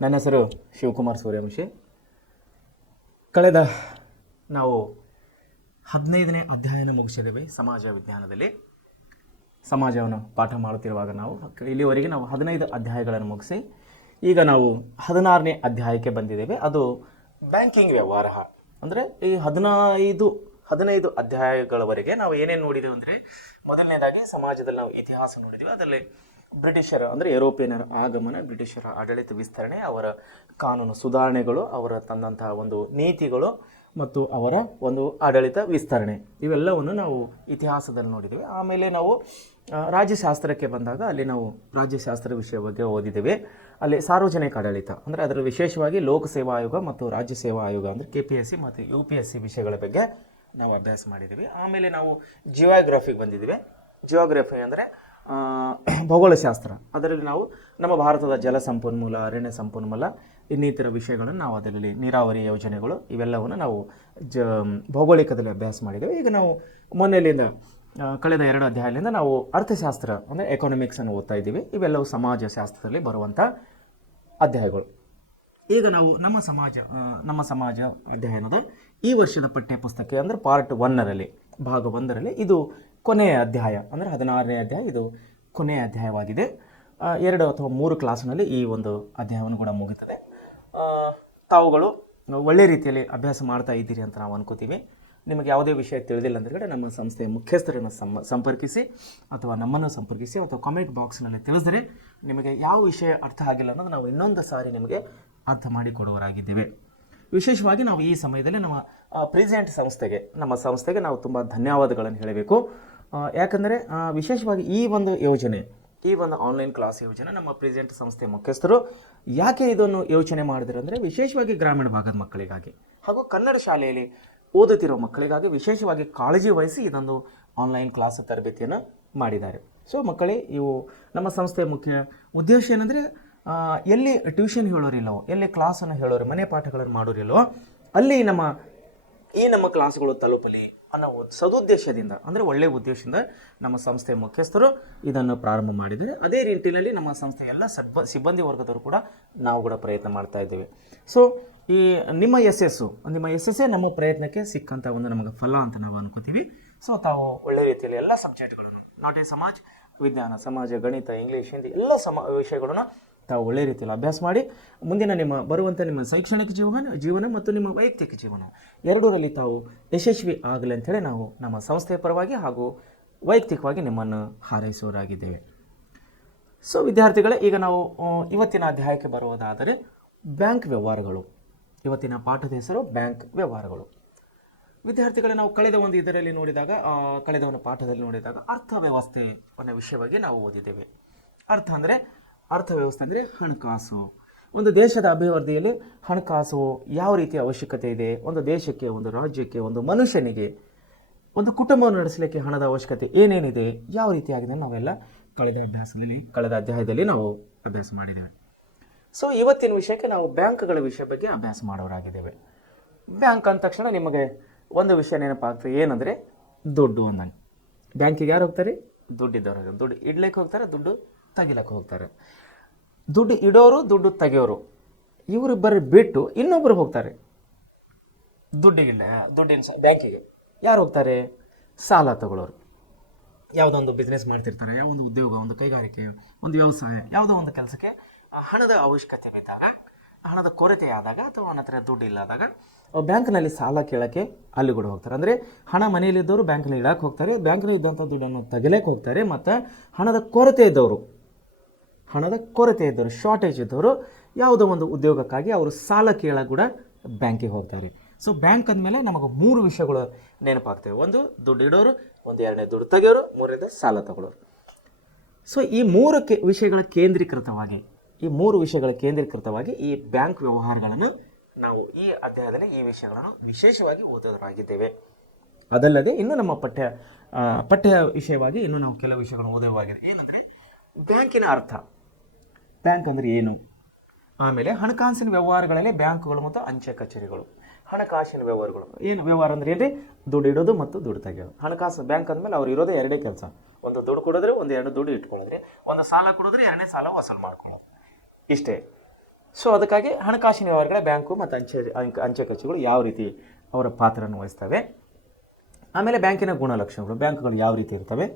ನನ್ನ ಹೆಸರು ಶಿವಕುಮಾರ್ ಸೂರ್ಯವಂಶಿ. ಕಳೆದ ನಾವು 15ನೇ ಅಧ್ಯಾಯನ ಮುಗಿಸಿದ್ದೇವೆ ಸಮಾಜ ವಿಜ್ಞಾನದಲ್ಲಿ. ಸಮಾಜವನ್ನು ಪಾಠ ಮಾಡುತ್ತಿರುವಾಗ ಇಲ್ಲಿವರೆಗೆ ನಾವು 15 ಅಧ್ಯಾಯಗಳನ್ನು ಮುಗಿಸಿ ಈಗ ನಾವು 16ನೇ ಅಧ್ಯಾಯಕ್ಕೆ ಬಂದಿದ್ದೇವೆ. ಅದು ಬ್ಯಾಂಕಿಂಗ್ ವ್ಯವಹಾರ. ಅಂದರೆ ಈ 15 ಅಧ್ಯಾಯಗಳವರೆಗೆ ನಾವು ಏನೇನು ನೋಡಿದ್ದೇವೆ ಅಂದರೆ, ಮೊದಲನೇದಾಗಿ ಸಮಾಜದಲ್ಲಿ ನಾವು ಇತಿಹಾಸ ನೋಡಿದ್ದೀವಿ. ಅದರಲ್ಲಿ ಬ್ರಿಟಿಷರ ಅಂದರೆ ಯುರೋಪಿಯನ್ನರ ಆಗಮನ, ಬ್ರಿಟಿಷರ ಆಡಳಿತ ವಿಸ್ತರಣೆ, ಅವರ ಕಾನೂನು ಸುಧಾರಣೆಗಳು, ಅವರ ತಂದಂತಹ ಒಂದು ನೀತಿಗಳು ಮತ್ತು ಅವರ ಒಂದು ಆಡಳಿತ ವಿಸ್ತರಣೆ, ಇವೆಲ್ಲವನ್ನು ನಾವು ಇತಿಹಾಸದಲ್ಲಿ ನೋಡಿದ್ದೀವಿ. ಆಮೇಲೆ ನಾವು ರಾಜ್ಯಶಾಸ್ತ್ರಕ್ಕೆ ಬಂದಾಗ ಅಲ್ಲಿ ನಾವು ರಾಜ್ಯಶಾಸ್ತ್ರ ವಿಷಯ ಬಗ್ಗೆ ಓದಿದ್ದೇವೆ. ಅಲ್ಲಿ ಸಾರ್ವಜನಿಕ ಆಡಳಿತ ಅಂದರೆ ಅದರ ವಿಶೇಷವಾಗಿ ಲೋಕಸೇವಾ ಆಯೋಗ ಮತ್ತು ರಾಜ್ಯ ಸೇವಾ ಆಯೋಗ ಅಂದರೆ KPSC ಮತ್ತು UPSC ವಿಷಯಗಳ ಬಗ್ಗೆ ನಾವು ಅಭ್ಯಾಸ ಮಾಡಿದ್ದೀವಿ. ಆಮೇಲೆ ನಾವು ಜಿಯೋಗ್ರಫಿಗೆ ಬಂದಿದ್ದೀವಿ. ಜಿಯೋಗ್ರಫಿ ಅಂದರೆ ಭೌಗೋಳಶಾಸ್ತ್ರ. ಅದರಲ್ಲಿ ನಾವು ನಮ್ಮ ಭಾರತದ ಜಲ ಸಂಪನ್ಮೂಲ, ಅರಣ್ಯ ಸಂಪನ್ಮೂಲ, ಇನ್ನಿತರ ವಿಷಯಗಳನ್ನು ನಾವು ಅದರಲ್ಲಿ ನೀರಾವರಿ ಯೋಜನೆಗಳು ಇವೆಲ್ಲವನ್ನು ನಾವು ಭೌಗೋಳಿಕದಲ್ಲಿ ಅಭ್ಯಾಸ ಮಾಡಿದ್ದೇವೆ. ಈಗ ನಾವು ಮೊನ್ನೆಲಿಂದ ಕಳೆದ 2 ಅಧ್ಯಾಯದಿಂದ ನಾವು ಅರ್ಥಶಾಸ್ತ್ರ ಅಂದರೆ ಎಕಾನಮಿಕ್ಸನ್ನು ಓದ್ತಾ ಇದ್ದೀವಿ. ಇವೆಲ್ಲವೂ ಸಮಾಜಶಾಸ್ತ್ರದಲ್ಲಿ ಬರುವಂಥ ಅಧ್ಯಾಯಗಳು. ಈಗ ನಾವು ನಮ್ಮ ಸಮಾಜ ಅಧ್ಯಯನದ ಈ ವರ್ಷದ ಪಠ್ಯ ಪುಸ್ತಕ ಅಂದರೆ ಪಾರ್ಟ್ 1ರಲ್ಲಿ ಭಾಗ 1ರಲ್ಲಿ ಇದು ಕೊನೆಯ ಅಧ್ಯಾಯ ಅಂದರೆ 16ನೇ ಅಧ್ಯಾಯ. ಇದು ಕೊನೆಯ ಅಧ್ಯಾಯವಾಗಿದೆ. 2 ಅಥವಾ 3 ಕ್ಲಾಸ್ನಲ್ಲಿ ಈ ಒಂದು ಅಧ್ಯಾಯವನ್ನು ಕೂಡ ಮುಗಿತದೆ. ತಾವುಗಳು ಒಳ್ಳೆ ರೀತಿಯಲ್ಲಿ ಅಭ್ಯಾಸ ಮಾಡ್ತಾ ಇದ್ದೀರಿ ಅಂತ ನಾವು ಅನ್ಕೋತೀವಿ. ನಿಮಗೆ ಯಾವುದೇ ವಿಷಯ ತಿಳಿದಿಲ್ಲ ಅಂದ್ರೆ ನಮ್ಮ ಸಂಸ್ಥೆಯ ಮುಖ್ಯಸ್ಥರನ್ನು ಸಂಪರ್ಕಿಸಿ ಅಥವಾ ನಮ್ಮನ್ನು ಸಂಪರ್ಕಿಸಿ ಅಥವಾ ಕಾಮೆಂಟ್ ಬಾಕ್ಸ್ನಲ್ಲಿ ತಿಳಿಸಿದರೆ ನಿಮಗೆ ಯಾವ ವಿಷಯ ಅರ್ಥ ಆಗಿಲ್ಲ ಅನ್ನೋದು ನಾವು ಇನ್ನೊಂದು ಸಾರಿ ನಿಮಗೆ ಅರ್ಥ ಮಾಡಿಕೊಡುವರಾಗಿದ್ದೇವೆ. ವಿಶೇಷವಾಗಿ ನಾವು ಈ ಸಮಯದಲ್ಲಿ ನಮ್ಮ ಸಂಸ್ಥೆಗೆ ನಾವು ತುಂಬ ಧನ್ಯವಾದಗಳನ್ನು ಹೇಳಬೇಕು. ಯಾಕಂದರೆ ವಿಶೇಷವಾಗಿ ಈ ಒಂದು ಆನ್ಲೈನ್ ಕ್ಲಾಸ್ ಯೋಜನೆ ನಮ್ಮ ಪ್ರೆಸೆಂಟ್ ಸಂಸ್ಥೆ ಮುಖ್ಯಸ್ಥರು ಯಾಕೆ ಇದನ್ನು ಯೋಚನೆ ಮಾಡಿದ್ರು ಅಂದರೆ, ವಿಶೇಷವಾಗಿ ಗ್ರಾಮೀಣ ಭಾಗದ ಮಕ್ಕಳಿಗಾಗಿ ಹಾಗೂ ಕನ್ನಡ ಶಾಲೆಯಲ್ಲಿ ಓದುತ್ತಿರೋ ಮಕ್ಕಳಿಗಾಗಿ ವಿಶೇಷವಾಗಿ ಕಾಳಜಿ ವಹಿಸಿ ಇದೊಂದು ಆನ್ಲೈನ್ ಕ್ಲಾಸ್ ತರಬೇತಿಯನ್ನು ಮಾಡಿದ್ದಾರೆ. ಸೊ ಮಕ್ಕಳೇ, ಇವು ನಮ್ಮ ಸಂಸ್ಥೆಯ ಮುಖ್ಯ ಉದ್ದೇಶ ಏನಂದರೆ, ಎಲ್ಲಿ ಟ್ಯೂಷನ್ ಹೇಳೋರಿಲ್ಲವೋ, ಎಲ್ಲಿ ಕ್ಲಾಸನ್ನು ಹೇಳೋರು, ಮನೆ ಪಾಠಗಳನ್ನು ಮಾಡೋರಿಲ್ಲವೋ ಅಲ್ಲಿ ನಮ್ಮ ಕ್ಲಾಸ್ಗಳು ತಲುಪಲಿ ಅನ್ನೋ ಸದುದ್ದೇಶದಿಂದ ಅಂದರೆ ಒಳ್ಳೆಯ ಉದ್ದೇಶದಿಂದ ನಮ್ಮ ಸಂಸ್ಥೆಯ ಮುಖ್ಯಸ್ಥರು ಇದನ್ನು ಪ್ರಾರಂಭ ಮಾಡಿದ್ದಾರೆ. ಅದೇ ರೀತಿಯಲ್ಲಿ ನಮ್ಮ ಸಂಸ್ಥೆಯ ಎಲ್ಲ ಸಿಬ್ಬಂದಿ ವರ್ಗದವರು ಕೂಡ ನಾವು ಕೂಡ ಪ್ರಯತ್ನ ಮಾಡ್ತಾ ಇದ್ದೇವೆ. ಸೊ ಈ ನಿಮ್ಮ ಯಶಸ್ಸೇ ನಮ್ಮ ಪ್ರಯತ್ನಕ್ಕೆ ಸಿಕ್ಕಂಥ ಒಂದು ನಮಗೆ ಫಲ ಅಂತ ನಾವು ಅನ್ಕೋತೀವಿ. ಸೊ ತಾವು ಒಳ್ಳೆ ರೀತಿಯಲ್ಲಿ ಎಲ್ಲ ಸಬ್ಜೆಕ್ಟ್ಗಳನ್ನು ನಾಟ್ ಸಮಾಜ ವಿಜ್ಞಾನ, ಸಮಾಜ, ಗಣಿತ, ಇಂಗ್ಲೀಷ್, ಹಿಂದಿ ಎಲ್ಲ ವಿಷಯಗಳನ್ನು ತಾವು ಒಳ್ಳೆ ರೀತಿಯಲ್ಲಿ ಅಭ್ಯಾಸ ಮಾಡಿ ಮುಂದಿನ ನಿಮ್ಮ ಶೈಕ್ಷಣಿಕ ಜೀವನ ಮತ್ತು ನಿಮ್ಮ ವೈಯಕ್ತಿಕ ಜೀವನ ಎರಡರಲ್ಲಿ ತಾವು ಯಶಸ್ವಿ ಆಗಲಿ ಅಂಥೇಳಿ ನಾವು ನಮ್ಮ ಸಂಸ್ಥೆಯ ಪರವಾಗಿ ಹಾಗೂ ವೈಯಕ್ತಿಕವಾಗಿ ನಿಮ್ಮನ್ನು ಹಾರೈಸುವರಾಗಿದ್ದೇವೆ. ಸೊ ವಿದ್ಯಾರ್ಥಿಗಳೇ, ಈಗ ನಾವು ಇವತ್ತಿನ ಅಧ್ಯಾಯಕ್ಕೆ ಬರುವುದಾದರೆ ಬ್ಯಾಂಕ್ ವ್ಯವಹಾರಗಳು. ಇವತ್ತಿನ ಪಾಠದ ಹೆಸರು ಬ್ಯಾಂಕ್ ವ್ಯವಹಾರಗಳು. ವಿದ್ಯಾರ್ಥಿಗಳೇ, ನಾವು ಕಳೆದ ಒಂದು ಪಾಠದಲ್ಲಿ ನೋಡಿದಾಗ ಅರ್ಥವ್ಯವಸ್ಥೆ ಅನ್ನೋ ವಿಷಯವಾಗಿ ನಾವು ಓದಿದ್ದೇವೆ. ಅರ್ಥವ್ಯವಸ್ಥೆ ಅಂದರೆ ಹಣಕಾಸು. ಒಂದು ದೇಶದ ಅಭಿವೃದ್ಧಿಯಲ್ಲಿ ಹಣಕಾಸು ಯಾವ ರೀತಿಯ ಅವಶ್ಯಕತೆ ಇದೆ, ಒಂದು ದೇಶಕ್ಕೆ, ಒಂದು ರಾಜ್ಯಕ್ಕೆ, ಒಂದು ಮನುಷ್ಯನಿಗೆ, ಒಂದು ಕುಟುಂಬವನ್ನು ನಡೆಸಲಿಕ್ಕೆ ಹಣದ ಅವಶ್ಯಕತೆ ಏನೇನಿದೆ, ಯಾವ ರೀತಿಯಾಗಿದೆ ನಾವೆಲ್ಲ ಕಳೆದ ಅಧ್ಯಾಯದಲ್ಲಿ ನಾವು ಅಭ್ಯಾಸ ಮಾಡಿದ್ದೇವೆ. ಸೊ ಇವತ್ತಿನ ವಿಷಯಕ್ಕೆ ನಾವು ಬ್ಯಾಂಕ್ಗಳ ವಿಷಯ ಬಗ್ಗೆ ಅಭ್ಯಾಸ ಮಾಡೋರಾಗಿದ್ದೇವೆ. ಬ್ಯಾಂಕ್ ಅಂದ ತಕ್ಷಣ ನಿಮಗೆ ಒಂದು ವಿಷಯ ನೆನಪಾಗ್ತದೆ, ಏನಂದರೆ ದುಡ್ಡು ಅಂದಂಗೆ. ಬ್ಯಾಂಕಿಗೆ ಯಾರು ಹೋಗ್ತಾರೆ? ದುಡ್ಡಿದ್ದವ್ರು. ದುಡ್ಡು ಇಡ್ಲಿಕ್ಕೆ ಹೋಗ್ತಾರೆ, ದುಡ್ಡು ತೆಗಿಲಕ್ಕೆ ಹೋಗ್ತಾರೆ. ದುಡ್ಡು ಇಡೋರು, ದುಡ್ಡು ತೆಗೆಯೋರು ಇವರು ಬಿಟ್ಟು ಇನ್ನೊಬ್ಬರು ಹೋಗ್ತಾರೆ ದುಡ್ಡಿನ ಬ್ಯಾಂಕಿಗೆ. ಯಾರು ಹೋಗ್ತಾರೆ? ಸಾಲ ತಗೊಳ್ಳೋರು. ಯಾವುದೋ ಒಂದು ಬಿಸ್ನೆಸ್ ಮಾಡ್ತಿರ್ತಾರೆ, ಯಾವ ಒಂದು ಉದ್ಯೋಗ, ಒಂದು ಕೈಗಾರಿಕೆ, ಒಂದು ವ್ಯವಸಾಯ, ಯಾವುದೋ ಒಂದು ಕೆಲಸಕ್ಕೆ ಹಣದ ಅವಶ್ಯಕತೆ ಬಿದ್ದಾಗ, ಹಣದ ಕೊರತೆ ಆದಾಗ ಅಥವಾ ಅವನ ಹತ್ರ ದುಡ್ಡು ಇಲ್ಲದಾಗ ಬ್ಯಾಂಕ್ನಲ್ಲಿ ಸಾಲ ಕೇಳೋಕ್ಕೆ ಅಲ್ಲಿ ಕೂಡ ಹೋಗ್ತಾರೆ. ಅಂದರೆ ಹಣ ಮನೆಯಲ್ಲಿದ್ದವರು ಬ್ಯಾಂಕ್ನಲ್ಲಿ ಇಡಕ್ಕೆ ಹೋಗ್ತಾರೆ, ಬ್ಯಾಂಕ್ನಲ್ಲಿ ಇದ್ದಂಥ ದುಡ್ಡನ್ನು ತೆಗಿಲಕ್ಕೆ ಹೋಗ್ತಾರೆ. ಮತ್ತು ಹಣದ ಕೊರತೆ ಇದ್ದವರು, ಶಾರ್ಟೇಜ್ ಇದ್ದವರು ಯಾವುದೋ ಒಂದು ಉದ್ಯೋಗಕ್ಕಾಗಿ ಅವರು ಸಾಲ ಕೇಳೋ ಕೂಡ ಬ್ಯಾಂಕಿಗೆ ಹೋಗ್ತಾರೆ. ಸೊ ಬ್ಯಾಂಕ್ ಅಂದಮೇಲೆ ನಮಗೆ 3 ವಿಷಯಗಳು ನೆನಪಾಗ್ತವೆ. ಒಂದು ದುಡ್ಡು ಇಡೋರು, ಒಂದು 2ನೇ ದುಡ್ಡು ತೆಗೆಯೋರು, 3ನೇದು ಸಾಲ ತಗೊಳ್ಳೋರು. ಸೊ ಈ 3 ವಿಷಯಗಳ ಕೇಂದ್ರೀಕೃತವಾಗಿ ಈ ಬ್ಯಾಂಕ್ ವ್ಯವಹಾರಗಳನ್ನು ನಾವು ಈ ಅಧ್ಯಾಯದಲ್ಲಿ ಈ ವಿಷಯಗಳನ್ನು ವಿಶೇಷವಾಗಿ ಓದೋರಾಗಿದ್ದೇವೆ. ಅದಲ್ಲದೆ ಇನ್ನು ನಮ್ಮ ಪಠ್ಯ ವಿಷಯವಾಗಿ ಇನ್ನು ನಾವು ಕೆಲವು ವಿಷಯಗಳನ್ನು ಓದುವಾಗಿದೆ. ಏನಂದರೆ ಬ್ಯಾಂಕಿನ ಅರ್ಥ, ಬ್ಯಾಂಕ್ ಅಂದರೆ ಏನು, ಆಮೇಲೆ ಹಣಕಾಸಿನ ವ್ಯವಹಾರಗಳಲ್ಲಿ ಬ್ಯಾಂಕ್ಗಳು ಮತ್ತು ಅಂಚೆ ಕಚೇರಿಗಳು. ಹಣಕಾಸಿನ ವ್ಯವಹಾರಗಳು ಏನು? ವ್ಯವಹಾರ ಅಂದರೆ ಏನ್ರಿ? ದುಡ್ಡು ಇಡೋದು ಮತ್ತು ದುಡ್ಡು ತೆಗೆಯೋದು. ಹಣಕಾಸು ಬ್ಯಾಂಕ್ ಅಂದಮೇಲೆ ಅವ್ರು ಇರೋದೇ 2 ಕೆಲಸ. ಒಂದು ದುಡ್ಡು ಕೊಡೋದ್ರೆ, ಒಂದು 2 ದುಡ್ಡು ಇಟ್ಕೊಳ್ಳೋದ್ರೆ, ಒಂದು ಸಾಲ ಕೊಡೋದ್ರೆ 2ನೇ ಸಾಲ ವಸೂಲು ಮಾಡ್ಕೊಳ್ಳೋದು. ಇಷ್ಟೇ. ಸೊ ಅದಕ್ಕಾಗಿ ಹಣಕಾಸಿನ ವ್ಯವಹಾರಗಳ ಬ್ಯಾಂಕು ಮತ್ತು ಅಂಚೆ ಕಚೇರಿಗಳು ಯಾವ ರೀತಿ ಅವರ ಪಾತ್ರವನ್ನು ವಹಿಸ್ತವೆ. ಆಮೇಲೆ ಬ್ಯಾಂಕಿನ ಗುಣಲಕ್ಷಣಗಳು, ಬ್ಯಾಂಕ್ಗಳು ಯಾವ ರೀತಿ ಇರ್ತವೆ.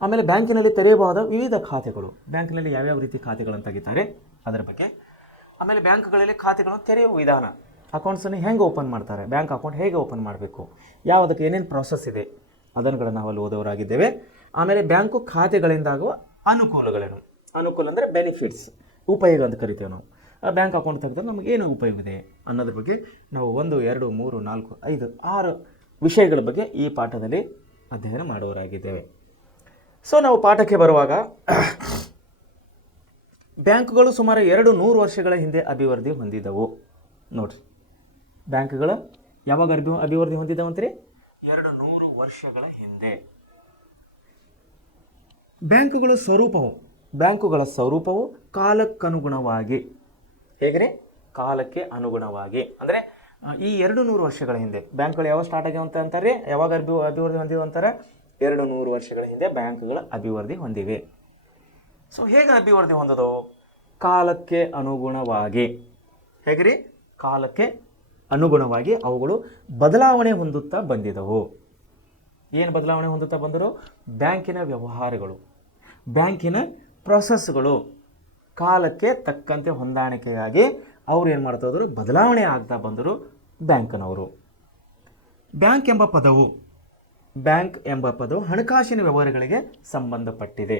ಆಮೇಲೆ ಬ್ಯಾಂಕಿನಲ್ಲಿ ತೆರೆಯಬಹುದಾದ ವಿವಿಧ ಖಾತೆಗಳು, ಬ್ಯಾಂಕಿನಲ್ಲಿ ಯಾವ್ಯಾವ ರೀತಿ ಖಾತೆಗಳನ್ನು ತೆಗಿತಾರೆ ಅದರ ಬಗ್ಗೆ. ಆಮೇಲೆ ಬ್ಯಾಂಕ್ಗಳಲ್ಲಿ ಖಾತೆಗಳನ್ನು ತೆರೆಯುವ ವಿಧಾನ, ಅಕೌಂಟ್ಸನ್ನು ಹೆಂಗೆ ಓಪನ್ ಮಾಡ್ತಾರೆ, ಬ್ಯಾಂಕ್ ಅಕೌಂಟ್ ಹೇಗೆ ಓಪನ್ ಮಾಡಬೇಕು, ಯಾವುದಕ್ಕೆ ಏನೇನು ಪ್ರಾಸೆಸ್ ಇದೆ ಅದನ್ನುಗಳನ್ನು ನಾವು ಅಲ್ಲಿ ಓದೋರಾಗಿದ್ದೇವೆ. ಆಮೇಲೆ ಬ್ಯಾಂಕು ಖಾತೆಗಳಿಂದಾಗುವ ಅನುಕೂಲಗಳೇನು, ಅನುಕೂಲ ಅಂದರೆ ಬೆನಿಫಿಟ್ಸ್, ಉಪಯೋಗ ಅಂತ ಕರಿತೇವೆ ನಾವು. ಬ್ಯಾಂಕ್ ಅಕೌಂಟ್ ತೆಗೆದ್ರೆ ನಮಗೇನು ಉಪಯೋಗ ಇದೆ ಅನ್ನೋದ್ರ ಬಗ್ಗೆ ನಾವು 1, 2, 3, 4, 5, 6 ವಿಷಯಗಳ ಬಗ್ಗೆ ಈ ಪಾಠದಲ್ಲಿ ಅಧ್ಯಯನ ಮಾಡುವರಾಗಿದ್ದೇವೆ. ಸೊ ನಾವು ಪಾಠಕ್ಕೆ ಬರುವಾಗ ಬ್ಯಾಂಕ್ಗಳು ಸುಮಾರು 200 ವರ್ಷಗಳ ಹಿಂದೆ ಅಭಿವೃದ್ಧಿ ಹೊಂದಿದ್ದವು. ನೋಡ್ರಿ, ಬ್ಯಾಂಕ್ಗಳು ಯಾವಾಗ ಅಭಿವೃದ್ಧಿ ಹೊಂದಿದ್ದವು ಅಂತೀರಿ? 200 ವರ್ಷಗಳ ಹಿಂದೆ. ಬ್ಯಾಂಕುಗಳ ಸ್ವರೂಪವು ಕಾಲಕ್ಕನುಗುಣವಾಗಿ, ಹೇಗೆ ಕಾಲಕ್ಕೆ ಅನುಗುಣವಾಗಿ ಅಂದರೆ ಈ 200 ವರ್ಷಗಳ ಹಿಂದೆ ಬ್ಯಾಂಕ್ಗಳು ಯಾವಾಗ ಸ್ಟಾರ್ಟ್ ಆಗ್ಯಾವ ಅಂತ ಅಂತಾರೆ, ಯಾವಾಗ ಅಭಿವೃದ್ಧಿ ಹೊಂದಿವೆ ಅಂತಾರೆ? 200 ವರ್ಷಗಳ ಹಿಂದೆ ಬ್ಯಾಂಕ್ಗಳ ಅಭಿವೃದ್ಧಿ ಹೊಂದಿವೆ. ಸೊ ಹೇಗೆ ಅಭಿವೃದ್ಧಿ ಹೊಂದದವು? ಕಾಲಕ್ಕೆ ಅನುಗುಣವಾಗಿ. ಹೇಗ್ರಿ? ಕಾಲಕ್ಕೆ ಅನುಗುಣವಾಗಿ ಅವುಗಳು ಬದಲಾವಣೆ ಹೊಂದುತ್ತಾ ಬಂದಿದ್ದವು. ಏನು ಬದಲಾವಣೆ ಹೊಂದುತ್ತಾ ಬಂದರು? ಬ್ಯಾಂಕಿನ ವ್ಯವಹಾರಗಳು, ಬ್ಯಾಂಕಿನ ಪ್ರೊಸೆಸ್ಗಳು ಕಾಲಕ್ಕೆ ತಕ್ಕಂತೆ ಹೊಂದಾಣಿಕೆಯಾಗಿ ಅವ್ರು ಏನು ಮಾಡ್ತಾ ಹೋದರು? ಬದಲಾವಣೆ ಆಗ್ತಾ ಬಂದರು ಬ್ಯಾಂಕ್ನವರು. ಬ್ಯಾಂಕ್ ಎಂಬ ಪದವು ಹಣಕಾಸಿನ ವ್ಯವಹಾರಗಳಿಗೆ ಸಂಬಂಧಪಟ್ಟಿದೆ.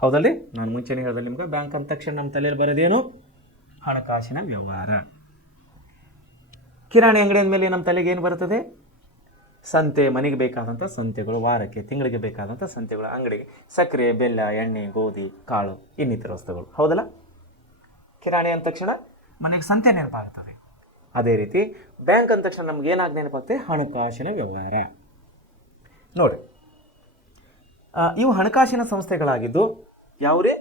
ಹೌದಲ್ಲಿ? ನಾನು ಮುಂಚೆನೇ ಹೇಳಿದೆ ನಿಮ್ಗೆ, ಬ್ಯಾಂಕ್ ಅಂದ ತಕ್ಷಣ ನಮ್ಮ ತಲೆಯಲ್ಲಿ ಬರೋದೇನು? ಹಣಕಾಸಿನ ವ್ಯವಹಾರ. ಕಿರಾಣಿ ಅಂಗಡಿಯ ಮೇಲೆ ನಮ್ಮ ತಲೆಗೆ ಏನು ಬರುತ್ತದೆ? ಸಂತೆ, ಮನೆಗೆ ಬೇಕಾದಂಥ ಸಂತೆಗಳು, ವಾರಕ್ಕೆ ತಿಂಗಳಿಗೆ ಬೇಕಾದಂಥ ಸಂತೆಗಳು, ಅಂಗಡಿಗೆ ಸಕ್ಕರೆ, ಬೆಲ್ಲ, ಎಣ್ಣೆ, ಗೋಧಿ, ಕಾಳು, ಇನ್ನಿತರ ವಸ್ತುಗಳು. ಹೌದಲ್ಲ? ಕಿರಾಣಿ ಅಂದ ತಕ್ಷಣ ಮನೆಗೆ ಸಂತೆ ನೆನಪಾಗ್ತದೆ. ಅದೇ ರೀತಿ ಬ್ಯಾಂಕ್ ಅಂದ ತಕ್ಷಣ ನಮ್ಗೆ ಏನಾಗಿ ನೆನಪಾಗ್ತದೆ? ಹಣಕಾಸಿನ ವ್ಯವಹಾರ. ನೋಡಿರಿ, ಇವು ಹಣಕಾಸಿನ ಸಂಸ್ಥೆಗಳಾಗಿದ್ದು, ಯಾವುದೇ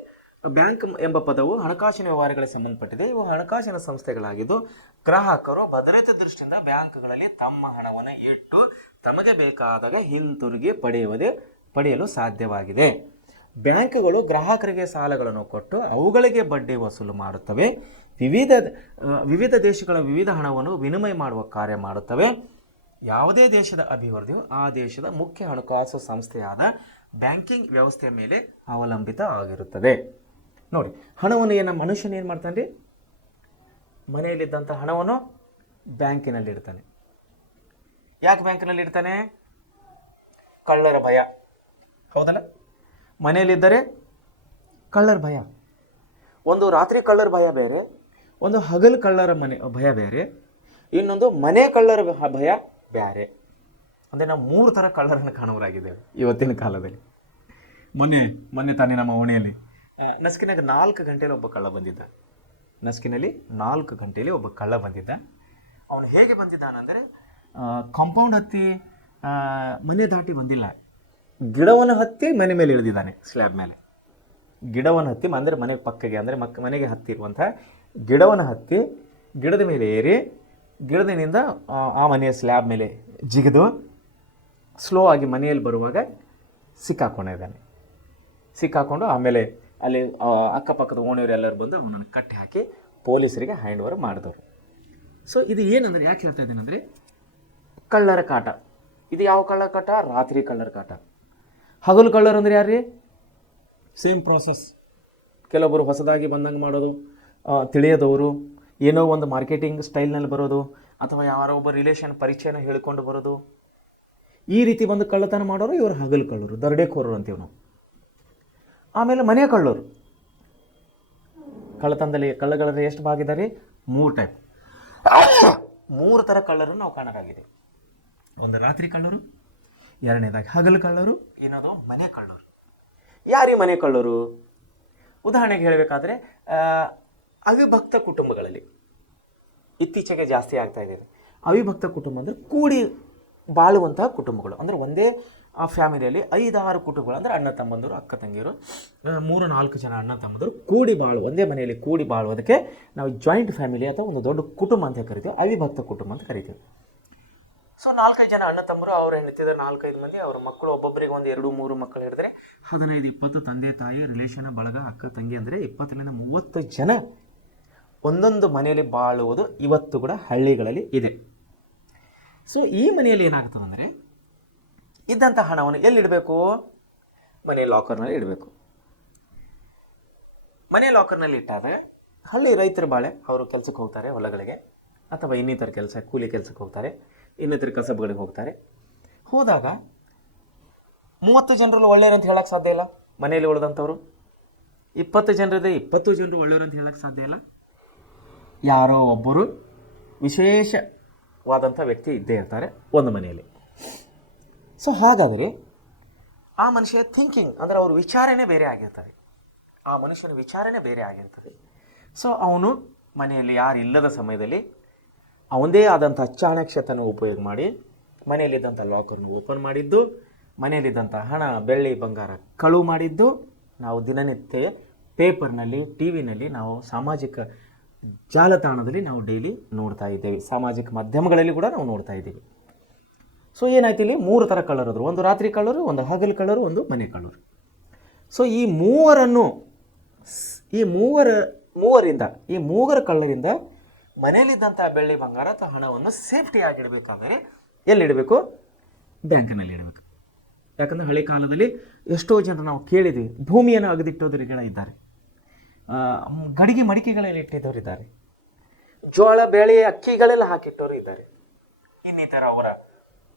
ಬ್ಯಾಂಕ್ ಎಂಬ ಪದವು ಹಣಕಾಸಿನ ವ್ಯವಹಾರಗಳಿಗೆ ಸಂಬಂಧಪಟ್ಟಿದೆ. ಇವು ಹಣಕಾಸಿನ ಸಂಸ್ಥೆಗಳಾಗಿದ್ದು, ಗ್ರಾಹಕರು ಭದ್ರತೆ ದೃಷ್ಟಿಯಿಂದ ಬ್ಯಾಂಕ್ಗಳಲ್ಲಿ ತಮ್ಮ ಹಣವನ್ನು ಇಟ್ಟು ತಮಗೆ ಬೇಕಾದಾಗ ಹಿಂತಿರುಗಿ ಪಡೆಯಲು ಸಾಧ್ಯವಾಗಿದೆ. ಬ್ಯಾಂಕ್ಗಳು ಗ್ರಾಹಕರಿಗೆ ಸಾಲಗಳನ್ನು ಕೊಟ್ಟು ಅವುಗಳಿಗೆ ಬಡ್ಡಿ ವಸೂಲು ಮಾಡುತ್ತವೆ. ವಿವಿಧ ದೇಶಗಳ ವಿವಿಧ ಹಣವನ್ನು ವಿನಿಮಯ ಮಾಡುವ ಕಾರ್ಯ ಮಾಡುತ್ತವೆ. ಯಾವುದೇ ದೇಶದ ಅಭಿವೃದ್ಧಿಯು ಆ ದೇಶದ ಮುಖ್ಯ ಹಣಕಾಸು ಸಂಸ್ಥೆಯಾದ ಬ್ಯಾಂಕಿಂಗ್ ವ್ಯವಸ್ಥೆಯ ಮೇಲೆ ಅವಲಂಬಿತ ಆಗಿರುತ್ತದೆ. ನೋಡಿ, ಹಣವನ್ನು ಮನುಷ್ಯನ ಏನು ಮಾಡ್ತಾನೆ ರೀ? ಮನೆಯಲ್ಲಿದ್ದಂಥ ಹಣವನ್ನು ಬ್ಯಾಂಕಿನಲ್ಲಿ ಇಡ್ತಾನೆ. ಯಾಕೆ ಬ್ಯಾಂಕಿನಲ್ಲಿ ಇಡ್ತಾನೆ? ಕಳ್ಳರ ಭಯ. ಹೌದಲ್ಲ? ಮನೆಯಲ್ಲಿದ್ದರೆ ಕಳ್ಳರ ಭಯ. ಒಂದು ರಾತ್ರಿ ಕಳ್ಳರ ಭಯ ಬೇರೆ, ಒಂದು ಹಗಲು ಕಳ್ಳರ ಭಯ ಬೇರೆ, ಇನ್ನೊಂದು ಮನೆ ಕಳ್ಳರ ಭಯ ಬೇರೆ. ಅಂದರೆ ನಾವು 3 ಥರ ಕಳ್ಳರನ್ನು ಕಾಣುವರಾಗಿದ್ದೇವೆ ಇವತ್ತಿನ ಕಾಲದಲ್ಲಿ. ಮೊನ್ನೆ ತಾನೇ ನಮ್ಮ ಓಣಿಯಲ್ಲಿ ನಸ್ಕಿನಾಗ 4 ಗಂಟೆಯಲ್ಲಿ ಒಬ್ಬ ಕಳ್ಳ ಬಂದಿದ್ದ. ನಸ್ಕಿನಲ್ಲಿ 4 ಗಂಟೆಯಲ್ಲಿ ಒಬ್ಬ ಕಳ್ಳ ಬಂದಿದ್ದ. ಅವನು ಹೇಗೆ ಬಂದಿದ್ದಾನೆಂದರೆ, ಕಾಂಪೌಂಡ್ ಹತ್ತಿ ಮನೆ ದಾಟಿ ಬಂದಿಲ್ಲ, ಗಿಡವನ್ನು ಹತ್ತಿ ಮನೆ ಮೇಲೆ ಇಳಿದಿದ್ದಾನೆ. ಸ್ಲ್ಯಾಬ್ ಮೇಲೆ ಗಿಡವನ್ನು ಹತ್ತಿ, ಅಂದರೆ ಮನೆಗೆ ಪಕ್ಕಗೆ, ಅಂದರೆ ಮನೆಗೆ ಹತ್ತಿರುವಂಥ ಗಿಡವನ್ನು ಹತ್ತಿ, ಗಿಡದ ಮೇಲೆ ಏರಿ, ಗಿಡದಿನಿಂದ ಆ ಮನೆಯ ಸ್ಲ್ಯಾಬ್ ಮೇಲೆ ಜಿಗಿದು ಸ್ಲೋ ಆಗಿ ಮನೆಯಲ್ಲಿ ಬರುವಾಗ ಸಿಕ್ಕಾಕೊಂಡು ಆಮೇಲೆ ಅಲ್ಲಿ ಅಕ್ಕಪಕ್ಕದ ಓಣಿಯವರು ಎಲ್ಲರೂ ಬಂದು ಅವನನ್ನು ಕಟ್ಟಿ ಹಾಕಿ ಪೊಲೀಸರಿಗೆ ಹ್ಯಾಂಡ್ ಓವರ್ ಮಾಡಿದವರು. ಸೊ ಇದು ಏನಂದರೆ, ಯಾಕೆ ಹೇಳ್ತಾ ಇದ್ದೇನೆ ಅಂದರೆ, ಕಳ್ಳರ ಕಾಟ. ಇದು ಯಾವ ಕಳ್ಳರ ಕಾಟ? ರಾತ್ರಿ ಕಳ್ಳರ ಕಾಟ. ಹಗಲು ಕಳ್ಳರು ಅಂದರೆ ಯಾರು ರೀ? Same process. ಕೆಲವೊಬ್ಬರು ಹೊಸದಾಗಿ ಬಂದಂಗೆ ಮಾಡೋದು, ತಿಳಿಯದವರು, ಏನೋ ಒಂದು ಮಾರ್ಕೆಟಿಂಗ್ ಸ್ಟೈಲ್ನಲ್ಲಿ ಬರೋದು, ಅಥವಾ ಯಾರೋ ಒಬ್ಬ ರಿಲೇಷನ್ ಪರಿಚಯನ ಹೇಳಿಕೊಂಡು ಬರೋದು, ಈ ರೀತಿ ಬಂದು ಕಳ್ಳತನ ಮಾಡೋರು ಇವರು ಹಗಲು ಕಳ್ಳರು, ದರೋಡೆಕೋರರು ಅಂತೀವಿ ನಾವು. ಆಮೇಲೆ ಮನೆ ಕಳ್ಳರು. ಕಳ್ಳತನದಲ್ಲಿ ಕಳ್ಳಗಳಲ್ಲಿ ಎಷ್ಟು ಭಾಗ ಇದ್ದಾರೆ? 3 ಟೈಪ್, 3 ಥರ ಕಳ್ಳರನ್ನು ನಾವು ಕಾಣಲಾಗಿದೆ. ಒಂದು ರಾತ್ರಿ ಕಳ್ಳರು, ಎರಡನೇದಾಗಿ ಹಗಲು ಕಳ್ಳರು, ಇನ್ನೊಂದು ಮನೆ ಕಳ್ಳರು. ಯಾರೀ ಮನೆ ಕಳ್ಳರು? ಉದಾಹರಣೆಗೆ ಹೇಳಬೇಕಾದ್ರೆ, ಅವಿಭಕ್ತ ಕುಟುಂಬಗಳಲ್ಲಿ ಇತ್ತೀಚೆಗೆ ಜಾಸ್ತಿ ಆಗ್ತಾ ಇದೆ. ಅವಿಭಕ್ತ ಕುಟುಂಬ ಅಂದರೆ ಕೂಡಿ ಬಾಳುವಂತಹ ಕುಟುಂಬಗಳು. ಅಂದರೆ ಒಂದೇ ಆ ಫ್ಯಾಮಿಲಿಯಲ್ಲಿ 5-6 ಕುಟುಂಬಗಳು, ಅಂದರೆ ಅಣ್ಣ ತಮ್ಮಂದರು, ಅಕ್ಕ ತಂಗಿಯರು, 3-4 ಜನ ಅಣ್ಣ ತಮ್ಮಂದರು ಒಂದೇ ಮನೆಯಲ್ಲಿ ಕೂಡಿ ಬಾಳುವುದಕ್ಕೆ ನಾವು ಜಾಯಿಂಟ್ ಫ್ಯಾಮಿಲಿ ಅಥವಾ ಒಂದು ದೊಡ್ಡ ಕುಟುಂಬ ಅಂತ ಕರಿತೀವಿ, ಅವಿಭಕ್ತ ಕುಟುಂಬ ಅಂತ ಕರಿತೀವಿ. ಸೊ 4-5 ಜನ ಅಣ್ಣ ತಮ್ಮರು, ಅವ್ರ ಹೆಂಡತಿದ 4-5 ಮಂದಿ, ಅವ್ರ ಮಕ್ಕಳು ಒಬ್ಬೊಬ್ಬರಿಗೆ 1-2-3 ಮಕ್ಕಳು ಹಿಡಿದ್ರೆ 15-20 ತಂದೆ ತಾಯಿ ರಿಲೇಷನ್ ಬಳಗ, ಅಕ್ಕ ತಂಗಿ, ಅಂದರೆ 20-30 ಜನ ಒಂದೊಂದು ಮನೆಯಲ್ಲಿ ಬಾಳುವುದು ಇವತ್ತು ಕೂಡ ಹಳ್ಳಿಗಳಲ್ಲಿ ಇದೆ. ಸೊ ಈ ಮನೆಯಲ್ಲಿ ಏನಾಗ್ತದೆ ಅಂದರೆ ಇದ್ದಂಥ ಹಣವನ್ನು ಎಲ್ಲಿಡಬೇಕು? ಮನೆ ಲಾಕರ್ನಲ್ಲಿ ಇಡಬೇಕು. ಮನೆ ಲಾಕರ್ನಲ್ಲಿ ಇಟ್ಟಾಗ ಹಳ್ಳಿ ರೈತರ ಬಾಳೆ, ಅವರು ಕೆಲಸಕ್ಕೆ ಹೋಗ್ತಾರೆ ಹೊಲಗಳಿಗೆ, ಅಥವಾ ಇನ್ನಿತರ ಕೆಲಸ ಕೂಲಿ ಕೆಲಸಕ್ಕೆ ಹೋಗ್ತಾರೆ, ಇನ್ನಿತರ ಕಸಬುಗಳಿಗೆ ಹೋಗ್ತಾರೆ. ಹೋದಾಗ 30 ಜನರಲ್ಲಿ ಒಳ್ಳೆಯರು ಅಂತ ಹೇಳಕ್ಕೆ ಸಾಧ್ಯ ಇಲ್ಲ. ಮನೆಯಲ್ಲಿ ಉಳಿದಂಥವ್ರು 20 ಜನರಿದೆ, 20 ಜನರು ಒಳ್ಳೆಯವರು ಅಂತ ಹೇಳಕ್ಕೆ ಸಾಧ್ಯ ಇಲ್ಲ. ಯಾರೋ ಒಬ್ಬರು ವಿಶೇಷವಾದಂಥ ವ್ಯಕ್ತಿ ಇದ್ದೇ ಇರ್ತಾರೆ ಒಂದು ಮನೆಯಲ್ಲಿ. ಸೊ ಹಾಗಾದರೆ ಆ ಮನುಷ್ಯ ಥಿಂಕಿಂಗ್ ಅಂದರೆ ಅವ್ರ ವಿಚಾರನೇ ಬೇರೆ ಆಗಿರ್ತದೆ. ಆ ಮನುಷ್ಯನ ವಿಚಾರನೇ ಬೇರೆ ಆಗಿರ್ತದೆ. ಸೊ ಅವನು ಮನೆಯಲ್ಲಿ ಯಾರು ಇಲ್ಲದ ಸಮಯದಲ್ಲಿ ಅವನದೇ ಆದಂಥ ಚಾಣಾಕ್ಷತನ ಉಪಯೋಗ ಮಾಡಿ ಮನೆಯಲ್ಲಿದ್ದಂಥ ಲಾಕರ್ನ ಓಪನ್ ಮಾಡಿದ್ದು, ಮನೆಯಲ್ಲಿದ್ದಂಥ ಹಣ ಬೆಳ್ಳಿ ಬಂಗಾರ ಕಳುವು ಮಾಡಿದ್ದು ನಾವು ದಿನನಿತ್ಯ ಪೇಪರ್ನಲ್ಲಿ, ಟಿ ವಿನಲ್ಲಿ, ನಾವು ಸಾಮಾಜಿಕ ಜಾಲತಾಣದಲ್ಲಿ ನಾವು ಡೈಲಿ ನೋಡ್ತಾ ಇದ್ದೇವೆ. ಸಾಮಾಜಿಕ ಮಾಧ್ಯಮಗಳಲ್ಲಿ ಕೂಡ ನಾವು ನೋಡ್ತಾ ಇದ್ದೀವಿ. ಸೊ ಏನಾಯ್ತು, ಇಲ್ಲಿ 3 ಥರ ಕಳ್ಳರು. ಒಂದು ರಾತ್ರಿ ಕಳ್ಳರು, ಒಂದು ಹಗಲು ಕಳ್ಳರು, ಒಂದು ಮನೆ ಕಳ್ಳರು. ಸೊ ಈ ಮೂವರ ಕಳ್ಳರಿಂದ ಮನೆಯಲ್ಲಿದ್ದಂಥ ಬೆಳ್ಳಿ ಬಂಗಾರ ಅಥವಾ ಹಣವನ್ನು ಸೇಫ್ಟಿ ಆಗಿಡಬೇಕಾದರೆ ಎಲ್ಲಿಡಬೇಕು? ಬ್ಯಾಂಕಿನಲ್ಲಿ ಇಡಬೇಕು. ಯಾಕಂದರೆ ಹಳೆ ಕಾಲದಲ್ಲಿ ಎಷ್ಟೋ ಜನರು ನಾವು ಕೇಳಿದ್ವಿ, ಭೂಮಿಯನ್ನು ಅಗದಿಟ್ಟೋದ್ರಿಗಳ ಇದ್ದಾರೆ, ಗಡಿಗೆ ಮಡಿಕೆಗಳಲ್ಲಿ ಇಟ್ಟಿದ್ದವರು ಇದ್ದಾರೆ, ಜೋಳ ಬೇಳೆ ಅಕ್ಕಿಗಳೆಲ್ಲ ಹಾಕಿಟ್ಟವರು ಇದ್ದಾರೆ. ಇನ್ನಿತರ ಅವರ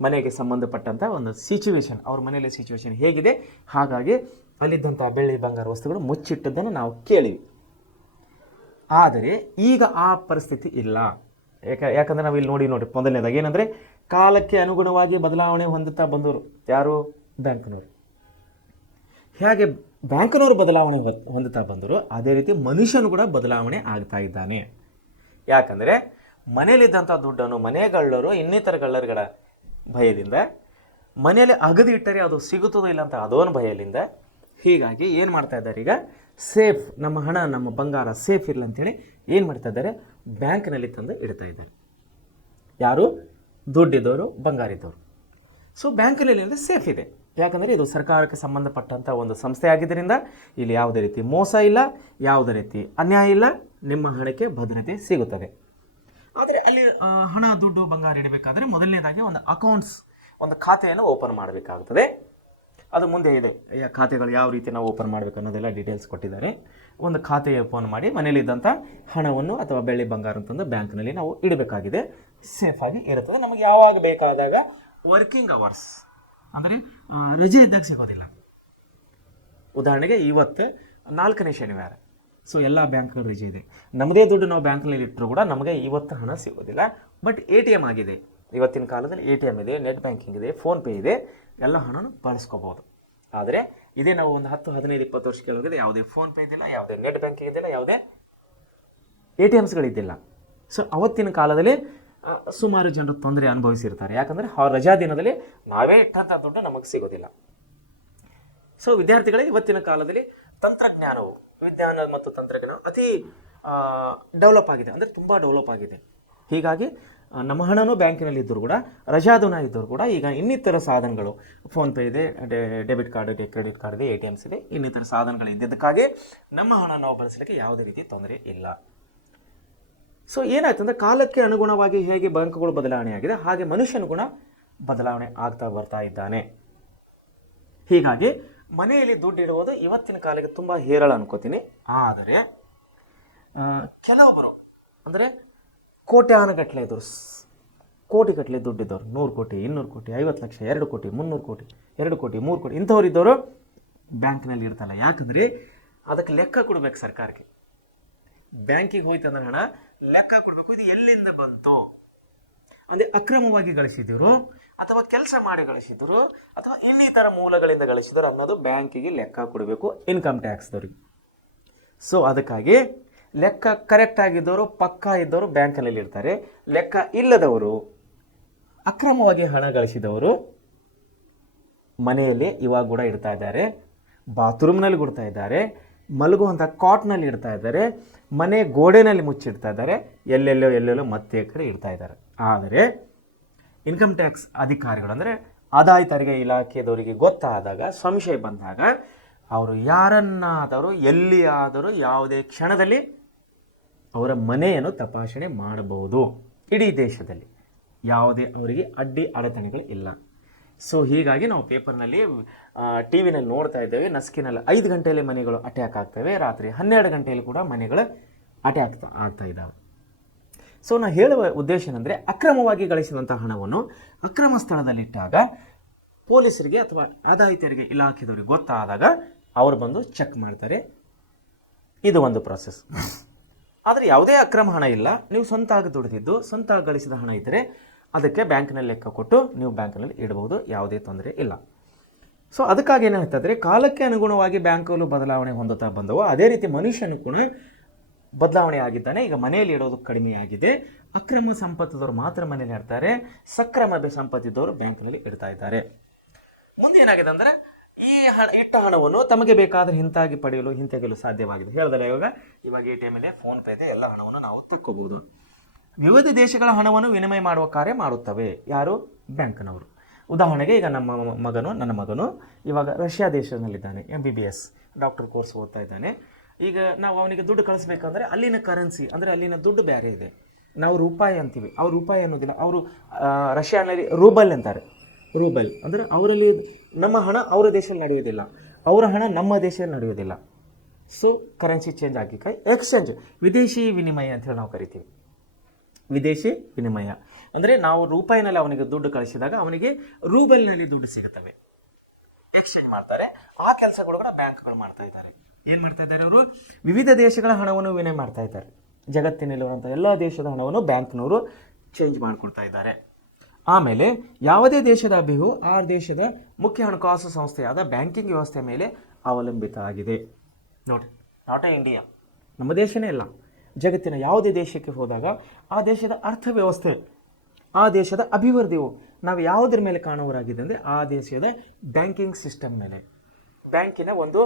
ಮನೆಗೆ ಸಂಬಂಧಪಟ್ಟಂಥ ಒಂದು ಸಿಚುವೇಶನ್, ಅವ್ರ ಮನೆಯಲ್ಲಿ ಸಿಚುವೇಶನ್ ಹೇಗಿದೆ, ಹಾಗಾಗಿ ಅಲ್ಲಿದ್ದಂಥ ಬೆಳ್ಳಿ ಬಂಗಾರ ವಸ್ತುಗಳು ಮುಚ್ಚಿಟ್ಟದ್ದನ್ನು ನಾವು ಕೇಳಿವಿ. ಆದರೆ ಈಗ ಆ ಪರಿಸ್ಥಿತಿ ಇಲ್ಲ. ಯಾಕಂದರೆ ನಾವು ಇಲ್ಲಿ ನೋಡಿ ಮೊದಲನೇದಾಗಿ ಏನಂದರೆ ಕಾಲಕ್ಕೆ ಅನುಗುಣವಾಗಿ ಬದಲಾವಣೆ ಹೊಂದುತ್ತಾ ಬಂದವರು ಯಾರು? ಬ್ಯಾಂಕ್ನವರು. ಹೇಗೆ ಬ್ಯಾಂಕ್ನವರು ಬದಲಾವಣೆ ಹೊಂದುತ್ತಾ ಬಂದರು, ಅದೇ ರೀತಿ ಮನುಷ್ಯನು ಕೂಡ ಬದಲಾವಣೆ ಆಗ್ತಾ ಇದ್ದಾನೆ. ಯಾಕಂದರೆ ಮನೆಯಲ್ಲಿದ್ದಂಥ ದುಡ್ಡನ್ನು ಮನೆಗಳ್ಳರು ಇನ್ನಿತರ ಗಳ್ಳರುಗಳ ಭಯದಿಂದ, ಮನೆಯಲ್ಲಿ ಅಗದಿ ಇಟ್ಟರೆ ಅದು ಸಿಗುತ್ತದೋ ಇಲ್ಲ ಅಂತ ಅದೋನು ಭಯದಿಂದ, ಹೀಗಾಗಿ ಏನು ಮಾಡ್ತಾ ಇದ್ದಾರೆ, ಈಗ ಸೇಫ್, ನಮ್ಮ ಹಣ ನಮ್ಮ ಬಂಗಾರ ಸೇಫ್ ಇರಲ್ಲ ಅಂತೇಳಿ ಏನು ಮಾಡ್ತಾ ಇದ್ದಾರೆ, ಬ್ಯಾಂಕ್ನಲ್ಲಿ ತಂದು ಇಡ್ತಾ ಇದ್ದಾರೆ. ಯಾರು? ದುಡ್ಡಿದ್ದವರು, ಬಂಗಾರ ಇದ್ದವರು. ಸೊ ಬ್ಯಾಂಕಿನಲ್ಲಿ ಅಂದರೆ ಸೇಫ್ ಇದೆ. ಯಾಕಂದರೆ ಇದು ಸರ್ಕಾರಕ್ಕೆ ಸಂಬಂಧಪಟ್ಟಂಥ ಒಂದು ಸಂಸ್ಥೆ ಆಗಿದ್ದರಿಂದ ಇಲ್ಲಿ ಯಾವುದೇ ರೀತಿ ಮೋಸ ಇಲ್ಲ, ಯಾವುದೇ ರೀತಿ ಅನ್ಯಾಯ ಇಲ್ಲ, ನಿಮ್ಮ ಹಣಕ್ಕೆ ಭದ್ರತೆ ಸಿಗುತ್ತದೆ. ಆದರೆ ಅಲ್ಲಿ ಹಣ ದುಡ್ಡು ಬಂಗಾರ ಇಡಬೇಕಾದ್ರೆ ಮೊದಲನೇದಾಗಿ ಒಂದು ಅಕೌಂಟ್ಸ್, ಒಂದು ಖಾತೆಯನ್ನು ಓಪನ್ ಮಾಡಬೇಕಾಗುತ್ತದೆ. ಅದು ಮುಂದೆ ಇದೆ, ಖಾತೆಗಳು ಯಾವ ರೀತಿ ನಾವು ಓಪನ್ ಮಾಡಬೇಕು ಅನ್ನೋದೆಲ್ಲ ಡೀಟೇಲ್ಸ್ ಕೊಟ್ಟಿದ್ದಾರೆ. ಒಂದು ಖಾತೆ ಓಪನ್ ಮಾಡಿ ಮನೆಯಲ್ಲಿದ್ದಂಥ ಹಣವನ್ನು ಅಥವಾ ಬೆಳ್ಳಿ ಬಂಗಾರ ಅಂತಂದು ಬ್ಯಾಂಕ್ನಲ್ಲಿ ನಾವು ಇಡಬೇಕಾಗಿದೆ. ಸೇಫಾಗಿ ಇರುತ್ತದೆ. ನಮಗೆ ಯಾವಾಗ ಬೇಕಾದಾಗ ವರ್ಕಿಂಗ್ ಅವರ್ಸ್ ಅಂದರೆ ರಜೆ ಇದ್ದಾಗ ಸಿಗೋದಿಲ್ಲ. ಉದಾಹರಣೆಗೆ ಇವತ್ತು 4ನೇ ಶನಿವಾರ, ಸೊ ಎಲ್ಲ ಬ್ಯಾಂಕ್ಗಳು ರಜೆ ಇದೆ. ನಮ್ಮದೇ ದುಡ್ಡು ನಾವು ಬ್ಯಾಂಕ್ನಲ್ಲಿ ಇಟ್ಟರು ಕೂಡ ನಮಗೆ ಇವತ್ತು ಹಣ ಸಿಗೋದಿಲ್ಲ. ಬಟ್ ATM ಆಗಿದೆ, ಇವತ್ತಿನ ಕಾಲದಲ್ಲಿ ATM ಇದೆ, ನೆಟ್ ಬ್ಯಾಂಕಿಂಗ್ ಇದೆ, ಫೋನ್ಪೇ ಇದೆ, ಎಲ್ಲ ಹಣವನ್ನು ಬಳಸ್ಕೋಬೋದು. ಆದರೆ ಇದೇ ನಾವು ಒಂದು 10, 15, 20 ವರ್ಷ ಕೆಳಗಿದೆ, ಯಾವುದೇ ಫೋನ್ಪೇ ಇದ್ದಿಲ್ಲ, ಯಾವುದೇ ನೆಟ್ ಬ್ಯಾಂಕಿಂಗ್ ಇದ್ದಿಲ್ಲ, ಯಾವುದೇ ATMsಗಳಿದ್ದಿಲ್ಲ. ಸೊ ಅವತ್ತಿನ ಕಾಲದಲ್ಲಿ ಸುಮಾರು ಜನರು ತೊಂದರೆ ಅನುಭವಿಸಿರ್ತಾರೆ. ಯಾಕಂದರೆ ಆ ರಜಾ ದಿನದಲ್ಲಿ ನಾವೇ ಇಟ್ಟಂಥ ದುಡ್ಡು ನಮಗೆ ಸಿಗೋದಿಲ್ಲ. ಸೊ ವಿದ್ಯಾರ್ಥಿಗಳಿಗೆ ಇವತ್ತಿನ ಕಾಲದಲ್ಲಿ ತಂತ್ರಜ್ಞಾನವು, ವಿಜ್ಞಾನ ಮತ್ತು ತಂತ್ರಜ್ಞಾನ ಅತಿ ಡೆವಲಪ್ ಆಗಿದೆ, ಅಂದರೆ ತುಂಬ ಡೆವಲಪ್ ಆಗಿದೆ. ಹೀಗಾಗಿ ನಮ್ಮ ಹಣನೂ ಬ್ಯಾಂಕಿನಲ್ಲಿ ಇದ್ದರೂ ಕೂಡ, ರಜಾದಿನ ಇದ್ದರೂ ಕೂಡ ಈಗ ಇನ್ನಿತರ ಸಾಧನಗಳು, ಫೋನ್ಪೇ ಇದೆ, ಡೆಬಿಟ್ ಕಾರ್ಡ್ ಇದೆ, ಕ್ರೆಡಿಟ್ ಕಾರ್ಡ್ ಇದೆ, ATMs ಇದೆ, ಇನ್ನಿತರ ಸಾಧನಗಳು ಇದ್ದದಕ್ಕಾಗಿ ನಮ್ಮ ಹಣ ನಾವು ಬಳಸಲಿಕ್ಕೆ ಯಾವುದೇ ರೀತಿ ತೊಂದರೆ ಇಲ್ಲ. ಸೊ ಏನಾಯ್ತು ಅಂದರೆ ಕಾಲಕ್ಕೆ ಅನುಗುಣವಾಗಿ ಹೇಗೆ ಬ್ಯಾಂಕ್ಗಳು ಬದಲಾವಣೆ ಆಗಿದೆ, ಹಾಗೆ ಮನುಷ್ಯನು ಕೂಡ ಬದಲಾವಣೆ ಆಗ್ತಾ ಬರ್ತಾ ಇದ್ದಾನೆ. ಹೀಗಾಗಿ ಮನೆಯಲ್ಲಿ ದುಡ್ಡು ಇಡುವುದು ಇವತ್ತಿನ ಕಾಲಕ್ಕೆ ತುಂಬ ಹೇರಳ ಅನ್ಕೋತೀನಿ. ಆದರೆ ಕೆಲವೊಬ್ಬರು ಅಂದರೆ ಕೋಟ್ಯಾನುಗಟ್ಟಲೆ ಇದ್ದವರು, ಕೋಟಿಗಟ್ಟಲೆ ದುಡ್ಡಿದ್ದವರು, 100 ಕೋಟಿ, 200 ಕೋಟಿ, 50 ಲಕ್ಷ, 2 ಕೋಟಿ, 300 ಕೋಟಿ, 2 ಕೋಟಿ, 3 ಕೋಟಿ ಇಂಥವ್ರು ಇದ್ದವರು ಬ್ಯಾಂಕ್ನಲ್ಲಿ ಇರ್ತಲ್ಲ. ಯಾಕಂದರೆ ಅದಕ್ಕೆ ಲೆಕ್ಕ ಕೊಡಬೇಕು ಸರ್ಕಾರಕ್ಕೆ. ಬ್ಯಾಂಕಿಗೆ ಹೋಯ್ತಂದ್ರೆ ಹಣ ಲೆಕ್ಕ ಕೊಡಬೇಕು. ಇದು ಎಲ್ಲಿಂದ ಬಂತು, ಅಂದರೆ ಅಕ್ರಮವಾಗಿ ಗಳಿಸಿದ್ರು ಅಥವಾ ಕೆಲಸ ಮಾಡಿ ಗಳಿಸಿದ್ರು ಅಥವಾ ಇನ್ನಿತರ ಮೂಲಗಳಿಂದ ಗಳಿಸಿದ್ರು ಅನ್ನೋದು ಬ್ಯಾಂಕಿಗೆ ಲೆಕ್ಕ ಕೊಡಬೇಕು, ಇನ್ಕಮ್ ಟ್ಯಾಕ್ಸ್ದವ್ರಿಗೆ. ಸೊ ಅದಕ್ಕಾಗಿ ಲೆಕ್ಕ ಕರೆಕ್ಟ್ ಆಗಿದ್ದವರು, ಪಕ್ಕಾ ಇದ್ದವರು ಬ್ಯಾಂಕಿನಲ್ಲಿ ಇರ್ತಾರೆ. ಲೆಕ್ಕ ಇಲ್ಲದವರು, ಅಕ್ರಮವಾಗಿ ಹಣ ಗಳಿಸಿದವರು ಮನೆಯಲ್ಲಿ ಇವಾಗ ಕೂಡ ಇಡ್ತಾ ಇದ್ದಾರೆ, ಬಾತ್ರೂಮ್ನಲ್ಲಿ ಕೊಡ್ತಾ ಇದ್ದಾರೆ, ಮಲಗುವಂಥ ಕಾಟ್ನಲ್ಲಿ ಇಡ್ತಾ ಇದ್ದಾರೆ, ಮನೆ ಗೋಡೆನಲ್ಲಿ ಮುಚ್ಚಿಡ್ತಾ ಇದ್ದಾರೆ, ಎಲ್ಲೆಲ್ಲೋ ಮತ್ತೆ ಕಡೆ ಇಡ್ತಾ ಇದ್ದಾರೆ. ಆದರೆ ಇನ್ಕಮ್ ಟ್ಯಾಕ್ಸ್ ಅಧಿಕಾರಿಗಳು ಅಂದರೆ ಆದಾಯ ತೆರಿಗೆ ಇಲಾಖೆದವರಿಗೆ ಗೊತ್ತಾದಾಗ, ಸಂಶಯ ಬಂದಾಗ, ಅವರು ಯಾರನ್ನಾದರೂ ಎಲ್ಲಿಯಾದರೂ ಯಾವುದೇ ಕ್ಷಣದಲ್ಲಿ ಅವರ ಮನೆಯನ್ನು ತಪಾಸಣೆ ಮಾಡಬಹುದು ಇಡೀ ದೇಶದಲ್ಲಿ, ಯಾವುದೇ ಅವರಿಗೆ ಅಡ್ಡಿ ಅಡೆತಡೆಗಳು ಇಲ್ಲ. ಸೊ ಹೀಗಾಗಿ ನಾವು ಪೇಪರ್ನಲ್ಲಿ ಟಿ ವಿನಲ್ಲಿ ನೋಡ್ತಾ ಇದ್ದೇವೆ, ನಸ್ಕಿನಲ್ಲಿ 5 ಗಂಟೆಯಲ್ಲಿ ಮನೆಗಳು ಅಟ್ಯಾಕ್ ಆಗ್ತವೆ, ರಾತ್ರಿ 12 ಗಂಟೆಯಲ್ಲಿ ಕೂಡ ಮನೆಗಳು ಅಟ್ಯಾಕ್ ಆಗ್ತಾ ಇದ್ದಾವೆ. ಸೊ ನಾನು ಹೇಳುವ ಉದ್ದೇಶ ಏನಂದರೆ, ಅಕ್ರಮವಾಗಿ ಗಳಿಸಿದಂಥ ಹಣವನ್ನು ಅಕ್ರಮ ಸ್ಥಳದಲ್ಲಿಟ್ಟಾಗ ಪೊಲೀಸರಿಗೆ ಅಥವಾ ಆದಾಯ ತೆರಿಗೆ ಇಲಾಖೆದವರಿಗೆ ಗೊತ್ತಾದಾಗ ಅವರು ಬಂದು ಚೆಕ್ ಮಾಡ್ತಾರೆ. ಇದು ಒಂದು ಪ್ರಾಸೆಸ್. ಆದರೆ ಯಾವುದೇ ಅಕ್ರಮ ಹಣ ಇಲ್ಲ, ನೀವು ಸ್ವಂತಾಗಿ ದುಡಿದಿದ್ದು ಸ್ವಂತ ಗಳಿಸಿದ ಹಣ ಇದ್ದರೆ ಅದಕ್ಕೆ ಬ್ಯಾಂಕ್ನಲ್ಲಿ ಲೆಕ್ಕ ಕೊಟ್ಟು ನೀವು ಬ್ಯಾಂಕ್ನಲ್ಲಿ ಇಡಬಹುದು, ಯಾವುದೇ ತೊಂದರೆ ಇಲ್ಲ. ಸೊ ಅದಕ್ಕಾಗಿ ಏನಾಗ್ತದೆ, ಕಾಲಕ್ಕೆ ಅನುಗುಣವಾಗಿ ಬ್ಯಾಂಕುಗಳು ಬದಲಾವಣೆ ಹೊಂದುತ್ತಾ ಬಂದವು, ಅದೇ ರೀತಿ ಮನುಷ್ಯನು ಕೂಡ ಬದಲಾವಣೆ ಆಗಿದ್ದಾನೆ. ಈಗ ಮನೆಯಲ್ಲಿ ಇಡೋದು ಕಡಿಮೆಯಾಗಿದೆ. ಅಕ್ರಮ ಸಂಪತ್ತಿದ್ದವರು ಮಾತ್ರ ಮನೆಯಲ್ಲಿ ಇಡ್ತಾರೆ, ಸಕ್ರಮ ಸಂಪತ್ತಿದ್ದವರು ಬ್ಯಾಂಕ್ನಲ್ಲಿ ಇಡ್ತಾ ಇದ್ದಾರೆ. ಮುಂದೆ ಏನಾಗಿದೆ ಅಂದರೆ, ಈ ಇಟ್ಟ ಹಣವನ್ನು ತಮಗೆ ಬೇಕಾದರೆ ಹಿಂತೆಗೆಯಲು ಸಾಧ್ಯವಾಗಿದೆ. ಹೇಳಿದ್ರೆ ಇವಾಗ ATM ಇದೆ, ಫೋನ್ ಪೇ ಇದೆ, ಎಲ್ಲ ಹಣವನ್ನು ನಾವು ತಕ್ಕೋಬಹುದು. ವಿವಿಧ ದೇಶಗಳ ಹಣವನ್ನು ವಿನಿಮಯ ಮಾಡುವ ಕಾರ್ಯ ಮಾಡುತ್ತವೆ ಯಾರು? ಬ್ಯಾಂಕ್ನವರು. ಉದಾಹರಣೆಗೆ ಈಗ ನನ್ನ ಮಗನು ಇವಾಗ ರಷ್ಯಾ ದೇಶದಲ್ಲಿದ್ದಾನೆ, MBBS ಡಾಕ್ಟರ್ ಕೋರ್ಸ್ ಓದ್ತಾ ಇದ್ದಾನೆ. ಈಗ ನಾವು ಅವನಿಗೆ ದುಡ್ಡು ಕಳಿಸ್ಬೇಕಂದ್ರೆ ಅಲ್ಲಿನ ಕರೆನ್ಸಿ ಅಂದರೆ ಅಲ್ಲಿನ ದುಡ್ಡು ಬೇರೆ ಇದೆ, ನಾವು ರೂಪಾಯಿ ಅಂತೀವಿ, ಅವ್ರು ರೂಪಾಯಿ ಅನ್ನೋದಿಲ್ಲ, ಅವರು ರಷ್ಯಾನಲ್ಲಿ ರೂಬಲ್ ಅಂತಾರೆ. ರೂಬಲ್ ಅಂದರೆ ಅವರಲ್ಲಿ ನಮ್ಮ ಹಣ ಅವರ ದೇಶದಲ್ಲಿ ನಡೆಯೋದಿಲ್ಲ, ಅವರ ಹಣ ನಮ್ಮ ದೇಶದಲ್ಲಿ ನಡೆಯೋದಿಲ್ಲ. ಸೊ ಕರೆನ್ಸಿ ಚೇಂಜ್ ಆಗಿ ಎಕ್ಸ್ಚೇಂಜ್, ವಿದೇಶಿ ವಿನಿಮಯ ಅಂತ ಹೇಳಿ ನಾವು ಕರಿತೀವಿ. ವಿದೇಶಿ ವಿನಿಮಯ ಅಂದರೆ ನಾವು ರೂಪಾಯಿನಲ್ಲಿ ಅವನಿಗೆ ದುಡ್ಡು ಕಳಿಸಿದಾಗ ಅವನಿಗೆ ರೂಬಲ್ನಲ್ಲಿ ದುಡ್ಡು ಸಿಗುತ್ತವೆ, ಎಕ್ಸ್ಚೇಂಜ್ ಮಾಡ್ತಾರೆ. ಆ ಕೆಲಸಗಳು ಕೂಡ ಬ್ಯಾಂಕ್ಗಳು ಮಾಡ್ತಾ ಇದ್ದಾರೆ. ಏನು ಮಾಡ್ತಾ ಇದ್ದಾರೆ ಅವರು? ವಿವಿಧ ದೇಶಗಳ ಹಣವನ್ನು ವಿನಿಮಯ ಮಾಡ್ತಾ ಇದ್ದಾರೆ. ಜಗತ್ತಿನಲ್ಲಿರುವಂಥ ಎಲ್ಲ ದೇಶದ ಹಣವನ್ನು ಬ್ಯಾಂಕ್ನವರು ಚೇಂಜ್ ಮಾಡ್ಕೊಳ್ತಾ ಇದ್ದಾರೆ. ಆಮೇಲೆ ಯಾವುದೇ ದೇಶದ ಅಭಿವೃದ್ಧಿಯು ಆ ದೇಶದ ಮುಖ್ಯ ಹಣಕಾಸು ಸಂಸ್ಥೆಯಾದ ಬ್ಯಾಂಕಿಂಗ್ ವ್ಯವಸ್ಥೆ ಮೇಲೆ ಅವಲಂಬಿತ ಆಗಿದೆ. ನೋಡಿ, ನಾಟ್ ಇಂಡಿಯಾ, ನಮ್ಮ ದೇಶನೇ ಇಲ್ಲ, ಜಗತ್ತಿನ ಯಾವುದೇ ದೇಶಕ್ಕೆ ಹೋದಾಗ ಆ ದೇಶದ ಅರ್ಥವ್ಯವಸ್ಥೆ, ಆ ದೇಶದ ಅಭಿವೃದ್ಧಿಯು ನಾವು ಯಾವುದ್ರ ಮೇಲೆ ಕಾಣುವರಾಗಿದೆ ಅಂದರೆ ಆ ದೇಶದ ಬ್ಯಾಂಕಿಂಗ್ ಸಿಸ್ಟಮ್ ಮೇಲೆ, ಬ್ಯಾಂಕಿನ ಒಂದು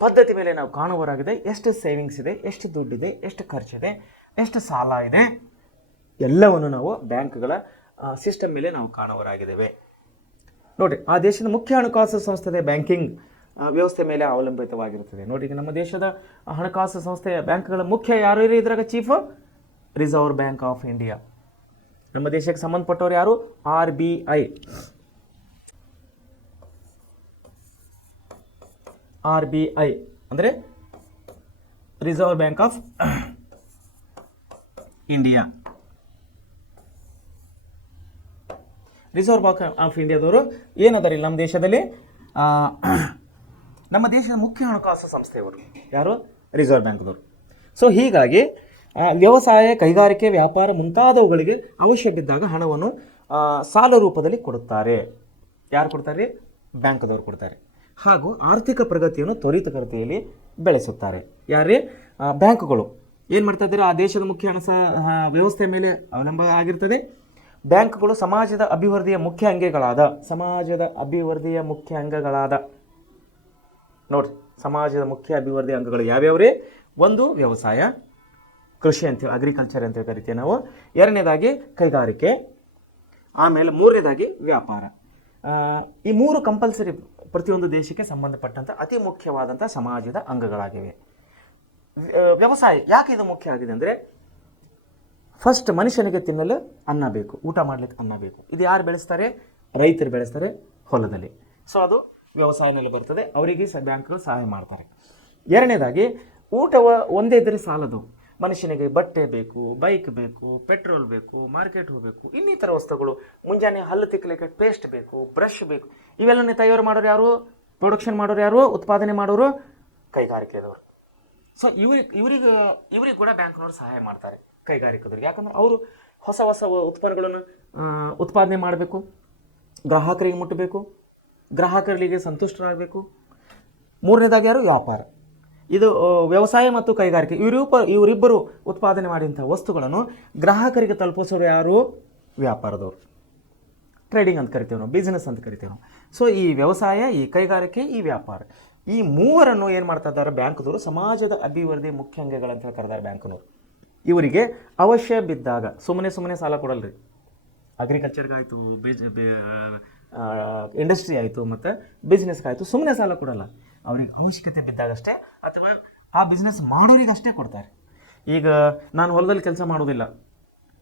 ಪದ್ಧತಿ ಮೇಲೆ ನಾವು ಕಾಣುವರಾಗಿದೆ. ಎಷ್ಟು ಸೇವಿಂಗ್ಸ್ ಇದೆ, ಎಷ್ಟು ದುಡ್ಡಿದೆ, ಎಷ್ಟು ಖರ್ಚಿದೆ, ಎಷ್ಟು ಸಾಲ ಇದೆ, ಎಲ್ಲವನ್ನು ನಾವು ಬ್ಯಾಂಕ್ಗಳ ಸಿಸ್ಟಮ್ ಮೇಲೆ ನಾವು ಕಾಣುವರಾಗಿದ್ದೇವೆ. ನೋಡಿ, ಆ ದೇಶದ ಮುಖ್ಯ ಹಣಕಾಸು ಸಂಸ್ಥೆ ಬ್ಯಾಂಕಿಂಗ್ ವ್ಯವಸ್ಥೆ ಮೇಲೆ ಅವಲಂಬಿತವಾಗಿರುತ್ತದೆ. ನೋಡಿ, ಈಗ ನಮ್ಮ ದೇಶದ ಹಣಕಾಸು ಸಂಸ್ಥೆಯ ಬ್ಯಾಂಕ್ಗಳ ಮುಖ್ಯ ಯಾರು ಇದ್ರಾಗ? Chief reserve bank of India. ನಮ್ಮ ದೇಶಕ್ಕೆ ಸಂಬಂಧಪಟ್ಟವರು ಯಾರು? RBI. ಅಂದರೆ reserve bank of India. Reserve bank of ಇಂಡಿಯಾದವರು ಏನದಾರ ನಮ್ಮ ದೇಶದಲ್ಲಿ? ನಮ್ಮ ದೇಶದ ಮುಖ್ಯ ಹಣಕಾಸು ಸಂಸ್ಥೆಯವರು ಯಾರು? ರಿಸರ್ವ್ ಬ್ಯಾಂಕ್ದವರು. ಸೊ ಹೀಗಾಗಿ ವ್ಯವಸಾಯ, ಕೈಗಾರಿಕೆ, ವ್ಯಾಪಾರ ಮುಂತಾದವುಗಳಿಗೆ ಅವಶ್ಯ ಬಿದ್ದಾಗ ಹಣವನ್ನು ಸಾಲ ರೂಪದಲ್ಲಿ ಕೊಡುತ್ತಾರೆ. ಯಾರು ಕೊಡ್ತಾರೆ? ಬ್ಯಾಂಕ್ದವರು ಕೊಡ್ತಾರೆ. ಹಾಗೂ ಆರ್ಥಿಕ ಪ್ರಗತಿಯನ್ನು ತ್ವರಿತಗತಿಯಲ್ಲಿ ಬೆಳೆಸುತ್ತಾರೆ. ಯಾರೇ? ಬ್ಯಾಂಕ್ಗಳು. ಏನು ಮಾಡ್ತಾ ಇದ್ದಾರೆ? ಆ ದೇಶದ ಮುಖ್ಯ ಹಣ ವ್ಯವಸ್ಥೆ ಮೇಲೆ ಅವಲಂಬ ಆಗಿರ್ತದೆ. ಬ್ಯಾಂಕ್ಗಳು ಸಮಾಜದ ಅಭಿವೃದ್ಧಿಯ ಮುಖ್ಯ ಅಂಗಗಳಾದ ನೋಡ್ರಿ, ಸಮಾಜದ ಮುಖ್ಯ ಅಭಿವೃದ್ಧಿ ಅಂಗಗಳು ಯಾವ್ಯಾವ್ರಿ? ಒಂದು ವ್ಯವಸಾಯ, ಕೃಷಿ ಅಂತೇಳಿ ಅಗ್ರಿಕಲ್ಚರ್ ಅಂತೇಳಿ ಕರಿತೀವಿ ನಾವು. ಎರಡನೇದಾಗಿ ಕೈಗಾರಿಕೆ, ಆಮೇಲೆ ಮೂರನೇದಾಗಿ ವ್ಯಾಪಾರ. ಈ ಮೂರು ಕಂಪಲ್ಸರಿ ಪ್ರತಿಯೊಂದು ದೇಶಕ್ಕೆ ಸಂಬಂಧಪಟ್ಟಂಥ ಅತಿ ಮುಖ್ಯವಾದಂಥ ಸಮಾಜದ ಅಂಗಗಳಾಗಿವೆ. ವ್ಯವಸಾಯ ಯಾಕೆ ಇದು ಮುಖ್ಯ ಆಗಿದೆ ಅಂದರೆ, ಫಸ್ಟ್ ಮನುಷ್ಯನಿಗೆ ತಿನ್ನಲು ಅನ್ನ ಬೇಕು, ಊಟ ಮಾಡಲಿಕ್ಕೆ ಅನ್ನ ಬೇಕು. ಇದು ಯಾರು ಬೆಳೆಸ್ತಾರೆ? ರೈತರು ಬೆಳೆಸ್ತಾರೆ ಹೊಲದಲ್ಲಿ. ಸೊ ಅದು ವ್ಯವಸಾಯದಲ್ಲಿ ಬರ್ತದೆ, ಅವರಿಗೆ ಬ್ಯಾಂಕ್ಗಳು ಸಹಾಯ ಮಾಡ್ತಾರೆ. ಎರಡನೇದಾಗಿ ಊಟ ಒಂದೇ ಇದ್ದರೆ ಸಾಲದು. ಮನುಷ್ಯನಿಗೆ ಬಟ್ಟೆ ಬೇಕು, ಬೈಕ್ ಬೇಕು, ಪೆಟ್ರೋಲ್ ಬೇಕು, ಮಾರ್ಕೆಟ್ ಹೋಗಬೇಕು, ಇನ್ನಿತರ ವಸ್ತುಗಳು, ಮುಂಜಾನೆ ಹಲ್ಲು ತಿಕ್ಕಲಿಕ್ಕೆ ಪೇಸ್ಟ್ ಬೇಕು, ಬ್ರಷ್ ಬೇಕು. ಇವೆಲ್ಲನೇ ತಯಾರು ಮಾಡೋರು ಯಾರು? ಪ್ರೊಡಕ್ಷನ್ ಮಾಡೋರು ಯಾರು? ಉತ್ಪಾದನೆ ಮಾಡೋರು ಕೈಗಾರಿಕೆದವರು. ಸೊ ಇವರಿಗೆ ಕೂಡ ಬ್ಯಾಂಕ್ನವರು ಸಹಾಯ ಮಾಡ್ತಾರೆ, ಕೈಗಾರಿಕೆದವ್ರಿಗೆ. ಯಾಕಂದ್ರೆ ಅವರು ಹೊಸ ಹೊಸ ಉತ್ಪನ್ನಗಳನ್ನು ಉತ್ಪಾದನೆ ಮಾಡಬೇಕು, ಗ್ರಾಹಕರಿಗೆ ಮುಟ್ಟಬೇಕು, ಗ್ರಾಹಕರಿಗೆ ಸಂತುಷ್ಟರಾಗಬೇಕು. ಮೂರನೇದಾಗಿ ಯಾರು? ವ್ಯಾಪಾರ. ಇದು ವ್ಯವಸಾಯ ಮತ್ತು ಕೈಗಾರಿಕೆ ಇವರಿಬ್ಬರು ಉತ್ಪಾದನೆ ಮಾಡಿದಂಥ ವಸ್ತುಗಳನ್ನು ಗ್ರಾಹಕರಿಗೆ ತಲುಪಿಸೋರು ಯಾರು? ವ್ಯಾಪಾರದವರು. ಟ್ರೇಡಿಂಗ್ ಅಂತ ಕರಿತೇವೆ ನಾವು, ಬಿಸ್ನೆಸ್ ಅಂತ ಕರಿತೇವೆ ನಾವು. ಸೊ ಈ ವ್ಯವಸಾಯ, ಈ ಕೈಗಾರಿಕೆ, ಈ ವ್ಯಾಪಾರ, ಈ ಮೂವರನ್ನು ಏನು ಮಾಡ್ತಾ ಇದ್ದಾರೆ? ಬ್ಯಾಂಕ್ದವರು ಸಮಾಜದ ಅಭಿವೃದ್ಧಿ ಮುಖ್ಯ ಅಂಗಗಳಂತ ಕರೆದಾರೆ ಬ್ಯಾಂಕ್ನವರು. ಇವರಿಗೆ ಅವಶ್ಯ ಬಿದ್ದಾಗ ಸುಮ್ಮನೆ ಸಾಲ ಕೊಡಲ್ರಿ. ಅಗ್ರಿಕಲ್ಚರ್ಗಾಯಿತು, ಇಂಡಸ್ಟ್ರಿ ಆಯಿತು, ಮತ್ತು ಬಿಸ್ನೆಸ್ಗಾಯಿತು ಸುಮ್ಮನೆ ಸಾಲ ಕೊಡಲ್ಲ. ಅವ್ರಿಗೆ ಅವಶ್ಯಕತೆ ಬಿದ್ದಾಗಷ್ಟೇ, ಅಥವಾ ಆ ಬಿಸ್ನೆಸ್ ಮಾಡೋರಿಗಷ್ಟೇ ಕೊಡ್ತಾರೆ. ಈಗ ನಾನು ಹೊಲದಲ್ಲಿ ಕೆಲಸ ಮಾಡೋದಿಲ್ಲ,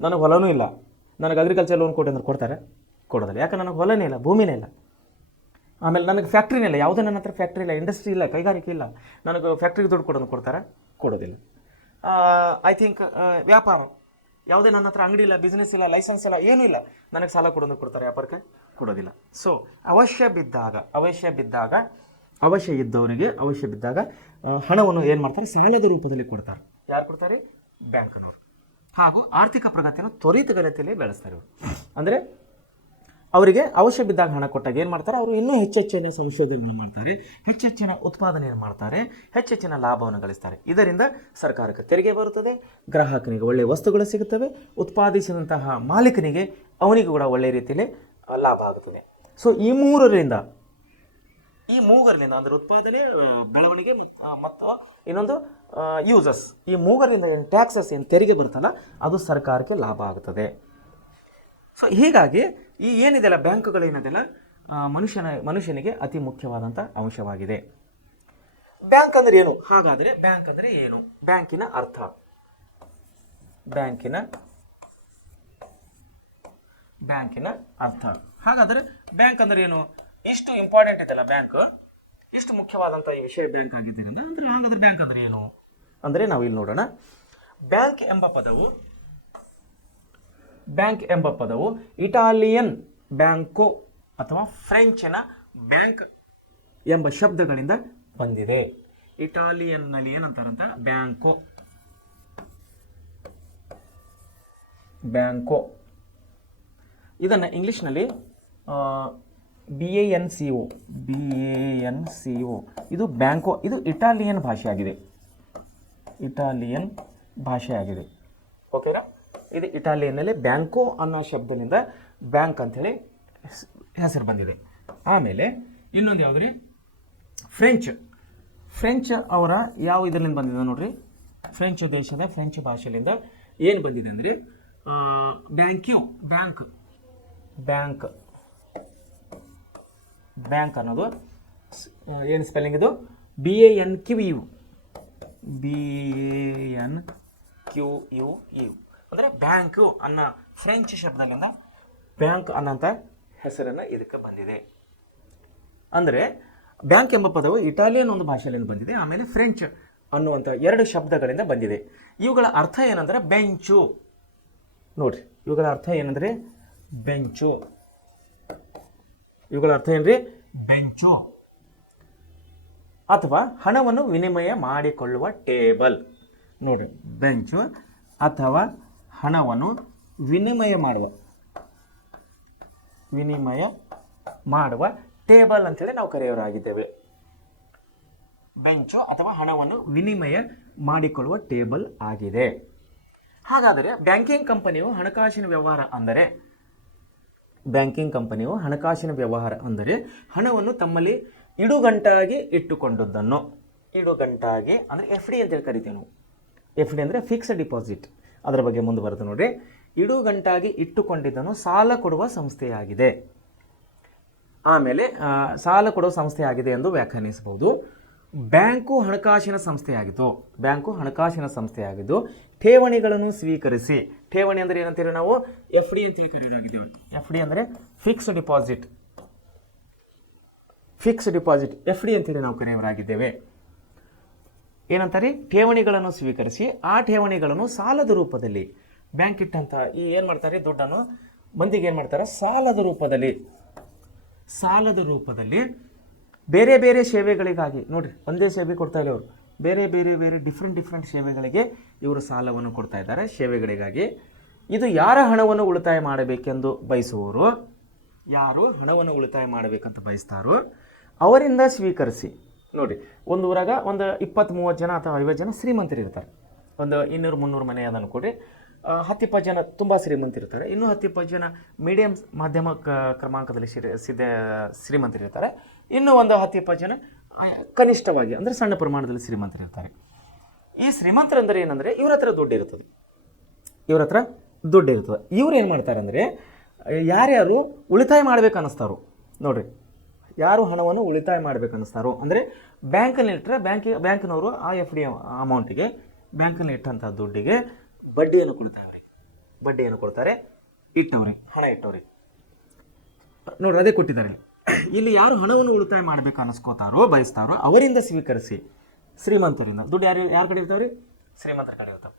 ನನಗೆ ಹೊಲನೂ ಇಲ್ಲ, ನನಗೆ ಅಗ್ರಿಕಲ್ಚರ್ ಲೋನ್ ಕೊಡಿ ಅಂದ್ರೆ ಕೊಡ್ತಾರೆ? ಕೊಡೋದಿಲ್ಲ. ಯಾಕೆ? ನನಗೆ ಹೊಲನೇ ಇಲ್ಲ, ಭೂಮಿನೇ ಇಲ್ಲ. ಆಮೇಲೆ ನನಗೆ ಫ್ಯಾಕ್ಟ್ರಿನೇ ಇಲ್ಲ, ಯಾವುದೇ ನನ್ನ ಹತ್ರ ಫ್ಯಾಕ್ಟ್ರಿ ಇಲ್ಲ, ಇಂಡಸ್ಟ್ರಿ ಇಲ್ಲ, ಕೈಗಾರಿಕೆ ಇಲ್ಲ, ನನಗೆ ಫ್ಯಾಕ್ಟ್ರಿಗೆ ದುಡ್ಡು ಕೊಡೋದು ಕೊಡ್ತಾರೆ? ಕೊಡೋದಿಲ್ಲ. ಐ ಥಿಂಕ್ ವ್ಯಾಪಾರ, ಯಾವುದೇ ನನ್ನ ಹತ್ರ ಅಂಗಡಿ ಇಲ್ಲ, ಬಿಸ್ನೆಸ್ ಇಲ್ಲ, ಲೈಸೆನ್ಸ್ ಇಲ್ಲ, ಏನೂ ಇಲ್ಲ, ನನಗೆ ಸಾಲ ಕೊಡೋದು ಕೊಡ್ತಾರೆ? ವ್ಯಾಪಾರಕ್ಕೆ ಕೊಡೋದಿಲ್ಲ. ಸೊ ಅವಶ್ಯ ಬಿದ್ದಾಗ ಹಣವನ್ನು ಏನು ಮಾಡ್ತಾರೆ? ಸಾಲದ ರೂಪದಲ್ಲಿ ಕೊಡ್ತಾರೆ. ಯಾರು ಕೊಡ್ತಾರೆ? ಬ್ಯಾಂಕ್ನವರು. ಹಾಗೂ ಆರ್ಥಿಕ ಪ್ರಗತಿಯನ್ನು ತ್ವರಿತಗತಿಯಲ್ಲಿ ಬೆಳೆಸ್ತಾರೆ ಇವರು. ಅಂದರೆ ಅವರಿಗೆ ಅವಶ್ಯ ಬಿದ್ದಾಗ ಹಣ ಕೊಟ್ಟಾಗ ಏನು ಮಾಡ್ತಾರೆ? ಅವರು ಇನ್ನೂ ಹೆಚ್ಚೆಚ್ಚಿನ ಸಂಶೋಧನೆಗಳನ್ನು ಮಾಡ್ತಾರೆ, ಹೆಚ್ಚೆಚ್ಚಿನ ಉತ್ಪಾದನೆಯನ್ನು ಮಾಡ್ತಾರೆ, ಹೆಚ್ಚೆಚ್ಚಿನ ಲಾಭವನ್ನು ಗಳಿಸ್ತಾರೆ. ಇದರಿಂದ ಸರ್ಕಾರಕ್ಕೆ ತೆರಿಗೆ ಬರುತ್ತದೆ, ಗ್ರಾಹಕನಿಗೆ ಒಳ್ಳೆಯ ವಸ್ತುಗಳು ಸಿಗುತ್ತವೆ, ಉತ್ಪಾದಿಸಿದಂತಹ ಮಾಲೀಕನಿಗೆ ಅವನಿಗೂ ಕೂಡ ಒಳ್ಳೆಯ ರೀತಿಯಲ್ಲಿ ಲಾಭ ಆಗುತ್ತದೆ. ಸೊ ಈ ಮೂರರಿಂದ ಅಂದರೆ ಉತ್ಪಾದನೆ, ಬೆಳವಣಿಗೆ ಮತ್ತು ಇನ್ನೊಂದು ಯೂಸಸ್, ಈ ಮೂರರಿಂದ ಏನು ಟ್ಯಾಕ್ಸಸ್, ಏನು ತೆರಿಗೆ ಬರುತ್ತಲ್ಲ, ಅದು ಸರ್ಕಾರಕ್ಕೆ ಲಾಭ ಆಗುತ್ತದೆ. ಸೊ ಹೀಗಾಗಿ ಈ ಏನಿದೆಲ್ಲ ಬ್ಯಾಂಕುಗಳೇನಿದೆಲ್ಲ ಮನುಷ್ಯನಿಗೆ ಅತಿ ಮುಖ್ಯವಾದಂಥ ಅಂಶವಾಗಿದೆ. ಬ್ಯಾಂಕ್ ಅಂದರೆ ಏನು? ಹಾಗಾದರೆ ಬ್ಯಾಂಕ್ ಅಂದರೆ ಏನು? ಬ್ಯಾಂಕಿನ ಅರ್ಥ, ಹಾಗಾದರೆ ಬ್ಯಾಂಕ್ ಅಂದರೆ ಏನು? ಇಷ್ಟು ಇಂಪಾರ್ಟೆಂಟ್ ಇದೆಲ್ಲ ಬ್ಯಾಂಕ್, ಇಷ್ಟು ಮುಖ್ಯವಾದಂಥ ಈ ವಿಷಯ ಬ್ಯಾಂಕ್ ಆಗಿದ್ದರಿಂದ ಅಂದರೆ ಹಾಗಾದರೆ ಬ್ಯಾಂಕ್ ಅಂದರೆ ಏನು ಅಂದರೆ ನಾವು ಇಲ್ಲಿ ನೋಡೋಣ. ಬ್ಯಾಂಕ್ ಎಂಬ ಪದವು ಇಟಾಲಿಯನ್ ಬ್ಯಾಂಕೋ ಅಥವಾ ಫ್ರೆಂಚಿನ ಬ್ಯಾಂಕ್ ಎಂಬ ಶಬ್ದಗಳಿಂದ ಬಂದಿದೆ. ಇಟಾಲಿಯನ್ನಲ್ಲಿ ಏನಂತಾರಂತ? ಬ್ಯಾಂಕೋ. ಇದನ್ನು ಇಂಗ್ಲೀಷ್ನಲ್ಲಿ BANCO, ಇದು ಬ್ಯಾಂಕೋ. ಇದು ಇಟಾಲಿಯನ್ ಭಾಷೆ ಆಗಿದೆ. ಓಕೆನಾ? ಇದು ಇಟಾಲಿಯನ್ನಲ್ಲಿ ಬ್ಯಾಂಕೋ ಅನ್ನೋ ಶಬ್ದದಿಂದ ಬ್ಯಾಂಕ್ ಅಂಥೇಳಿ ಹೆಸರು ಬಂದಿದೆ. ಆಮೇಲೆ ಇನ್ನೊಂದು ಯಾವುದ್ರಿ? ಫ್ರೆಂಚ್ ಅವರ ಯಾವ ಇದರಿಂದ ಬಂದಿದೆ ನೋಡ್ರಿ. ಫ್ರೆಂಚ್ ದೇಶದ ಫ್ರೆಂಚ್ ಭಾಷೆಯಿಂದ ಏನು ಬಂದಿದೆ ಅಂದರೆ ಬ್ಯಾಂಕ್ ಅನ್ನೋದು ಏನು ಸ್ಪೆಲ್ಲಿಂಗ್ ಇದು? BANQU ಅಂದರೆ ಬ್ಯಾಂಕು ಅನ್ನೋ ಫ್ರೆಂಚ್ ಶಬ್ದದಿಂದ ಬ್ಯಾಂಕ್ ಅನ್ನೋಂಥ ಹೆಸರನ್ನು ಇದಕ್ಕೆ ಬಂದಿದೆ. ಅಂದರೆ ಬ್ಯಾಂಕ್ ಎಂಬ ಪದವು ಇಟಾಲಿಯನ್ ಒಂದು ಭಾಷೆಯಿಂದ ಬಂದಿದೆ, ಆಮೇಲೆ ಫ್ರೆಂಚ್ ಅನ್ನುವಂಥ ಎರಡು ಶಬ್ದಗಳಿಂದ ಬಂದಿದೆ. ಇವುಗಳ ಅರ್ಥ ಏನಂದರೆ ಬೆಂಚು. ನೋಡ್ರಿ, ಇವುಗಳ ಅರ್ಥ ಏನಂದರೆ ಬೆಂಚು. ಬೆಂಚು ಅಥವಾ ಹಣವನ್ನು ವಿನಿಮಯ ಮಾಡಿಕೊಳ್ಳುವ ಟೇಬಲ್. ನೋಡ್ರಿ, ಬೆಂಚು ಅಥವಾ ಹಣವನ್ನು ವಿನಿಮಯ ಮಾಡುವ ಟೇಬಲ್ ಅಂತೇಳಿ ನಾವು ಕರೆಯೋರಾಗಿದ್ದೇವೆ. ಬೆಂಚು ಅಥವಾ ಹಣವನ್ನು ವಿನಿಮಯ ಮಾಡಿಕೊಳ್ಳುವ ಟೇಬಲ್ ಆಗಿದೆ. ಹಾಗಾದರೆ ಬ್ಯಾಂಕಿಂಗ್ ಕಂಪನಿಯು ಹಣಕಾಸಿನ ವ್ಯವಹಾರ ಅಂದರೆ ಹಣವನ್ನು ತಮ್ಮಲ್ಲಿ ಇಡುಗಂಟಾಗಿ ಇಟ್ಟುಕೊಂಡದ್ದನ್ನು, ಇಡುಗಂಟಾಗಿ ಅಂದರೆ FD ಅಂತೇಳಿ ಕರಿತೀವಿ ನಾವು. FD ಅಂದರೆ ಫಿಕ್ಸ್ಡ್ ಡಿಪಾಸಿಟ್. ಅದರ ಬಗ್ಗೆ ಮುಂದೆ ಬರುತ್ತೆ ನೋಡ್ರಿ. ಇಡುಗಂಟಾಗಿ ಇಟ್ಟುಕೊಂಡಿದ್ದನ್ನು ಸಾಲ ಕೊಡುವ ಸಂಸ್ಥೆಯಾಗಿದೆ. ಆಮೇಲೆ ಸಾಲ ಕೊಡುವ ಸಂಸ್ಥೆಯಾಗಿದೆ ಎಂದು ವ್ಯಾಖ್ಯಾನಿಸಬಹುದು. ಬ್ಯಾಂಕು ಹಣಕಾಸಿನ ಸಂಸ್ಥೆಯಾಗಿದ್ದು ಠೇವಣಿಗಳನ್ನು ಸ್ವೀಕರಿಸಿ, ಠೇವಣಿ ಅಂದರೆ ಏನಂತೀವಿ ನಾವು? FD ಅಂತೇಳಿ ಕರೆಯೋರಾಗಿದ್ದೇವೆ. FD ಅಂದರೆ ಫಿಕ್ಸ್ಡ್ ಡಿಪಾಸಿಟ್, FD ಅಂತೇಳಿ ನಾವು ಕರೆಯೋರಾಗಿದ್ದೇವೆ. ಏನಂತಾರೆ? ಠೇವಣಿಗಳನ್ನು ಸ್ವೀಕರಿಸಿ ಆ ಠೇವಣಿಗಳನ್ನು ಸಾಲದ ರೂಪದಲ್ಲಿ ಬ್ಯಾಂಕ್ ಇಟ್ಟಂತ ಈ ಏನು ಮಾಡ್ತಾರೆ? ದುಡ್ಡನ್ನು ಮಂದಿಗೆ ಏನು ಮಾಡ್ತಾರೆ? ಸಾಲದ ರೂಪದಲ್ಲಿ ಬೇರೆ ಬೇರೆ ಸೇವೆಗಳಿಗಾಗಿ. ನೋಡ್ರಿ, ಒಂದೇ ಸೇವೆ ಕೊಡ್ತಾ ಇಲ್ಲ ಅವರು, ಬೇರೆ ಡಿಫ್ರೆಂಟ್ ಸೇವೆಗಳಿಗೆ ಇವರು ಸಾಲವನ್ನು ಕೊಡ್ತಾ ಇದ್ದಾರೆ, ಸೇವೆಗಳಿಗಾಗಿ. ಇದು ಯಾರ ಹಣವನ್ನು ಉಳಿತಾಯ ಮಾಡಬೇಕೆಂದು ಬಯಸುವವರು, ಯಾರು ಹಣವನ್ನು ಉಳಿತಾಯ ಮಾಡಬೇಕಂತ ಬಯಸ್ತಾರೋ ಅವರಿಂದ ಸ್ವೀಕರಿಸಿ. ನೋಡಿ, ಒಂದು ಊರಾಗ ಒಂದು 20-30 ಜನ ಅಥವಾ 50 ಜನ ಶ್ರೀಮಂತರು ಇರ್ತಾರೆ. ಒಂದು 200-300 ಮನೆ ಅದನ್ನು ಕೊಡಿ. 10-20 ಜನ ತುಂಬ ಶ್ರೀಮಂತರಿರ್ತಾರೆ, ಇನ್ನೂ 10-20 ಜನ ಮೀಡಿಯಂ ಮಧ್ಯಮ ಕ್ರಮಾಂಕದಲ್ಲಿ ಶ್ರೀಮಂತರಿರ್ತಾರೆ, ಇನ್ನೂ ಒಂದು 10-20 ಜನ ಕನಿಷ್ಠವಾಗಿ ಅಂದರೆ ಸಣ್ಣ ಪ್ರಮಾಣದಲ್ಲಿ ಶ್ರೀಮಂತರಿರ್ತಾರೆ. ಈ ಶ್ರೀಮಂತರಂದರೆ ಏನಂದರೆ ಇವ್ರ ಹತ್ರ ದುಡ್ಡು ಇರ್ತದೆ. ಇವ್ರು ಏನು ಮಾಡ್ತಾರೆ ಅಂದರೆ ಯಾರ್ಯಾರು ಉಳಿತಾಯ ಮಾಡ್ಬೇಕು ಅನ್ನಿಸ್ತಾರೋ, ನೋಡ್ರಿ, ಯಾರು ಹಣವನ್ನು ಉಳಿತಾಯ ಮಾಡ್ಬೇಕು ಅನ್ನಿಸ್ತಾರೋ ಅಂದರೆ ಬ್ಯಾಂಕಲ್ಲಿ ಇಟ್ಟರೆ ಬ್ಯಾಂಕ್ನವರು ಆ FD ಅಮೌಂಟಿಗೆ ಬ್ಯಾಂಕಲ್ಲಿ ಇಟ್ಟಂಥ ದುಡ್ಡಿಗೆ ಬಡ್ಡಿಯನ್ನು ಕೊಡ್ತಾರೆ ಅವರಿಗೆ. ಬಡ್ಡಿಯನ್ನು ಕೊಡ್ತಾರೆ ಇಟ್ಟವ್ರಿಗೆ, ಹಣ ಇಟ್ಟವ್ರಿಗೆ. ನೋಡ್ರಿ ಅದೇ ಕೊಟ್ಟಿದ್ದಾರೆ ಇಲ್ಲಿ. ಯಾರು ಹಣವನ್ನು ಉಳಿತಾಯ ಮಾಡಬೇಕು ಅನ್ನಿಸ್ಕೋತಾರೋ ಬಯಸ್ತಾರೋ ಅವರಿಂದ ಸ್ವೀಕರಿಸಿ, ಶ್ರೀಮಂತರಿಂದ ದುಡ್ಡು ಯಾರ ಕಡೆ ಇರ್ತಾವ್ರಿ? ಶ್ರೀಮಂತರ ಕಡೆ ಇರ್ತಾವೆ.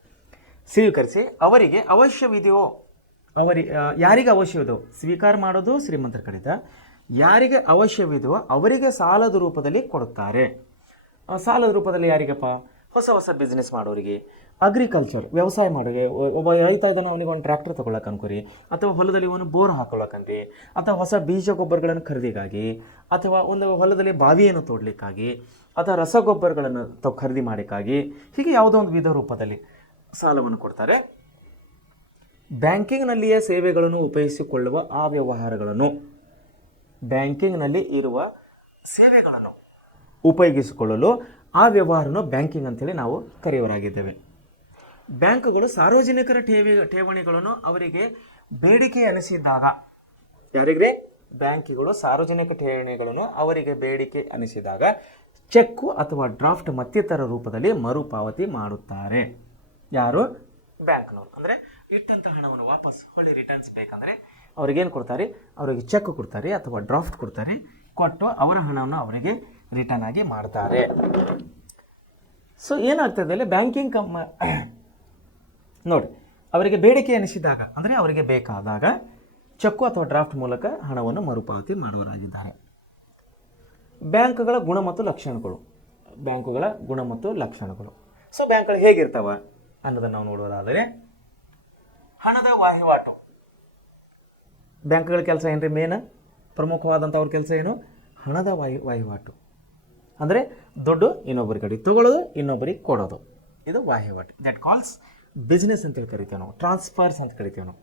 ಸ್ವೀಕರಿಸಿ ಅವರಿಗೆ ಅವಶ್ಯವಿದೆಯೋ, ಯಾರಿಗೆ ಅವಶ್ಯವಿದೆಯೋ ಸ್ವೀಕಾರ ಮಾಡೋದು ಶ್ರೀಮಂತರ ಕಡೆಯಿಂದ, ಯಾರಿಗೆ ಅವಶ್ಯವಿದೆಯೋ ಅವರಿಗೆ ಸಾಲದ ರೂಪದಲ್ಲಿ ಕೊಡುತ್ತಾರೆ. ಸಾಲದ ರೂಪದಲ್ಲಿ ಯಾರಿಗಪ್ಪ? ಹೊಸ ಹೊಸ ಬಿಸ್ನೆಸ್ ಮಾಡೋರಿಗೆ, ಅಗ್ರಿಕಲ್ಚರ್ ವ್ಯವಸಾಯ ಮಾಡೋರಿಗೆ. ಒಬ್ಬ ರೈತ ಇದ್ದಾನೆ, ಅವನಿಗೆ ಒಂದು ಟ್ರ್ಯಾಕ್ಟರ್ ತೊಗೊಳಕ್ಕೆ ಅನ್ಕೋರಿ, ಅಥವಾ ಹೊಲದಲ್ಲಿ ಒಂದು ಬೋರ್ ಹಾಕೊಳ್ಳೋಕಂತೆ, ಅಥವಾ ಹೊಸ ಬೀಜ ಗೊಬ್ಬರಗಳನ್ನು ಖರೀದಿಗಾಗಿ, ಅಥವಾ ಒಂದು ಹೊಲದಲ್ಲಿ ಬಾವಿಯನ್ನು ತೋಡಲಿಕ್ಕಾಗಿ, ಅಥವಾ ರಸಗೊಬ್ಬರಗಳನ್ನು ಖರೀದಿ ಮಾಡೋಕ್ಕಾಗಿ, ಹೀಗೆ ಯಾವುದೋ ಒಂದು ವಿಧ ರೂಪದಲ್ಲಿ ಸಾಲವನ್ನು ಕೊಡ್ತಾರೆ. ಬ್ಯಾಂಕಿಂಗ್ನಲ್ಲಿಯೇ ಸೇವೆಗಳನ್ನು ಉಪಯೋಗಿಸಿಕೊಳ್ಳುವ ಆ ವ್ಯವಹಾರಗಳನ್ನು, ಬ್ಯಾಂಕಿಂಗ್ನಲ್ಲಿ ಇರುವ ಸೇವೆಗಳನ್ನು ಉಪಯೋಗಿಸಿಕೊಳ್ಳಲು ಆ ವ್ಯವಹಾರವನ್ನು ಬ್ಯಾಂಕಿಂಗ್ ಅಂತೇಳಿ ನಾವು ಕರೆಯುವರಾಗಿದ್ದೇವೆ. ಬ್ಯಾಂಕುಗಳು ಸಾರ್ವಜನಿಕರ ಠೇವಣಿಗಳನ್ನು ಅವರಿಗೆ ಬೇಡಿಕೆ ಅನಿಸಿದಾಗ, ಯಾರಿಗ್ರೆ? ಬ್ಯಾಂಕಿಗಳು ಸಾರ್ವಜನಿಕ ಠೇವಣಿಗಳನ್ನು ಅವರಿಗೆ ಬೇಡಿಕೆ ಅನಿಸಿದಾಗ ಚೆಕ್ಕು ಅಥವಾ ಡ್ರಾಫ್ಟ್ ಮತ್ತಿತರ ರೂಪದಲ್ಲಿ ಮರುಪಾವತಿ ಮಾಡುತ್ತಾರೆ. ಯಾರು? ಬ್ಯಾಂಕ್ನವರು. ಅಂದರೆ ಇಟ್ಟಂಥ ಹಣವನ್ನು ವಾಪಸ್ ಹೊಳ್ಳಿ ರಿಟರ್ನ್ಸ್ ಬೇಕಂದರೆ ಅವ್ರಿಗೇನು ಕೊಡ್ತಾರೆ? ಅವರಿಗೆ ಚೆಕ್ ಕೊಡ್ತಾರೆ ಅಥವಾ ಡ್ರಾಫ್ಟ್ ಕೊಡ್ತಾರೆ, ಕೊಟ್ಟು ಅವರ ಹಣವನ್ನು ಅವರಿಗೆ ರಿಟರ್ನ್ ಆಗಿ ಮಾಡ್ತಾರೆ. ಸೊ ಏನಾಗ್ತದೆ ಅಲ್ಲಿ? ಬ್ಯಾಂಕಿಂಗ್ ನೋಡಿ, ಅವರಿಗೆ ಬೇಡಿಕೆ ಅನಿಸಿದಾಗ ಅಂದರೆ ಅವರಿಗೆ ಬೇಕಾದಾಗ ಚೆಕ್ಕು ಅಥವಾ ಡ್ರಾಫ್ಟ್ ಮೂಲಕ ಹಣವನ್ನು ಮರುಪಾವತಿ ಮಾಡುವರಾಗಿದ್ದಾರೆ. ಬ್ಯಾಂಕ್ಗಳ ಗುಣ ಮತ್ತು ಲಕ್ಷಣಗಳು, ಬ್ಯಾಂಕುಗಳ ಗುಣ ಮತ್ತು ಲಕ್ಷಣಗಳು. ಸೊ ಬ್ಯಾಂಕ್ಗಳು ಹೇಗಿರ್ತಾವ ಅನ್ನೋದನ್ನು ನಾವು ನೋಡೋದಾದರೆ, ಹಣದ ವಹಿವಾಟು. ಬ್ಯಾಂಕ್ಗಳ ಕೆಲಸ ಏನ್ರಿ? ಮೇನ್ ಪ್ರಮುಖವಾದಂಥ ಅವ್ರ ಕೆಲಸ ಏನು? ಹಣದ ವಹಿವಾಟು. ಅಂದರೆ ದುಡ್ಡು ಇನ್ನೊಬ್ಬರ ಕಡೆ ತಗೊಳ್ಳೋದು, ಇನ್ನೊಬ್ಬರಿಗೆ ಕೊಡೋದು, ಇದು ವಹಿವಾಟು. ದಟ್ ಕಾಲ್ಸ್ ಬಿಸ್ನೆಸ್ ಅಂತೇಳಿ ಕರಿತೇವೆ ನಾವು, ಟ್ರಾನ್ಸ್ಫರ್ಸ್ ಅಂತ ಕರಿತೇವೆ ನಾವು.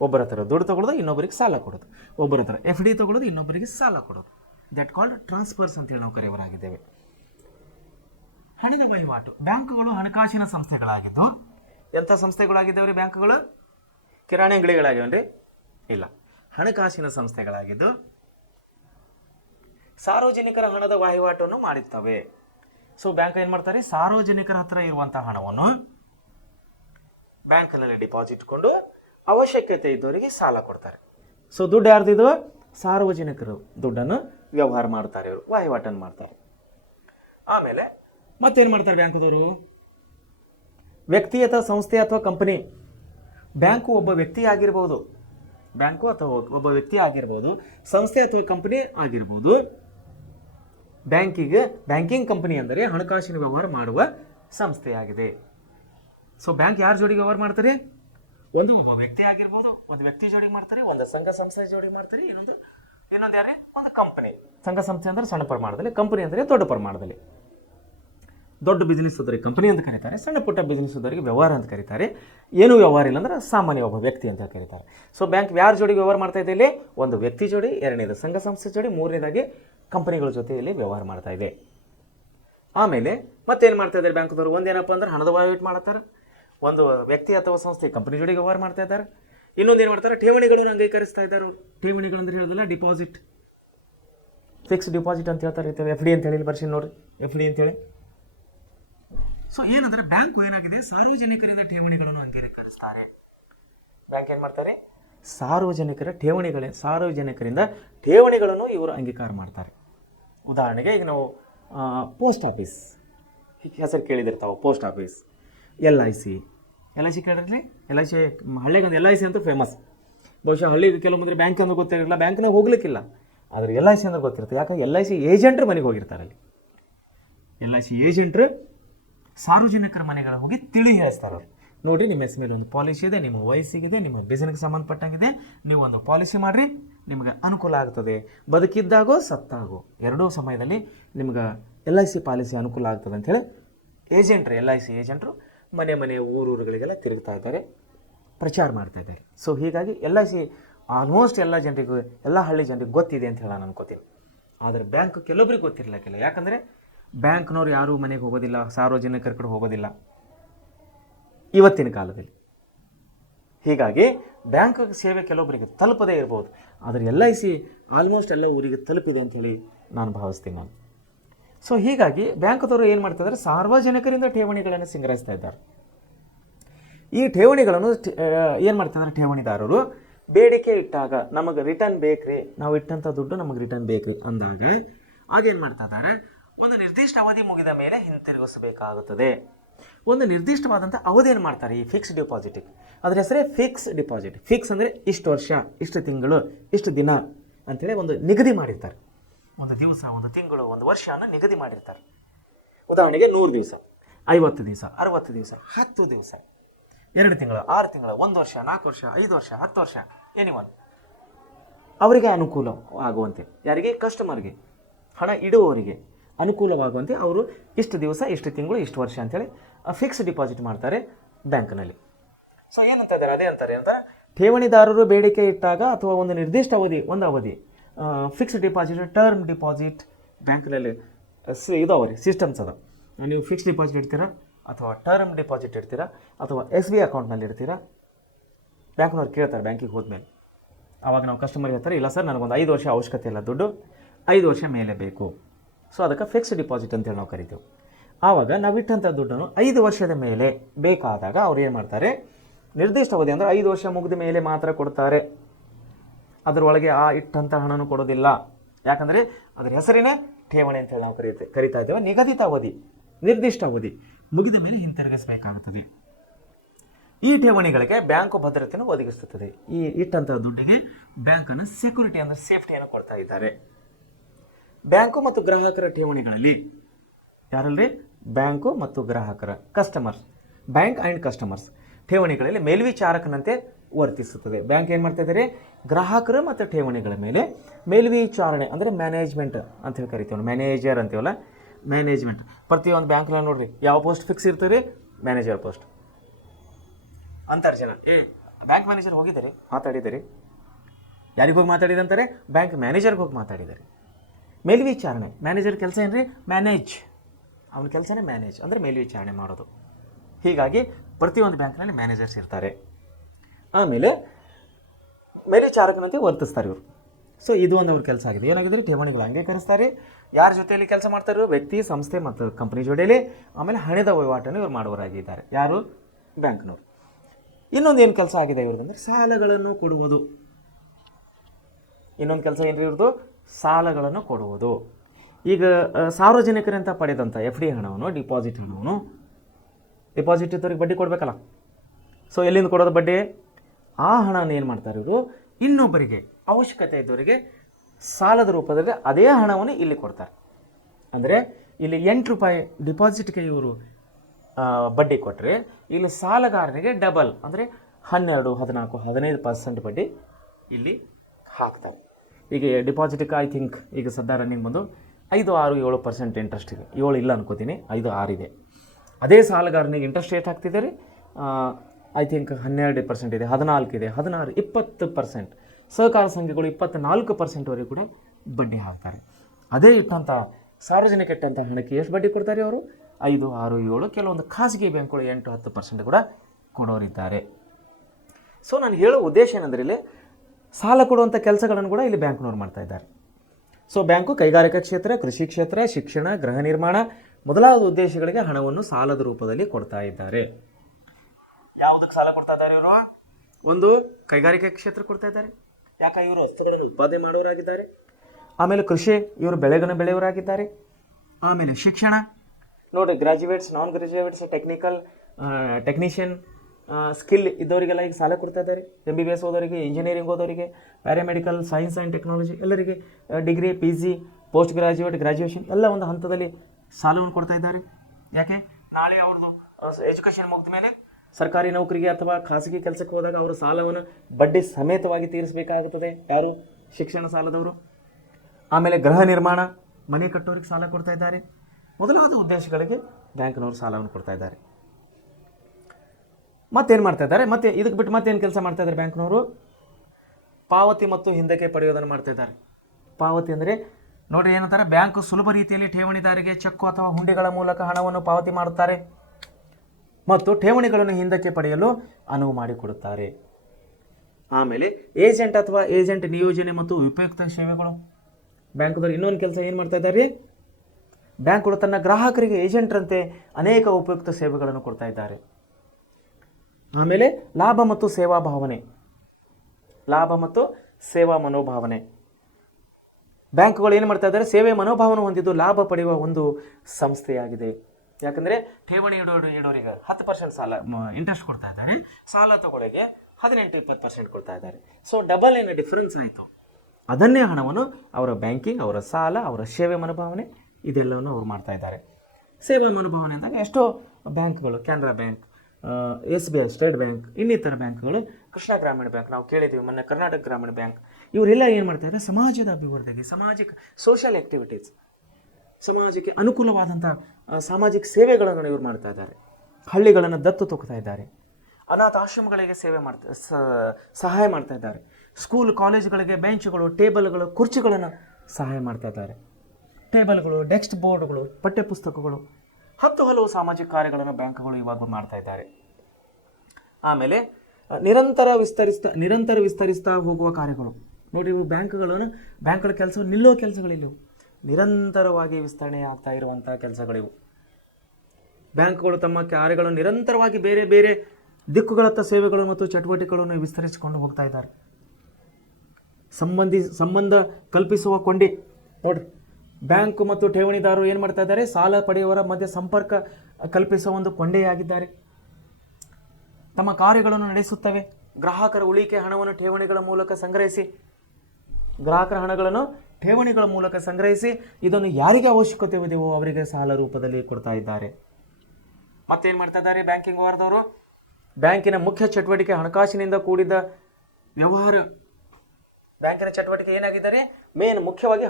ಒಬ್ಬರ ಹತ್ರ ದುಡ್ಡು ತಗೊಳ್ಳೋದು, ಇನ್ನೊಬ್ಬರಿಗೆ ಸಾಲ ಕೊಡೋದು, ಒಬ್ಬರ ಹತ್ರ FD ತಗೊಳ್ಳೋದು, ಇನ್ನೊಬ್ಬರಿಗೆ ಸಾಲ ಕೊಡೋದು. ದಟ್ ಕಾಲ್ಡ್ ಟ್ರಾನ್ಸ್ಫರ್ಸ್ ಅಂತೇಳಿ ನಾವು ಕರೆಯವರಾಗಿದ್ದೇವೆ. ಹಣದ ವಹಿವಾಟು. ಬ್ಯಾಂಕುಗಳು ಹಣಕಾಸಿನ ಸಂಸ್ಥೆಗಳಾಗಿದ್ದು, ಎಂಥ ಸಂಸ್ಥೆಗಳಾಗಿದ್ದೇವ್ರಿ ಬ್ಯಾಂಕುಗಳು? ಕಿರಾಣಿ ಅಂಗಡಿಗಳಾಗ್ಯಾವನ್ರಿ? ಇಲ್ಲ, ಹಣಕಾಸಿನ ಸಂಸ್ಥೆಗಳಾಗಿದ್ದು ಸಾರ್ವಜನಿಕರ ಹಣದ ವಹಿವಾಟನ್ನು ಮಾಡುತ್ತವೆ. ಸೊ ಬ್ಯಾಂಕ್ ಏನು ಮಾಡ್ತಾರೆ? ಸಾರ್ವಜನಿಕರ ಹತ್ರ ಇರುವಂಥ ಹಣವನ್ನು ಬ್ಯಾಂಕ್ನಲ್ಲಿ ಡಿಪಾಸಿಟ್ ಕೊಂಡು ಅವಶ್ಯಕತೆ ಇದ್ದವರಿಗೆ ಸಾಲ ಕೊಡ್ತಾರೆ. ಸೊ ದುಡ್ಡು ಯಾರ್ದಿದು? ಸಾರ್ವಜನಿಕರು ದುಡ್ಡನ್ನು ವ್ಯವಹಾರ ಮಾಡ್ತಾರೆ, ಇವರು ವಹಿವಾಟನ್ನು ಮಾಡ್ತಾರೆ. ಆಮೇಲೆ ಮತ್ತೇನು ಮಾಡ್ತಾರೆ ಬ್ಯಾಂಕದವರು? ವ್ಯಕ್ತಿ ಅಥವಾ ಸಂಸ್ಥೆ ಅಥವಾ ಕಂಪನಿ. ಬ್ಯಾಂಕು ಒಬ್ಬ ವ್ಯಕ್ತಿ ಆಗಿರ್ಬೋದು, ಬ್ಯಾಂಕು ಅಥವಾ ಒಬ್ಬ ವ್ಯಕ್ತಿ ಆಗಿರ್ಬೋದು, ಸಂಸ್ಥೆ ಅಥವಾ ಕಂಪನಿ ಆಗಿರ್ಬೋದು. ಬ್ಯಾಂಕಿಂಗ್ ಕಂಪನಿ ಅಂದರೆ ಹಣಕಾಸಿನ ವ್ಯವಹಾರ ಮಾಡುವ ಸಂಸ್ಥೆಯಾಗಿದೆ. ಸೊ ಬ್ಯಾಂಕ್ ಯಾರ ಜೋಡಿಗೆ ವ್ಯವಹಾರ ಮಾಡ್ತಾರೆ? ಒಬ್ಬ ವ್ಯಕ್ತಿ ಆಗಿರ್ಬೋದು, ಒಂದು ವ್ಯಕ್ತಿ ಜೋಡಿಗೆ ಮಾಡ್ತಾರೆ, ಒಂದು ಸಂಘ ಸಂಸ್ಥೆ ಜೋಡಿಗೆ ಮಾಡ್ತಾರೆ, ಇನ್ನೊಂದು ಯಾರೇ? ಒಂದು ಕಂಪನಿ. ಸಂಘ ಸಂಸ್ಥೆ ಅಂದರೆ ಸಣ್ಣ ಪ್ರಮಾಣದಲ್ಲಿ, ಕಂಪನಿ ಅಂದರೆ ದೊಡ್ಡ ಪ್ರಮಾಣದಲ್ಲಿ. ದೊಡ್ಡ ಬಿಸ್ನೆಸ್ ಇದ್ದವರಿಗೆ ಕಂಪನಿ ಅಂತ ಕರೀತಾರೆ, ಸಣ್ಣ ಪುಟ್ಟ ಬಿಸ್ನೆಸ್ ಇದ್ದವರಿಗೆ ವ್ಯವಹಾರ ಅಂತ ಕರೀತಾರೆ. ಏನು ವ್ಯವಹಾರ ಇಲ್ಲ ಅಂದ್ರೆ ಸಾಮಾನ್ಯ ಒಬ್ಬ ವ್ಯಕ್ತಿ ಅಂತ ಕರೀತಾರೆ. ಸೊ ಬ್ಯಾಂಕ್ ಯಾರ ಜೋಡಿಗೆ ವ್ಯವಹಾರ ಮಾಡ್ತಾ ಇದೆ? ಇಲ್ಲಿ ಒಂದು ವ್ಯಕ್ತಿ ಜೋಡಿ, ಎರಡನೇದು ಸಂಘ ಸಂಸ್ಥೆ ಜೋಡಿ, ಮೂರನೇದಾಗಿ ಕಂಪನಿಗಳ ಜೊತೆ ಇಲ್ಲಿ ವ್ಯವಹಾರ ಮಾಡ್ತಾ ಇದೆ. ಆಮೇಲೆ ಮತ್ತೇನು ಮಾಡ್ತಾ ಇದ್ದಾರೆ ಬ್ಯಾಂಕ್ದವರು? ಒಂದೇನಪ್ಪ ಅಂದ್ರೆ ಹಣದ ವಹಿವಾಟು ಮಾಡ್ತಾರೆ. ಒಂದು ವ್ಯಕ್ತಿ ಅಥವಾ ಸಂಸ್ಥೆ ಕಂಪನಿ ಜೋಡಿಗೆ ವ್ಯವಹಾರ ಮಾಡ್ತಾ ಇದ್ದಾರೆ. ಇನ್ನೊಂದು ಏನು ಮಾಡ್ತಾರೆ? ಠೇವಣಿಗಳನ್ನು ಅಂಗೀಕರಿಸ್ತಾ ಇದ್ದಾರೆ. ಠೇವಣಿಗಳಂದ್ರೆ ಹೇಳಿದ್ರೆ ಡಿಪಾಸಿಟ್, ಫಿಕ್ಸ್ ಡಿಪಾಸಿಟ್ ಅಂತ ಹೇಳ್ತಾರೆ, FD ಅಂತ ಹೇಳಿ ಬರ್ಸಿ ನೋಡ್ರಿ, FD ಅಂತೇಳಿ. ಸೊ ಏನಂದ್ರೆ ಬ್ಯಾಂಕು ಏನಾಗಿದೆ? ಸಾರ್ವಜನಿಕರಿಂದ ಠೇವಣಿಗಳನ್ನು ಅಂಗೀಕರಿಸ್ತಾರೆ. ಬ್ಯಾಂಕ್ ಏನು ಮಾಡ್ತಾರೆ? ಸಾರ್ವಜನಿಕರಿಂದ ಠೇವಣಿಗಳನ್ನು ಇವರು ಅಂಗೀಕಾರ ಮಾಡ್ತಾರೆ. ಉದಾಹರಣೆಗೆ ಈಗ ನಾವು ಪೋಸ್ಟ್ ಆಫೀಸ್ ಹೆಸರು ಕೇಳಿದಿರ್ತಾವೆ. ಪೋಸ್ಟ್ ಆಫೀಸ್, LIC ಕೇಳಿದ್ರಿ? LIC ಹಳ್ಳಿಗೊಂದು LIC ಅಂತೂ ಫೇಮಸ್. ಬಹುಶಃ ಹಳ್ಳಿಗೆ ಕೆಲವು ಮಂದಿ ಬ್ಯಾಂಕ್ ಅಂದ್ರೆ ಗೊತ್ತಿರಲಿಲ್ಲ, ಬ್ಯಾಂಕ್ನಾಗ ಹೋಗ್ಲಿಕ್ಕಿಲ್ಲ, ಆದರೆ LIC ಅಂದ್ರೆ ಗೊತ್ತಿರುತ್ತೆ. ಯಾಕಂದ್ರೆ LIC ಏಜೆಂಟ್ರು ಮನೆಗೆ ಹೋಗಿರ್ತಾರೆ. ಅಲ್ಲಿ LIC ಏಜೆಂಟ್ರು ಸಾರ್ವಜನಿಕರ ಮನೆಗಳ ಹೋಗಿ ತಿಳಿ ಹೇಳಿಸ್ತಾರೆ. ಅವ್ರು ನೋಡಿರಿ, ನಿಮ್ಮ ಹೆಸರು ಮೇಲೆ ಒಂದು ಪಾಲಿಸಿ ಇದೆ, ನಿಮ್ಮ ವಯಸ್ಸಿಗಿದೆ, ನಿಮ್ಮ ಬಿಸ್ನೆಸ್ಗೆ ಸಂಬಂಧಪಟ್ಟಂಗಿದೆ, ನೀವು ಒಂದು ಪಾಲಿಸಿ ಮಾಡಿರಿ, ನಿಮಗೆ ಅನುಕೂಲ ಆಗ್ತದೆ. ಬದುಕಿದ್ದಾಗೋ ಸತ್ತಾಗೋ ಎರಡೂ ಸಮಯದಲ್ಲಿ ನಿಮ್ಗೆ LIC ಪಾಲಿಸಿ ಅನುಕೂಲ ಆಗ್ತದೆ ಅಂಥೇಳಿ LIC ಏಜೆಂಟ್ರು ಮನೆ ಊರುಗಳಿಗೆಲ್ಲ ತಿರುಗ್ತಾ ಇದ್ದಾರೆ, ಪ್ರಚಾರ ಮಾಡ್ತಾ ಇದ್ದಾರೆ. ಸೊ ಹೀಗಾಗಿ LIC ಆಲ್ಮೋಸ್ಟ್ ಎಲ್ಲ ಜನರಿಗೂ, ಎಲ್ಲ ಹಳ್ಳಿ ಜನರಿಗೆ ಗೊತ್ತಿದೆ ಅಂತ ಹೇಳಿ ನಾನು ಅನ್ಕೋತೀನಿ. ಆದರೆ ಬ್ಯಾಂಕ್ ಕೆಲವೊಬ್ರಿಗೆ ಗೊತ್ತಿರಲಿಕ್ಕಿಲ್ಲ. ಯಾಕಂದರೆ ಬ್ಯಾಂಕ್ನವ್ರು ಯಾರೂ ಮನೆಗೆ ಹೋಗೋದಿಲ್ಲ, ಸಾರ್ವಜನಿಕರ ಕಡೆ ಹೋಗೋದಿಲ್ಲ ಇವತ್ತಿನ ಕಾಲದಲ್ಲಿ. ಹೀಗಾಗಿ ಬ್ಯಾಂಕ್ ಸೇವೆ ಕೆಲವೊಬ್ಬರಿಗೆ ತಲುಪದೇ ಇರ್ಬೋದು, ಆದರೆ LIC ಆಲ್ಮೋಸ್ಟ್ ಎಲ್ಲ ಊರಿಗೆ ತಲುಪಿದೆ ಅಂಥೇಳಿ ನಾನು ಭಾವಿಸ್ತೀನಿ ನಾನು. ಸೊ ಹೀಗಾಗಿ ಬ್ಯಾಂಕ್ದವರು ಏನು ಮಾಡ್ತಿದ್ದಾರೆ? ಸಾರ್ವಜನಿಕರಿಂದ ಠೇವಣಿಗಳನ್ನು ಸಂಗ್ರಹಿಸ್ತಾ ಇದ್ದಾರೆ. ಈ ಠೇವಣಿಗಳನ್ನು ಏನು ಮಾಡ್ತಿದ್ದಾರೆ ಠೇವಣಿದಾರರು ಬೇಡಿಕೆ ಇಟ್ಟಾಗ ನಮಗೆ ರಿಟರ್ನ್ ಬೇಕ್ರಿ, ನಾವು ಇಟ್ಟಂಥ ದುಡ್ಡು ನಮಗೆ ರಿಟರ್ನ್ ಬೇಕ್ರಿ ಅಂದಾಗ ಆಗೇನು ಮಾಡ್ತಾ ಇದ್ದಾರೆ, ಒಂದು ನಿರ್ದಿಷ್ಟ ಅವಧಿ ಮುಗಿದ ಮೇಲೆ ಹಿಂತಿರುಗಿಸಬೇಕಾಗುತ್ತದೆ. ಒಂದು ನಿರ್ದಿಷ್ಟವಾದಂಥ ಅವಧಿ ಏನು ಮಾಡ್ತಾರೆ ಈ ಫಿಕ್ಸ್ ಡಿಪಾಸಿಟಿಗೆ, ಅದರ ಹೆಸರೇ ಫಿಕ್ಸ್ ಡಿಪಾಸಿಟ್. ಫಿಕ್ಸ್ ಅಂದರೆ ಇಷ್ಟು ವರ್ಷ, ಇಷ್ಟು ತಿಂಗಳು, ಇಷ್ಟು ದಿನ ಅಂಥೇಳಿ ಒಂದು ನಿಗದಿ ಮಾಡಿರ್ತಾರೆ. ಒಂದು ದಿವಸ, ಒಂದು ತಿಂಗಳು, ಒಂದು ವರ್ಷನ ನಿಗದಿ ಮಾಡಿರ್ತಾರೆ. ಉದಾಹರಣೆಗೆ 100 ದಿವಸ, 50 ದಿವಸ, 60 ದಿವಸ, 10 ದಿವಸ, 2 ತಿಂಗಳು, 6 ತಿಂಗಳು, 1 ವರ್ಷ, 4 ವರ್ಷ, 5 ವರ್ಷ, 10 ವರ್ಷ, ಎನಿವನ್ ಅವರಿಗೆ ಅನುಕೂಲ ಆಗುವಂತೆ, ಯಾರಿಗೆ ಕಸ್ಟಮರ್ಗೆ, ಹಣ ಇಡುವವರಿಗೆ ಅನುಕೂಲವಾಗುವಂತೆ ಅವರು ಇಷ್ಟು ದಿವಸ, ಇಷ್ಟು ತಿಂಗಳು, ಇಷ್ಟು ವರ್ಷ ಅಂತೇಳಿ ಫಿಕ್ಸ್ ಡಿಪಾಸಿಟ್ ಮಾಡ್ತಾರೆ ಬ್ಯಾಂಕ್ನಲ್ಲಿ. ಸೊ ಏನಂತ ಇದ್ದಾರೆ, ಅದೇ ಅಂತಾರೆ ಅಂತ ಠೇವಣಿದಾರರು ಬೇಡಿಕೆ ಇಟ್ಟಾಗ ಅಥವಾ ಒಂದು ನಿರ್ದಿಷ್ಟ ಅವಧಿ ಫಿಕ್ಸ್ ಡಿಪಾಸಿಟ್, ಟರ್ಮ್ ಡಿಪಾಸಿಟ್ ಬ್ಯಾಂಕ್ನಲ್ಲಿ ಇದಾವೆ ರೀ, ಸಿಸ್ಟಮ್ಸ್ ಅದ. ನೀವು ಫಿಕ್ಸ್ ಡಿಪಾಸಿಟ್ ಇಡ್ತೀರಾ ಅಥವಾ ಟರ್ಮ್ ಡಿಪಾಸಿಟ್ ಇಡ್ತೀರಾ ಅಥವಾ SBI ಅಕೌಂಟ್ನಲ್ಲಿ ಇಡ್ತೀರಾ, ಬ್ಯಾಂಕ್ನವ್ರು ಕೇಳ್ತಾರೆ ಬ್ಯಾಂಕಿಗೆ ಹೋದ್ಮೇಲೆ. ಆವಾಗ ನಾವು ಕಸ್ಟಮರ್ ಹೇಳ್ತಾರೆ, ಇಲ್ಲ ಸರ್ ನನಗೊಂದು 5 ವರ್ಷ ಅವಶ್ಯಕತೆ ಇಲ್ಲ, ದುಡ್ಡು 5 ವರ್ಷ ಮೇಲೆ ಬೇಕು. ಸೊ ಅದಕ್ಕೆ ಫಿಕ್ಸ್ ಡಿಪಾಸಿಟ್ ಅಂತೇಳಿ ನಾವು ಕರಿತೇವೆ. ಆವಾಗ ನಾವು ಇಟ್ಟಂಥ ದುಡ್ಡನ್ನು 5 ವರ್ಷದ ಮೇಲೆ ಬೇಕಾದಾಗ ಅವ್ರು ಏನು ಮಾಡ್ತಾರೆ, ನಿರ್ದಿಷ್ಟ ಅವಧಿ ಅಂದರೆ 5 ವರ್ಷ ಮುಗಿದ ಮೇಲೆ ಮಾತ್ರ ಕೊಡ್ತಾರೆ. ಅದರೊಳಗೆ ಇಟ್ಟಂಥ ಹಣನೂ ಕೊಡೋದಿಲ್ಲ. ಯಾಕಂದರೆ ಅದರ ಹೆಸರಿನೇ ಠೇವಣಿ ಅಂತೇಳಿ ನಾವು ಕರಿತಾ ಇದ್ದೇವೆ. ನಿಗದಿತ ಅವಧಿ, ನಿರ್ದಿಷ್ಟ ಅವಧಿ ಮುಗಿದ ಮೇಲೆ ಹಿಂತಿರುಗಿಸಬೇಕಾಗುತ್ತದೆ. ಈ ಠೇವಣಿಗಳಿಗೆ ಬ್ಯಾಂಕು ಭದ್ರತೆಯನ್ನು ಒದಗಿಸುತ್ತದೆ. ಈ ಇಟ್ಟಂಥ ದುಡ್ಡಿಗೆ ಬ್ಯಾಂಕನ್ನು ಸೆಕ್ಯೂರಿಟಿ ಅಂದರೆ ಸೇಫ್ಟಿಯನ್ನು ಕೊಡ್ತಾ ಇದ್ದಾರೆ. ಬ್ಯಾಂಕು ಮತ್ತು ಗ್ರಾಹಕರ ಠೇವಣಿಗಳಲ್ಲಿ ಯಾರಲ್ಲಿ ಬ್ಯಾಂಕು ಮತ್ತು ಗ್ರಾಹಕರ ಕಸ್ಟಮರ್ಸ್, ಬ್ಯಾಂಕ್ ಆ್ಯಂಡ್ ಕಸ್ಟಮರ್ಸ್ ಠೇವಣಿಗಳಲ್ಲಿ ಮೇಲ್ವಿಚಾರಕನಂತೆ ವರ್ತಿಸುತ್ತದೆ. ಬ್ಯಾಂಕ್ ಏನು ಮಾಡ್ತಾ ಇದ್ದಾರೆ, ಗ್ರಾಹಕರು ಮತ್ತು ಠೇವಣಿಗಳ ಮೇಲೆ ಮೇಲ್ವಿಚಾರಣೆ ಅಂದರೆ ಮ್ಯಾನೇಜ್ಮೆಂಟ್ ಅಂತ ಹೇಳಿ ಕರಿತೀವಿ. ಮ್ಯಾನೇಜರ್ ಅಂತೀವಲ್ಲ, ಮ್ಯಾನೇಜ್ಮೆಂಟ್. ಪ್ರತಿಯೊಂದು ಬ್ಯಾಂಕ್ನಲ್ಲಿ ನೋಡ್ರಿ ಯಾವ ಪೋಸ್ಟ್ ಫಿಕ್ಸ್ ಇರ್ತೀರಿ, ಮ್ಯಾನೇಜರ್ ಪೋಸ್ಟ್ ಅಂತಾರೆ ಜನ. ಬ್ಯಾಂಕ್ ಮ್ಯಾನೇಜರ್ ಹೋಗಿದ್ದಾರೆ, ಮಾತಾಡಿದ್ದಾರೆ. ಯಾರಿಗೆ ಹೋಗಿ ಮಾತಾಡಿದಂತಾರೆ, ಬ್ಯಾಂಕ್ ಮ್ಯಾನೇಜರ್ಗೆ ಹೋಗಿ ಮಾತಾಡಿದ್ದಾರೆ. ಮೇಲ್ವಿಚಾರಣೆ, ಮ್ಯಾನೇಜರ್ ಕೆಲಸ ಏನ್ರಿ, ಮ್ಯಾನೇಜ್. ಅವನ ಕೆಲಸನೇ ಮ್ಯಾನೇಜ್ ಅಂದರೆ ಮೇಲ್ವಿಚಾರಣೆ ಮಾಡೋದು. ಹೀಗಾಗಿ ಪ್ರತಿಯೊಂದು ಬ್ಯಾಂಕ್ನಲ್ಲಿ ಮ್ಯಾನೇಜರ್ಸ್ ಇರ್ತಾರೆ. ಆಮೇಲೆ ಮೇಲ್ವಿಚಾರಕನಂತೆ ವರ್ತಿಸ್ತಾರೆ ಇವರು. ಸೊ ಇದು ಒಂದು ಅವ್ರ ಕೆಲಸ ಆಗಿದೆ. ಏನಾಗಿದ್ರೆ ಠೇವಣಿಗಳು ಅಂಗೀಕರಿಸ್ತಾರೆ. ಯಾರ ಜೊತೆಯಲ್ಲಿ ಕೆಲಸ ಮಾಡ್ತಾರೆ, ವ್ಯಕ್ತಿ, ಸಂಸ್ಥೆ ಮತ್ತು ಕಂಪನಿ ಜೊತೆಯಲ್ಲಿ. ಆಮೇಲೆ ಹಣದ ವಹಿವಾಟನ್ನು ಇವರು ಮಾಡುವವರಾಗಿದ್ದಾರೆ. ಯಾರು, ಬ್ಯಾಂಕ್ನವರು. ಇನ್ನೊಂದು ಏನು ಕೆಲಸ ಆಗಿದೆ ಇವ್ರದ್ದು, ಸಾಲಗಳನ್ನು ಕೊಡುವುದು. ಇನ್ನೊಂದು ಕೆಲಸ ಏನ್ರಿ ಇವ್ರದ್ದು, ಸಾಲಗಳನ್ನು ಕೊಡುವುದು. ಈಗ ಸಾರ್ವಜನಿಕರಿಂದ ಪಡೆದಂಥ FD ಹಣವನ್ನು, ಡಿಪಾಸಿಟ್ ಹಣವನ್ನು, ಡಿಪಾಸಿಟ್ ಇದ್ದವ್ರಿಗೆ ಬಡ್ಡಿ ಕೊಡಬೇಕಲ್ಲ. ಸೊ ಎಲ್ಲಿಂದ ಕೊಡೋದು ಬಡ್ಡಿ, ಆ ಹಣನ ಏನು ಮಾಡ್ತಾರೆ ಇವರು, ಇನ್ನೊಬ್ಬರಿಗೆ ಅವಶ್ಯಕತೆ ಇದ್ದವರಿಗೆ ಸಾಲದ ರೂಪದಲ್ಲಿ ಅದೇ ಹಣವನ್ನು ಇಲ್ಲಿ ಕೊಡ್ತಾರೆ. ಅಂದರೆ ಇಲ್ಲಿ 8 ರೂಪಾಯಿ ಡಿಪಾಸಿಟ್ಗೆ ಇವರು ಬಡ್ಡಿ ಕೊಟ್ಟರೆ, ಇಲ್ಲಿ ಸಾಲಗಾರನಿಗೆ ಡಬಲ್ ಅಂದರೆ 12, 14, 15% ಬಡ್ಡಿ ಇಲ್ಲಿ ಹಾಕ್ತಾರೆ. ಈಗ ಡಿಪಾಸಿಟ್ಗೆ ಐ ಥಿಂಕ್ ಈಗ ಸದ್ಯ ರನ್ನಿಂಗ್ ಬಂದು 5, 6, 7% ಇಂಟ್ರೆಸ್ಟ್ ಇದೆ. 7 ಇಲ್ಲ ಅನ್ಕೋತೀನಿ, 5, 6 ಇದೆ. ಅದೇ ಸಾಲಗಾರನಿಗೆ ಇಂಟ್ರೆಸ್ಟ್ ರೇಟ್ ಹಾಕ್ತಿದ್ದಾರೆ, ಐ ಥಿಂಕ್ 12% ಇದೆ, 14 ಇದೆ, 16, 20%. ಸಹಕಾರ ಸಂಘಗಳು 24%ವರೆಗೂ ಕೂಡ ಬಡ್ಡಿ ಹಾಕ್ತಾರೆ. ಅದೇ ಇಟ್ಟಂಥ ಸಾರ್ವಜನಿಕ ಇಟ್ಟಂಥ ಹಣಕ್ಕೆ ಎಷ್ಟು ಬಡ್ಡಿ ಕೊಡ್ತಾರೆ ಅವರು, 5, 6, 7. ಕೆಲವೊಂದು ಖಾಸಗಿ ಬ್ಯಾಂಕ್ಗಳು 8, 10% ಕೂಡ ಕೊಡೋರಿದ್ದಾರೆ. ಸೊ ನಾನು ಹೇಳೋ ಉದ್ದೇಶ ಏನಂದರೆ, ಇಲ್ಲಿ ಸಾಲ ಕೊಡುವಂಥ ಕೆಲಸಗಳನ್ನು ಕೂಡ ಇಲ್ಲಿ ಬ್ಯಾಂಕ್ನವ್ರು ಮಾಡ್ತಾ ಇದ್ದಾರೆ. ಸೊ ಬ್ಯಾಂಕು ಕೈಗಾರಿಕಾ ಕ್ಷೇತ್ರ, ಕೃಷಿ ಕ್ಷೇತ್ರ, ಶಿಕ್ಷಣ, ಗೃಹ ನಿರ್ಮಾಣ ಮೊದಲಾದ ಉದ್ದೇಶಗಳಿಗೆ ಹಣವನ್ನು ಸಾಲದ ರೂಪದಲ್ಲಿ ಕೊಡ್ತಾ ಇದ್ದಾರೆ. ಯಾವುದಕ್ಕೆ ಸಾಲ ಕೊಡ್ತಾ ಇದ್ದಾರೆ ಇವರು, ಒಂದು ಕೈಗಾರಿಕಾ ಕ್ಷೇತ್ರ ಕೊಡ್ತಾ ಇದ್ದಾರೆ. ಯಾಕೆ, ಇವರು ವಸ್ತುಗಳನ್ನು ಉತ್ಪಾದನೆ ಮಾಡೋರಾಗಿದ್ದಾರೆ. ಆಮೇಲೆ ಕೃಷಿ, ಇವರು ಬೆಳೆಗಳನ್ನು ಬೆಳೆಯವರಾಗಿದ್ದಾರೆ. ಆಮೇಲೆ ಶಿಕ್ಷಣ ನೋಡಿ, graduates, non graduates, technician, skill ಇದ್ದವರಿಗೆಲ್ಲ ಈಗ ಸಾಲ ಕೊಡ್ತಾ ಇದ್ದಾರೆ. MBBS ಓದೋರಿಗೆ, ಇಂಜಿನಿಯರಿಂಗ್ ಓದೋರಿಗೆ, ಪ್ಯಾರಾಮೆಡಿಕಲ್, ಸೈನ್ಸ್ ಆ್ಯಂಡ್ ಟೆಕ್ನಾಲಜಿ ಎಲ್ಲರಿಗೆ, degree, PG, post graduate, graduation ಎಲ್ಲ ಒಂದು ಹಂತದಲ್ಲಿ ಸಾಲವನ್ನು ಕೊಡ್ತಾ ಇದ್ದಾರೆ. ಯಾಕೆ, ನಾಳೆ ಅವ್ರದ್ದು ಎಜುಕೇಷನ್ ಮುಗಿದ ಮೇಲೆ ಸರ್ಕಾರಿ ನೌಕರಿಗೆ ಅಥವಾ ಖಾಸಗಿ ಕೆಲಸಕ್ಕೆ ಹೋದಾಗ ಅವರು ಸಾಲವನ್ನು ಬಡ್ಡಿ ಸಮೇತವಾಗಿ ತೀರಿಸಬೇಕಾಗುತ್ತದೆ. ಯಾರು, ಶಿಕ್ಷಣ ಸಾಲದವರು. ಆಮೇಲೆ ಗೃಹ ನಿರ್ಮಾಣ, ಮನೆ ಕಟ್ಟೋರಿಗೆ ಸಾಲ ಕೊಡ್ತಾ ಇದ್ದಾರೆ. ಮೊದಲಾದ ಉದ್ದೇಶಗಳಿಗೆ ಬ್ಯಾಂಕ್ನವರು ಸಾಲವನ್ನು ಕೊಡ್ತಾ ಇದ್ದಾರೆ. ಮತ್ತೇನು ಮಾಡ್ತಾ ಇದ್ದಾರೆ, ಮತ್ತೆ ಇದಕ್ಕೆ ಬಿಟ್ಟು ಮತ್ತೇನು ಕೆಲಸ ಮಾಡ್ತಾ ಇದ್ದಾರೆ ಬ್ಯಾಂಕ್ನವರು, ಪಾವತಿ ಮತ್ತು ಹಿಂದಕ್ಕೆ ಪಡೆಯೋದನ್ನು ಮಾಡ್ತಾ ಇದ್ದಾರೆ. ಪಾವತಿ ಅಂದರೆ ನೋಡಿರಿ ಏನಂತಾರೆ, ಬ್ಯಾಂಕು ಸುಲಭ ರೀತಿಯಲ್ಲಿ ಠೇವಣಿದಾರಿಗೆ ಚೆಕ್ಕು ಅಥವಾ ಹುಂಡಿಗಳ ಮೂಲಕ ಹಣವನ್ನು ಪಾವತಿ ಮಾಡುತ್ತಾರೆ ಮತ್ತು ಠೇವಣಿಗಳನ್ನು ಹಿಂದಕ್ಕೆ ಪಡೆಯಲು ಅನುವು ಮಾಡಿಕೊಡುತ್ತಾರೆ. ಆಮೇಲೆ ಏಜೆಂಟ್ ಅಥವಾ ಏಜೆಂಟ್ ನಿಯೋಜನೆ ಮತ್ತು ಉಪಯುಕ್ತ ಸೇವೆಗಳು. ಬ್ಯಾಂಕ್ದವ್ರು ಇನ್ನೊಂದು ಕೆಲಸ ಏನು ಮಾಡ್ತಾ ಇದ್ದಾರೆ, ಬ್ಯಾಂಕ್ಗಳು ತನ್ನ ಗ್ರಾಹಕರಿಗೆ ಏಜೆಂಟ್ರಂತೆ ಅನೇಕ ಉಪಯುಕ್ತ ಸೇವೆಗಳನ್ನು ಕೊಡ್ತಾ ಇದ್ದಾರೆ. ಆಮೇಲೆ ಲಾಭ ಮತ್ತು ಸೇವಾ ಭಾವನೆ, ಲಾಭ ಮತ್ತು ಸೇವಾ ಮನೋಭಾವನೆ. ಬ್ಯಾಂಕ್ಗಳು ಏನು ಮಾಡ್ತಾ ಇದ್ದಾರೆ, ಸೇವೆ ಮನೋಭಾವನೆ ಹೊಂದಿದ್ದು ಲಾಭ ಪಡೆಯುವ ಒಂದು ಸಂಸ್ಥೆಯಾಗಿದೆ. ಯಾಕಂದರೆ ಠೇವಣಿ ಇಡೋರಿಗೆ 10% ಸಾಲ ಇಂಟ್ರೆಸ್ಟ್ ಕೊಡ್ತಾ ಇದ್ದಾರೆ, ಸಾಲ ತಗೊಳ್ಳಿಗೆ 18-20% ಕೊಡ್ತಾ ಇದ್ದಾರೆ. ಸೊ ಡಬಲ್ ಏನು ಡಿಫ್ರೆನ್ಸ್ ಆಯಿತು. ಅದನ್ನೇ ಹಣವನ್ನು ಅವರ ಬ್ಯಾಂಕಿಂಗ್, ಅವರ ಸಾಲ, ಅವರ ಸೇವೆ ಮನೋಭಾವನೆ ಇದೆಲ್ಲವನ್ನು ಅವರು ಮಾಡ್ತಾ ಇದ್ದಾರೆ. ಸೇವಾ ಮನೋಭಾವನೆ ಅಂದಾಗ ಎಷ್ಟೋ ಬ್ಯಾಂಕ್ಗಳು, Canara bank, SBI, state bank, ಇನ್ನಿತರ ಬ್ಯಾಂಕ್ಗಳು, ಕೃಷ್ಣ ಗ್ರಾಮೀಣ ಬ್ಯಾಂಕ್ ನಾವು ಕೇಳಿದ್ದೀವಿ, ಮೊನ್ನೆ ಕರ್ನಾಟಕ ಗ್ರಾಮೀಣ ಬ್ಯಾಂಕ್, ಇವರೆಲ್ಲ ಏನು ಮಾಡ್ತಾ ಇದ್ದಾರೆ, ಸಮಾಜದ ಅಭಿವೃದ್ಧಿಗೆ, ಸಾಮಾಜಿಕ ಸೋಷಿಯಲ್ ಆ್ಯಕ್ಟಿವಿಟೀಸ್, ಸಮಾಜಕ್ಕೆ ಅನುಕೂಲವಾದಂಥ ಸಾಮಾಜಿಕ ಸೇವೆಗಳನ್ನು ಇವರು ಮಾಡ್ತಾ ಇದ್ದಾರೆ. ಹಳ್ಳಿಗಳನ್ನು ದತ್ತು ತಗೋತಾ ಇದ್ದಾರೆ, ಅನಾಥ ಆಶ್ರಮಗಳಿಗೆ ಸಹಾಯ ಮಾಡ್ತಾ ಇದ್ದಾರೆ, ಸ್ಕೂಲ್ ಕಾಲೇಜುಗಳಿಗೆ ಬೆಂಚ್ಗಳು, ಟೇಬಲ್ಗಳು, ಕುರ್ಚಿಗಳನ್ನು ಸಹಾಯ ಮಾಡ್ತಾ ಇದ್ದಾರೆ. ಟೇಬಲ್ಗಳು, ಡೆಸ್ಕ್ ಬೋರ್ಡ್ಗಳು, ಪಠ್ಯಪುಸ್ತಕಗಳು, ಹಲವು ಸಾಮಾಜಿಕ ಕಾರ್ಯಗಳನ್ನು ಬ್ಯಾಂಕ್ಗಳು ಇವಾಗ ಮಾಡ್ತಾ ಇದ್ದಾರೆ. ಆಮೇಲೆ ನಿರಂತರ ವಿಸ್ತರಿಸ್ತಾ ಹೋಗುವ ಕಾರ್ಯಗಳು ನೋಡಿ. ಇವು ಬ್ಯಾಂಕ್ಗಳ ಕೆಲಸ ನಿಲ್ಲೋ ಕೆಲಸಗಳಿಲ್ಲವು, ನಿರಂತರವಾಗಿ ವಿಸ್ತರಣೆ ಆಗ್ತಾ ಇರುವಂಥ ಕೆಲಸಗಳಿವು. ಬ್ಯಾಂಕ್ಗಳು ತಮ್ಮ ಕಾರ್ಯಗಳನ್ನು ನಿರಂತರವಾಗಿ ಬೇರೆ ಬೇರೆ ದಿಕ್ಕುಗಳತ್ತ ಸೇವೆಗಳು ಮತ್ತು ಚಟುವಟಿಕೆಗಳನ್ನು ವಿಸ್ತರಿಸಿಕೊಂಡು ಹೋಗ್ತಾ ಇದ್ದಾರೆ. ಸಂಬಂಧ ಕಲ್ಪಿಸುವ ಕೊಂಡಿ ನೋಡ್ರಿ, ಬ್ಯಾಂಕ್ ಮತ್ತು ಠೇವಣಿದಾರರು ಏನು ಮಾಡ್ತಾ ಇದ್ದಾರೆ, ಸಾಲ ಪಡೆಯುವವರ ಮಧ್ಯೆ ಸಂಪರ್ಕ ಕಲ್ಪಿಸುವ ಒಂದು ಕೊಂಡೆಯಾಗಿದ್ದಾರೆ. ತಮ್ಮ ಕಾರ್ಯಗಳನ್ನು ನಡೆಸುತ್ತವೆ. ಗ್ರಾಹಕರ ಉಳಿಕೆ ಹಣವನ್ನು ಠೇವಣಿಗಳ ಮೂಲಕ ಸಂಗ್ರಹಿಸಿ, ಇದನ್ನು ಯಾರಿಗೆ ಅವಶ್ಯಕತೆ ಇದೆಯೋ ಅವರಿಗೆ ಸಾಲ ರೂಪದಲ್ಲಿ ಕೊಡ್ತಾ ಇದ್ದಾರೆ. ಮತ್ತೇನು ಮಾಡ್ತಾ ಇದ್ದಾರೆ ಬ್ಯಾಂಕಿಂಗ್ ವ್ಯವಹಾರದವರು, ಬ್ಯಾಂಕಿನ ಮುಖ್ಯ ಚಟುವಟಿಕೆ ಹಣಕಾಸಿನಿಂದ ಕೂಡಿದ ವ್ಯವಹಾರ. ಬ್ಯಾಂಕಿನ ಚಟುವಟಿಕೆ ಏನಾಗಿದ್ದಾರೆ, ಮುಖ್ಯವಾಗಿ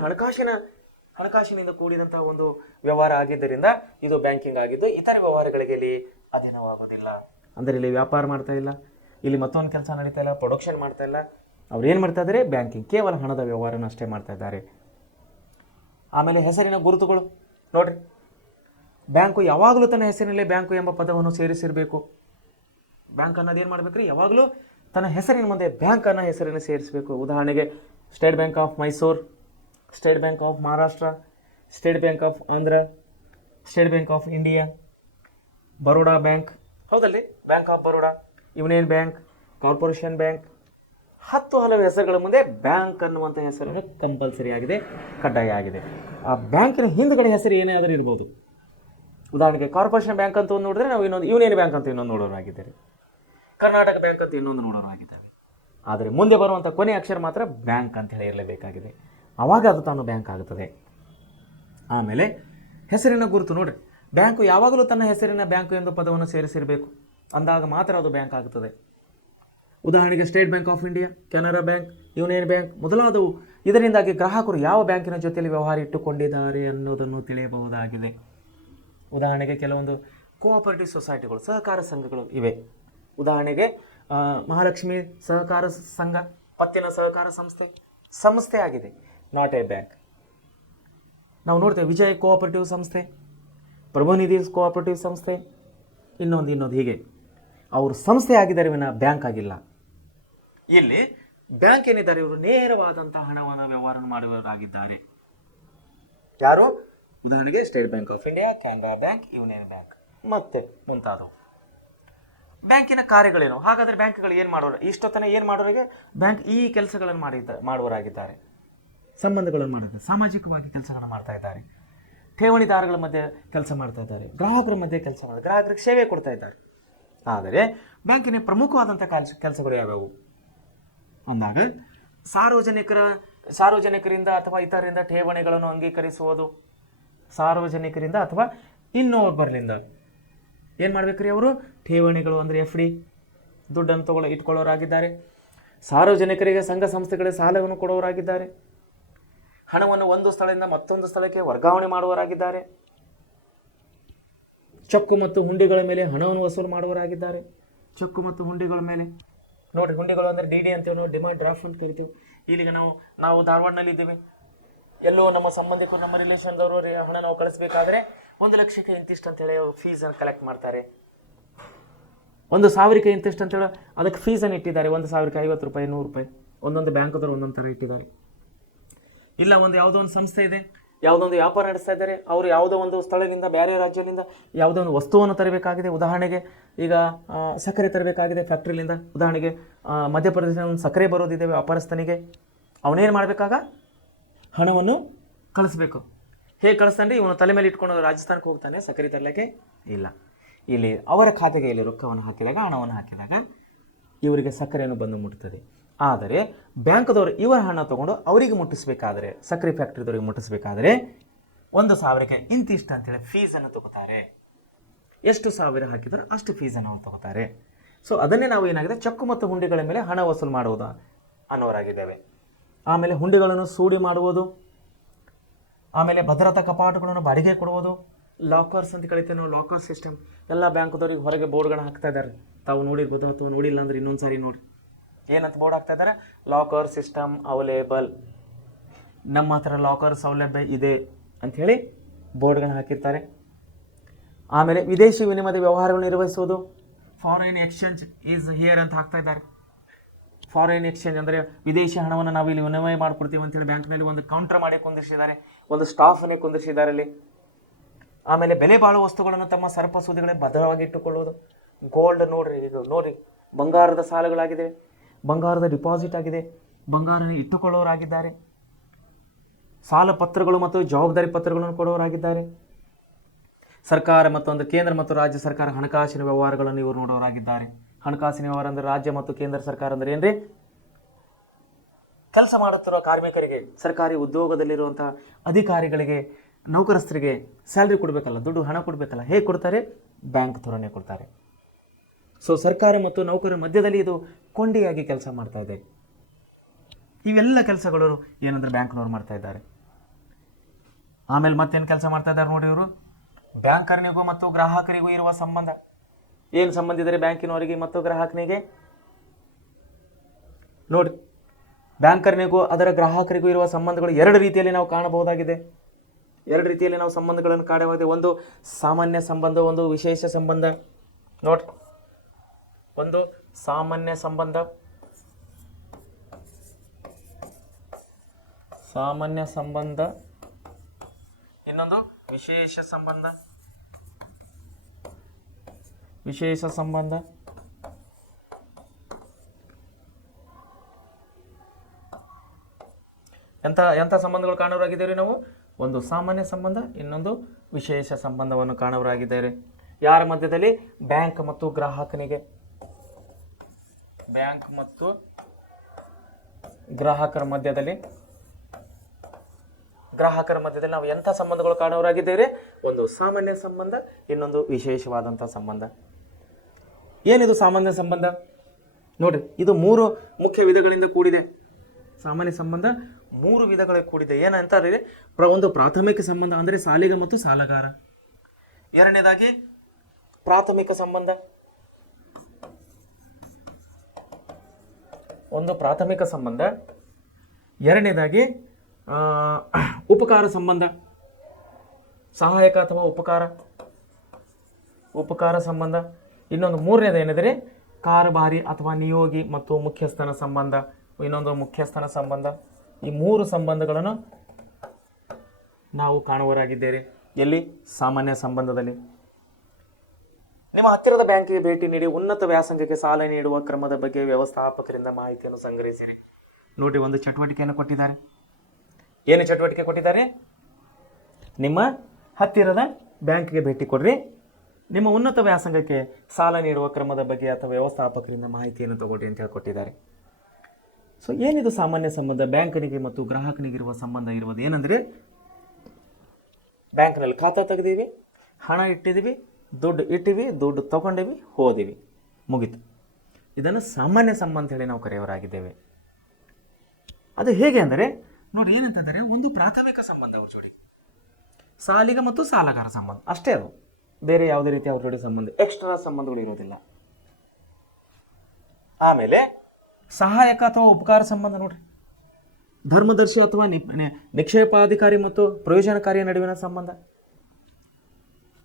ಹಣಕಾಸಿನಿಂದ ಕೂಡಿದಂತಹ ಒಂದು ವ್ಯವಹಾರ ಆಗಿದ್ದರಿಂದ ಇದು ಬ್ಯಾಂಕಿಂಗ್ ಆಗಿದ್ದು ಇತರ ವ್ಯವಹಾರಗಳಿಗೆ ಇಲ್ಲಿ ಅಧೀನವಾಗೋದಿಲ್ಲ. ಅಂದರೆ ಇಲ್ಲಿ ವ್ಯಾಪಾರ ಮಾಡ್ತಾ ಇಲ್ಲ, ಇಲ್ಲಿ ಮತ್ತೊಂದು ಕೆಲಸ ನಡೀತಾ ಇಲ್ಲ, ಪ್ರೊಡಕ್ಷನ್ ಮಾಡ್ತಾ ಇಲ್ಲ. ಅವ್ರು ಏನು ಮಾಡ್ತಾ ಇದ್ದಾರೆ, ಬ್ಯಾಂಕಿಂಗ್, ಕೇವಲ ಹಣದ ವ್ಯವಹಾರನ ಅಷ್ಟೇ ಮಾಡ್ತಾ ಇದ್ದಾರೆ. ಆಮೇಲೆ ಹೆಸರಿನ ಗುರುತುಗಳು ನೋಡ್ರಿ, ಬ್ಯಾಂಕು ಯಾವಾಗಲೂ ತನ್ನ ಹೆಸರಿನಲ್ಲೇ ಬ್ಯಾಂಕು ಎಂಬ ಪದವನ್ನು ಸೇರಿಸಿರಬೇಕು. ಬ್ಯಾಂಕ್ ಅನ್ನೋದು ಏನು ಮಾಡಬೇಕ್ರಿ, ಯಾವಾಗಲೂ ತನ್ನ ಹೆಸರಿನ ಮುಂದೆ ಬ್ಯಾಂಕ್ ಅನ್ನೋ ಹೆಸರನ್ನು ಸೇರಿಸಬೇಕು. ಉದಾಹರಣೆಗೆ State Bank of Mysore, State Bank of Maharashtra, State Bank of Andhra, State Bank of India, Baroda Bank, ಹೌದಲ್ಲಿ Bank of Baroda, Union Bank, Corporation Bank, ಹಲವು ಹೆಸರುಗಳ ಮುಂದೆ ಬ್ಯಾಂಕ್ ಅನ್ನುವಂಥ ಹೆಸರನ್ನು ಕಂಪಲ್ಸರಿ ಆಗಿದೆ, ಕಡ್ಡಾಯ ಆಗಿದೆ. ಆ ಬ್ಯಾಂಕಿನ ಹಿಂದುಗಡೆ ಹೆಸರು ಏನೇ ಆದರೂ ಇರ್ಬೋದು. ಉದಾಹರಣೆಗೆ ಕಾರ್ಪೊರೇಷನ್ ಬ್ಯಾಂಕ್ ಅಂತ ಒಂದು ನೋಡಿದ್ರೆ ನಾವು ಇನ್ನೊಂದು ಯೂನಿಯನ್ ಬ್ಯಾಂಕ್ ಅಂತ ಇನ್ನೊಂದು ನೋಡೋರಾಗಿದ್ದಾರೆ, ಕರ್ನಾಟಕ ಬ್ಯಾಂಕ್ ಅಂತ ಇನ್ನೊಂದು ನೋಡೋರಾಗಿದ್ದಾರೆ. ಆದರೆ ಮುಂದೆ ಬರುವಂಥ ಕೊನೆ ಅಕ್ಷರ ಮಾತ್ರ ಬ್ಯಾಂಕ್ ಅಂತ ಹೇಳಿ ಇರಲೇಬೇಕಾಗಿದೆ. ಆವಾಗ ಅದು ತಾನು ಬ್ಯಾಂಕ್ ಆಗುತ್ತದೆ. ಆಮೇಲೆ ಹೆಸರಿನ ಗುರುತು ನೋಡ್ರಿ, ಬ್ಯಾಂಕು ಯಾವಾಗಲೂ ತನ್ನ ಹೆಸರಿನ ಬ್ಯಾಂಕು ಎಂದು ಪದವನ್ನು ಸೇರಿಸಿರಬೇಕು, ಅಂದಾಗ ಮಾತ್ರ ಅದು ಬ್ಯಾಂಕ್ ಆಗುತ್ತದೆ. ಉದಾಹರಣೆಗೆ State Bank of India, Canara bank, union bank ಮೊದಲಾದವು. ಇದರಿಂದಾಗಿ ಗ್ರಾಹಕರು ಯಾವ ಬ್ಯಾಂಕಿನ ಜೊತೆಯಲ್ಲಿ ವ್ಯವಹಾರ ಇಟ್ಟುಕೊಂಡಿದ್ದಾರೆ ಅನ್ನೋದನ್ನು ತಿಳಿಯಬಹುದಾಗಿದೆ. ಉದಾಹರಣೆಗೆ ಕೆಲವೊಂದು ಕೋಆಪರೇಟಿವ್ ಸೊಸೈಟಿಗಳು, ಸಹಕಾರ ಸಂಘಗಳು ಇವೆ. ಉದಾಹರಣೆಗೆ ಮಹಾಲಕ್ಷ್ಮಿ ಸಹಕಾರ ಸಂಘ, ಪತ್ತಿನ ಸಹಕಾರ ಸಂಸ್ಥೆ ಆಗಿದೆ, ನಾಟ್ ಎ ಬ್ಯಾಂಕ್. ನಾವು ನೋಡ್ತೇವೆ ವಿಜಯ್ ಕೋಆಪರೇಟಿವ್ ಸಂಸ್ಥೆ, ಪ್ರಭುನಿಧಿ ಕೋಆಪರೇಟಿವ್ ಸಂಸ್ಥೆ, ಇನ್ನೊಂದು ಹೀಗೆ ಅವರು ಸಂಸ್ಥೆ ಆಗಿದ್ದಾರೆ ವಿನ ಬ್ಯಾಂಕ್ ಆಗಿಲ್ಲ. ಇಲ್ಲಿ ಬ್ಯಾಂಕ್ ಏನಿದ್ದಾರೆ, ಇವರು ನೇರವಾದಂಥ ಹಣವನ್ನು ವ್ಯವಹಾರ ಮಾಡುವವರಾಗಿದ್ದಾರೆ. ಯಾರು? ಉದಾಹರಣೆಗೆ State Bank of India, Canara bank, union bank ಮತ್ತೆ ಮುಂತಾದವು. ಬ್ಯಾಂಕಿನ ಕಾರ್ಯಗಳೇನು? ಹಾಗಾದರೆ ಬ್ಯಾಂಕ್ಗಳು ಏನು ಮಾಡೋರು? ಇಷ್ಟೊತ್ತನ ಏನು ಮಾಡೋರಿಗೆ ಬ್ಯಾಂಕ್ ಈ ಕೆಲಸಗಳನ್ನು ಮಾಡುವವರಾಗಿದ್ದಾರೆ. ಸಂಬಂಧಗಳನ್ನು ಮಾಡಿದ್ದಾರೆ, ಸಾಮಾಜಿಕವಾಗಿ ಕೆಲಸಗಳನ್ನು ಮಾಡ್ತಾ ಇದ್ದಾರೆ, ಠೇವಣಿದಾರಗಳ ಮಧ್ಯೆ ಕೆಲಸ ಮಾಡ್ತಾ ಇದ್ದಾರೆ, ಗ್ರಾಹಕರ ಮಧ್ಯೆ ಕೆಲಸ ಮಾಡ್ತಾರೆ, ಗ್ರಾಹಕರಿಗೆ ಸೇವೆ ಕೊಡ್ತಾ ಇದ್ದಾರೆ. ಆದರೆ ಬ್ಯಾಂಕಿನ ಪ್ರಮುಖವಾದಂಥ ಕೆಲಸಗಳು ಯಾವ್ಯಾವು ಅಂದಾಗ ಸಾರ್ವಜನಿಕರಿಂದ ಅಥವಾ ಇತರರಿಂದ ಠೇವಣಿಗಳನ್ನು ಅಂಗೀಕರಿಸುವುದು. ಸಾರ್ವಜನಿಕರಿಂದ ಅಥವಾ ಇನ್ನೊಬ್ಬರಿಂದ ಏನು ಮಾಡ್ಬೇಕ್ರಿ, ಅವರು ಠೇವಣಿಗಳು ಅಂದರೆ FD ದುಡ್ಡನ್ನು ಇಟ್ಕೊಳ್ಳೋರಾಗಿದ್ದಾರೆ. ಸಾರ್ವಜನಿಕರಿಗೆ ಸಂಘ ಸಂಸ್ಥೆಗಳಿಗೆ ಸಾಲವನ್ನು ಕೊಡುವವರಾಗಿದ್ದಾರೆ. ಹಣವನ್ನು ಒಂದು ಸ್ಥಳದಿಂದ ಮತ್ತೊಂದು ಸ್ಥಳಕ್ಕೆ ವರ್ಗಾವಣೆ ಮಾಡುವವರಾಗಿದ್ದಾರೆ. ಚೆಕ್ಕು ಮತ್ತು ಹುಂಡಿಗಳ ಮೇಲೆ ಹಣವನ್ನು ವಸೂಲು ಮಾಡುವವರಾಗಿದ್ದಾರೆ. ಚೆಕ್ಕು ಮತ್ತು ಹುಂಡಿಗಳ ಮೇಲೆ ನೋಡಿ, ಹುಂಡಿಗಳು ಅಂದರೆ DD ಅಂತೇಳಿ ನಾವು ಡಿಮಾಂಡ್ ಡ್ರಾಫ್ಟ್ ಅಂತ ಕರಿತೀವಿ. ಇಲ್ಲಿಗೆ ನಾವು ಧಾರವಾಡನಲ್ಲಿ ಇದ್ದೀವಿ, ಎಲ್ಲೋ ನಮ್ಮ ಸಂಬಂಧಿಕರು, ನಮ್ಮ ರಿಲೇಷನ್ದವರು ಹಣ ನಾವು ಕಳಿಸ್ಬೇಕಾದ್ರೆ 1 ಲಕ್ಷಕ್ಕೆ ಇಂತಿಷ್ಟು ಅಂತೇಳಿ ಫೀಸನ್ನು ಕಲೆಕ್ಟ್ ಮಾಡ್ತಾರೆ. 1,000ಕ್ಕೆ ಇಂತಿಷ್ಟು ಅಂತೇಳಿ ಅದಕ್ಕೆ ಫೀಸನ್ನು ಇಟ್ಟಿದ್ದಾರೆ. 1,000ಕ್ಕೆ 50 ರೂಪಾಯಿ, 100 ರೂಪಾಯಿ, ಒಂದೊಂದು ಬ್ಯಾಂಕದವರು ಒಂದೊಂದು ಥರ ಇಟ್ಟಿದ್ದಾರೆ. ಇಲ್ಲ ಯಾವುದೋ ಒಂದು ಸಂಸ್ಥೆ ಇದೆ, ಯಾವುದೊಂದು ವ್ಯಾಪಾರ ನಡೆಸ್ತಾ ಇದ್ದಾರೆ, ಅವರು ಯಾವುದೋ ಒಂದು ಸ್ಥಳದಿಂದ ಬೇರೆ ರಾಜ್ಯದಿಂದ ಯಾವುದೋ ಒಂದು ವಸ್ತುವನ್ನು ತರಬೇಕಾಗಿದೆ. ಉದಾಹರಣೆಗೆ ಈಗ ಸಕ್ಕರೆ ತರಬೇಕಾಗಿದೆ ಫ್ಯಾಕ್ಟ್ರಿಲಿಂದ. ಉದಾಹರಣೆಗೆ ಮಧ್ಯಪ್ರದೇಶದ ಒಂದು ಸಕ್ಕರೆ ಬರೋದಿದೆ ವ್ಯಾಪಾರಸ್ಥನಿಗೆ. ಅವನೇನು ಮಾಡಬೇಕಾಗ ಹಣವನ್ನು ಕಳಿಸ್ಬೇಕು. ಹೇಗೆ ಕಳಿಸ್ತಾನೆ? ಇವನು ತಲೆ ಮೇಲೆ ಇಟ್ಕೊಂಡು ರಾಜಸ್ಥಾನಕ್ಕೆ ಹೋಗ್ತಾನೆ ಸಕ್ಕರೆ ತರಲಿಕ್ಕೆ? ಇಲ್ಲ, ಇಲ್ಲಿ ಅವರ ಖಾತೆಗೆ ಇಲ್ಲಿ ರೊಕ್ಕವನ್ನು ಹಾಕಿದಾಗ, ಹಣವನ್ನು ಹಾಕಿದಾಗ ಇವರಿಗೆ ಸಕ್ಕರೆಯನ್ನು ಬಂದು ಮುಟ್ತದೆ. ಆದರೆ ಬ್ಯಾಂಕ್ದವರು ಇವರ ಹಣ ತೊಗೊಂಡು ಅವರಿಗೆ ಮುಟ್ಟಿಸ್ಬೇಕಾದ್ರೆ, ಸಕ್ಕರೆ ಫ್ಯಾಕ್ಟ್ರಿದವ್ರಿಗೆ ಮುಟ್ಟಿಸ್ಬೇಕಾದ್ರೆ 1,000ಕ್ಕೆ ಇಂತಿಷ್ಟು ಅಂತೇಳಿ ಫೀಸನ್ನು ತಗೋತಾರೆ. ಎಷ್ಟು ಸಾವಿರ ಹಾಕಿದ್ರೆ ಅಷ್ಟು ಫೀಸನ್ನು ತಗೋತಾರೆ. ಸೊ ಅದನ್ನೇ ನಾವು ಏನಾಗಿದೆ ಚೆಕ್ಕು ಮತ್ತು ಹುಂಡಿಗಳ ಮೇಲೆ ಹಣ ವಸೂಲು ಮಾಡುವುದು ಅನ್ನೋರಾಗಿದ್ದೇವೆ. ಆಮೇಲೆ ಹುಂಡಿಗಳನ್ನು ಸೂಡಿ ಮಾಡುವುದು, ಆಮೇಲೆ ಭದ್ರತಾ ಕಪಾಟುಗಳನ್ನು ಬಾಡಿಗೆ ಕೊಡುವುದು, ಲಾಕರ್ಸ್ ಅಂತ ಕರಿತೇವೆ ನಾವು, ಲಾಕರ್ ಸಿಸ್ಟಮ್. ಎಲ್ಲ ಬ್ಯಾಂಕ್ದವ್ರಿಗೆ ಹೊರಗೆ ಬೋರ್ಡ್ಗಳನ್ನ ಹಾಕ್ತಾ ಇದ್ದಾರೆ, ತಾವು ನೋಡಿರ್ಬೋದು ಅಥವಾ ನೋಡಿಲ್ಲ ಅಂದರೆ ಇನ್ನೊಂದು ಸಾರಿ ನೋಡಿ. ಏನಂತ ಬೋರ್ಡ್ ಹಾಕ್ತಾ ಇದ್ದಾರೆ? ಲಾಕರ್ ಸಿಸ್ಟಮ್ ಅವೈಲೇಬಲ್, ನಮ್ಮ ಹತ್ರ ಲಾಕರ್ ಸೌಲಭ್ಯ ಇದೆ ಅಂಥೇಳಿ ಬೋರ್ಡ್ಗಳನ್ನ ಹಾಕಿರ್ತಾರೆ. ಆಮೇಲೆ ವಿದೇಶಿ ವಿನಿಮಯದ ವ್ಯವಹಾರಗಳನ್ನು ನಿರ್ವಹಿಸುವುದು, ಫಾರಿನ್ ಎಕ್ಸ್ಚೇಂಜ್ ಈಸ್ ಹಿಯರ್ ಅಂತ ಹಾಕ್ತಾ ಇದ್ದಾರೆ. ಫಾರಿನ್ ಎಕ್ಸ್ಚೇಂಜ್ ಅಂದರೆ ವಿದೇಶಿ ಹಣವನ್ನು ನಾವು ಇಲ್ಲಿ ವಿನಿಮಯ ಮಾಡ್ಕೊಡ್ತೀವಿ ಅಂತೇಳಿ ಬ್ಯಾಂಕ್ನಲ್ಲಿ ಒಂದು ಕೌಂಟರ್ ಮಾಡಿ ಕುಂದಿರಿಸಿದ್ದಾರೆ, ಒಂದು ಸ್ಟಾಫನ್ನೇ ಕುಂದಿರಿಸಿದ್ದಾರೆ ಅಲ್ಲಿ. ಆಮೇಲೆ ಬೆಲೆ ಬಾಳುವ ವಸ್ತುಗಳನ್ನು ತಮ್ಮ ಸರಪಸೂದಿಗಳಿಗೆ ಭದ್ರವಾಗಿ ಇಟ್ಟುಕೊಳ್ಳುವುದು. ಗೋಲ್ಡ್ ನೋಡ್ರಿ, ಇದು ನೋಡ್ರಿ, ಬಂಗಾರದ ಸಾಲಗಳಾಗಿದೆ, ಬಂಗಾರದ ಡಿಪಾಸಿಟ್ ಆಗಿದೆ, ಬಂಗಾರನ ಇಟ್ಟುಕೊಳ್ಳೋರಾಗಿದ್ದಾರೆ, ಸಾಲ ಪತ್ರಗಳು ಮತ್ತು ಜವಾಬ್ದಾರಿ ಪತ್ರಗಳನ್ನು ಕೊಡುವವರಾಗಿದ್ದಾರೆ. ಸರ್ಕಾರ ಮತ್ತು ಅಂದರೆ ಕೇಂದ್ರ ಮತ್ತು ರಾಜ್ಯ ಸರ್ಕಾರ ಹಣಕಾಸಿನ ವ್ಯವಹಾರಗಳನ್ನು ಇವರು ನೋಡೋರಾಗಿದ್ದಾರೆ. ಹಣಕಾಸಿನ ವ್ಯವಹಾರ ಅಂದರೆ ರಾಜ್ಯ ಮತ್ತು ಕೇಂದ್ರ ಸರ್ಕಾರ ಅಂದರೆ ಏನ್ರಿ? ಕೆಲಸ ಮಾಡುತ್ತಿರುವ ಕಾರ್ಮಿಕರಿಗೆ, ಸರ್ಕಾರಿ ಉದ್ಯೋಗದಲ್ಲಿರುವಂತಹ ಅಧಿಕಾರಿಗಳಿಗೆ, ನೌಕರಸ್ಥರಿಗೆ ಸ್ಯಾಲ್ರಿ ಕೊಡಬೇಕಲ್ಲ, ದುಡ್ಡು ಹಣ ಕೊಡಬೇಕಲ್ಲ. ಹೇಗೆ ಕೊಡ್ತಾರೆ? ಬ್ಯಾಂಕ್ ಥರನೇ ಕೊಡ್ತಾರೆ. ಸೊ ಸರ್ಕಾರ ಮತ್ತು ನೌಕರರ ಮಧ್ಯದಲ್ಲಿ ಇದು ಕೊಂಡಿಯಾಗಿ ಕೆಲಸ ಮಾಡ್ತಾ ಇದೆ. ಇವೆಲ್ಲ ಕೆಲಸಗಳು ಏನಂದ್ರೆ ಬ್ಯಾಂಕ್ನವ್ರು ಮಾಡ್ತಾ ಇದ್ದಾರೆ. ಆಮೇಲೆ ಮತ್ತೇನು ಕೆಲಸ ಮಾಡ್ತಾ ಇದ್ದಾರೆ ನೋಡಿ ಇವರು? ಬ್ಯಾಂಕರ್ನಿಗೂ ಮತ್ತು ಗ್ರಾಹಕರಿಗೂ ಇರುವ ಸಂಬಂಧ ಏನು ಸಂಬಂಧ ಇದ್ದಾರೆ ಬ್ಯಾಂಕಿನವರಿಗೆ ಮತ್ತು ಗ್ರಾಹಕನಿಗೆ? ನೋಡಿ, ಬ್ಯಾಂಕರ್ನಿಗೂ ಅದರ ಗ್ರಾಹಕರಿಗೂ ಇರುವ ಸಂಬಂಧಗಳು ಎರಡು ರೀತಿಯಲ್ಲಿ ನಾವು ಕಾಣಬಹುದಾಗಿದೆ. ಎರಡು ರೀತಿಯಲ್ಲಿ ನಾವು ಸಂಬಂಧಗಳನ್ನು ಕಾಣಬಹುದಾಗಿದೆ. ಒಂದು ಸಾಮಾನ್ಯ ಸಂಬಂಧ, ಒಂದು ವಿಶೇಷ ಸಂಬಂಧ. ನೋಡಿ, ಒಂದು ಸಾಮಾನ್ಯ ಸಂಬಂಧ, ಸಾಮಾನ್ಯ ಸಂಬಂಧ, ಇನ್ನೊಂದು ವಿಶೇಷ ಸಂಬಂಧ. ವಿಶೇಷ ಸಂಬಂಧ ಎಂಥ ಸಂಬಂಧಗಳು ಕಾಣೋರಾಗಿದ್ದೇವೆ ನಾವು? ಒಂದು ಸಾಮಾನ್ಯ ಸಂಬಂಧ, ಇನ್ನೊಂದು ವಿಶೇಷ ಸಂಬಂಧವನ್ನು ಕಾಣೋರಾಗಿದ್ದಾರೆ. ಯಾರ ಮಧ್ಯದಲ್ಲಿ? ಬ್ಯಾಂಕ್ ಮತ್ತು ಗ್ರಾಹಕನಿಗೆ. ಬ್ಯಾಂಕ್ ಮತ್ತು ಗ್ರಾಹಕರ ಮಧ್ಯದಲ್ಲಿ ನಾವು ಎಂಥ ಸಂಬಂಧಗಳು ಕಾಣೋರಾಗಿದ್ದೇವೆ? ಒಂದು ಸಾಮಾನ್ಯ ಸಂಬಂಧ, ಇನ್ನೊಂದು ವಿಶೇಷವಾದಂಥ ಸಂಬಂಧ. ಏನಿದು ಸಾಮಾನ್ಯ ಸಂಬಂಧ? ನೋಡ್ರಿ, ಇದು 3 ಮುಖ್ಯ ವಿಧಗಳಿಂದ ಕೂಡಿದೆ. ಸಾಮಾನ್ಯ ಸಂಬಂಧ 3 ವಿಧಗಳಿಗೆ ಕೂಡಿದೆ. ಏನಂತಾರೆ? ಒಂದು ಪ್ರಾಥಮಿಕ ಸಂಬಂಧ ಅಂದರೆ ಸಾಲಿಗ ಮತ್ತು ಸಾಲಗಾರ. ಎರಡನೇದಾಗಿ ಪ್ರಾಥಮಿಕ ಸಂಬಂಧ, ಒಂದು ಪ್ರಾಥಮಿಕ ಸಂಬಂಧ. ಎರಡನೇದಾಗಿ ಉಪಕಾರ ಸಂಬಂಧ, ಸಹಾಯಕ ಅಥವಾ ಉಪಕಾರ ಸಂಬಂಧ. ಇನ್ನೊಂದು ಮೂರನೇದು ಏನಿದೆ? ಕಾರಬಾರಿ ಅಥವಾ ನಿಯೋಗಿ ಮತ್ತು ಮುಖ್ಯಸ್ಥನ ಸಂಬಂಧ, ಇನ್ನೊಂದು ಮುಖ್ಯಸ್ಥನ ಸಂಬಂಧ. ಈ 3 ಸಂಬಂಧಗಳನ್ನು ನಾವು ಕಾಣುವರಾಗಿದ್ದೇವೆ. ಎಲ್ಲಿ? ಸಾಮಾನ್ಯ ಸಂಬಂಧದಲ್ಲಿ. ನಿಮ್ಮ ಹತ್ತಿರದ ಬ್ಯಾಂಕಿಗೆ ಭೇಟಿ ನೀಡಿ ಉನ್ನತ ವ್ಯಾಸಂಗಕ್ಕೆ ಸಾಲ ನೀಡುವ ಕ್ರಮದ ಬಗ್ಗೆ ವ್ಯವಸ್ಥಾಪಕರಿಂದ ಮಾಹಿತಿಯನ್ನು ಸಂಗ್ರಹಿಸಿರಿ. ನೋಡಿ, ಒಂದು ಚಟುವಟಿಕೆಯನ್ನು ಕೊಟ್ಟಿದ್ದಾರೆ. ಏನು ಚಟುವಟಿಕೆ ಕೊಟ್ಟಿದ್ದಾರೆ? ನಿಮ್ಮ ಹತ್ತಿರದ ಬ್ಯಾಂಕಿಗೆ ಭೇಟಿ ಕೊಡ್ರಿ, ನಿಮ್ಮ ಉನ್ನತ ವ್ಯಾಸಂಗಕ್ಕೆ ಸಾಲ ನೀಡುವ ಕ್ರಮದ ಬಗ್ಗೆ ಅಥವಾ ವ್ಯವಸ್ಥಾಪಕರಿಂದ ಮಾಹಿತಿಯನ್ನು ತಗೊಳ್ಳಿ ಅಂತ ಹೇಳ್ಕೊಟ್ಟಿದ್ದಾರೆ. ಸೊ ಏನಿದು ಸಾಮಾನ್ಯ ಸಂಬಂಧ? ಬ್ಯಾಂಕನಿಗೆ ಮತ್ತು ಗ್ರಾಹಕನಿಗಿರುವ ಸಂಬಂಧ ಇರುವುದು ಏನಂದರೆ, ಬ್ಯಾಂಕ್ನಲ್ಲಿ ಖಾತಾ ತೆಗೆದೀವಿ, ಹಣ ಇಟ್ಟಿದ್ದೀವಿ, ದುಡ್ಡು ಇಟ್ಟಿವಿ, ದುಡ್ಡು ತಗೊಂಡಿವಿ, ಹೋದಿವಿ, ಮುಗೀತು. ಇದನ್ನು ಸಾಮಾನ್ಯ ಸಂಬಂಧ ಹೇಳಿ ನಾವು ಕರೆಯವರಾಗಿದ್ದೇವೆ. ಅದು ಹೇಗೆ ಅಂದರೆ ನೋಡಿ, ಏನಂತಂದರೆ ಒಂದು ಪ್ರಾಥಮಿಕ ಸಂಬಂಧ ಅವ್ರ ಜೋಡಿ, ಸಾಲಿಗ ಮತ್ತು ಸಾಲಗಾರ ಸಂಬಂಧ ಅಷ್ಟೇ. ಅದು ಬೇರೆ ಯಾವುದೇ ರೀತಿ ಅವ್ರ ಜೋಡಿ ಸಂಬಂಧ, ಎಕ್ಸ್ಟ್ರಾ ಸಂಬಂಧಗಳು ಇರೋದಿಲ್ಲ. ಆಮೇಲೆ ಸಹಾಯಕ ಅಥವಾ ಉಪಕಾರ ಸಂಬಂಧ. ನೋಡ್ರಿ, ಧರ್ಮದರ್ಶಿ ಅಥವಾ ನಿಕ್ಷೇಪಾಧಿಕಾರಿ ಮತ್ತು ಪ್ರಯೋಜನಕಾರಿಯ ನಡುವಿನ ಸಂಬಂಧ.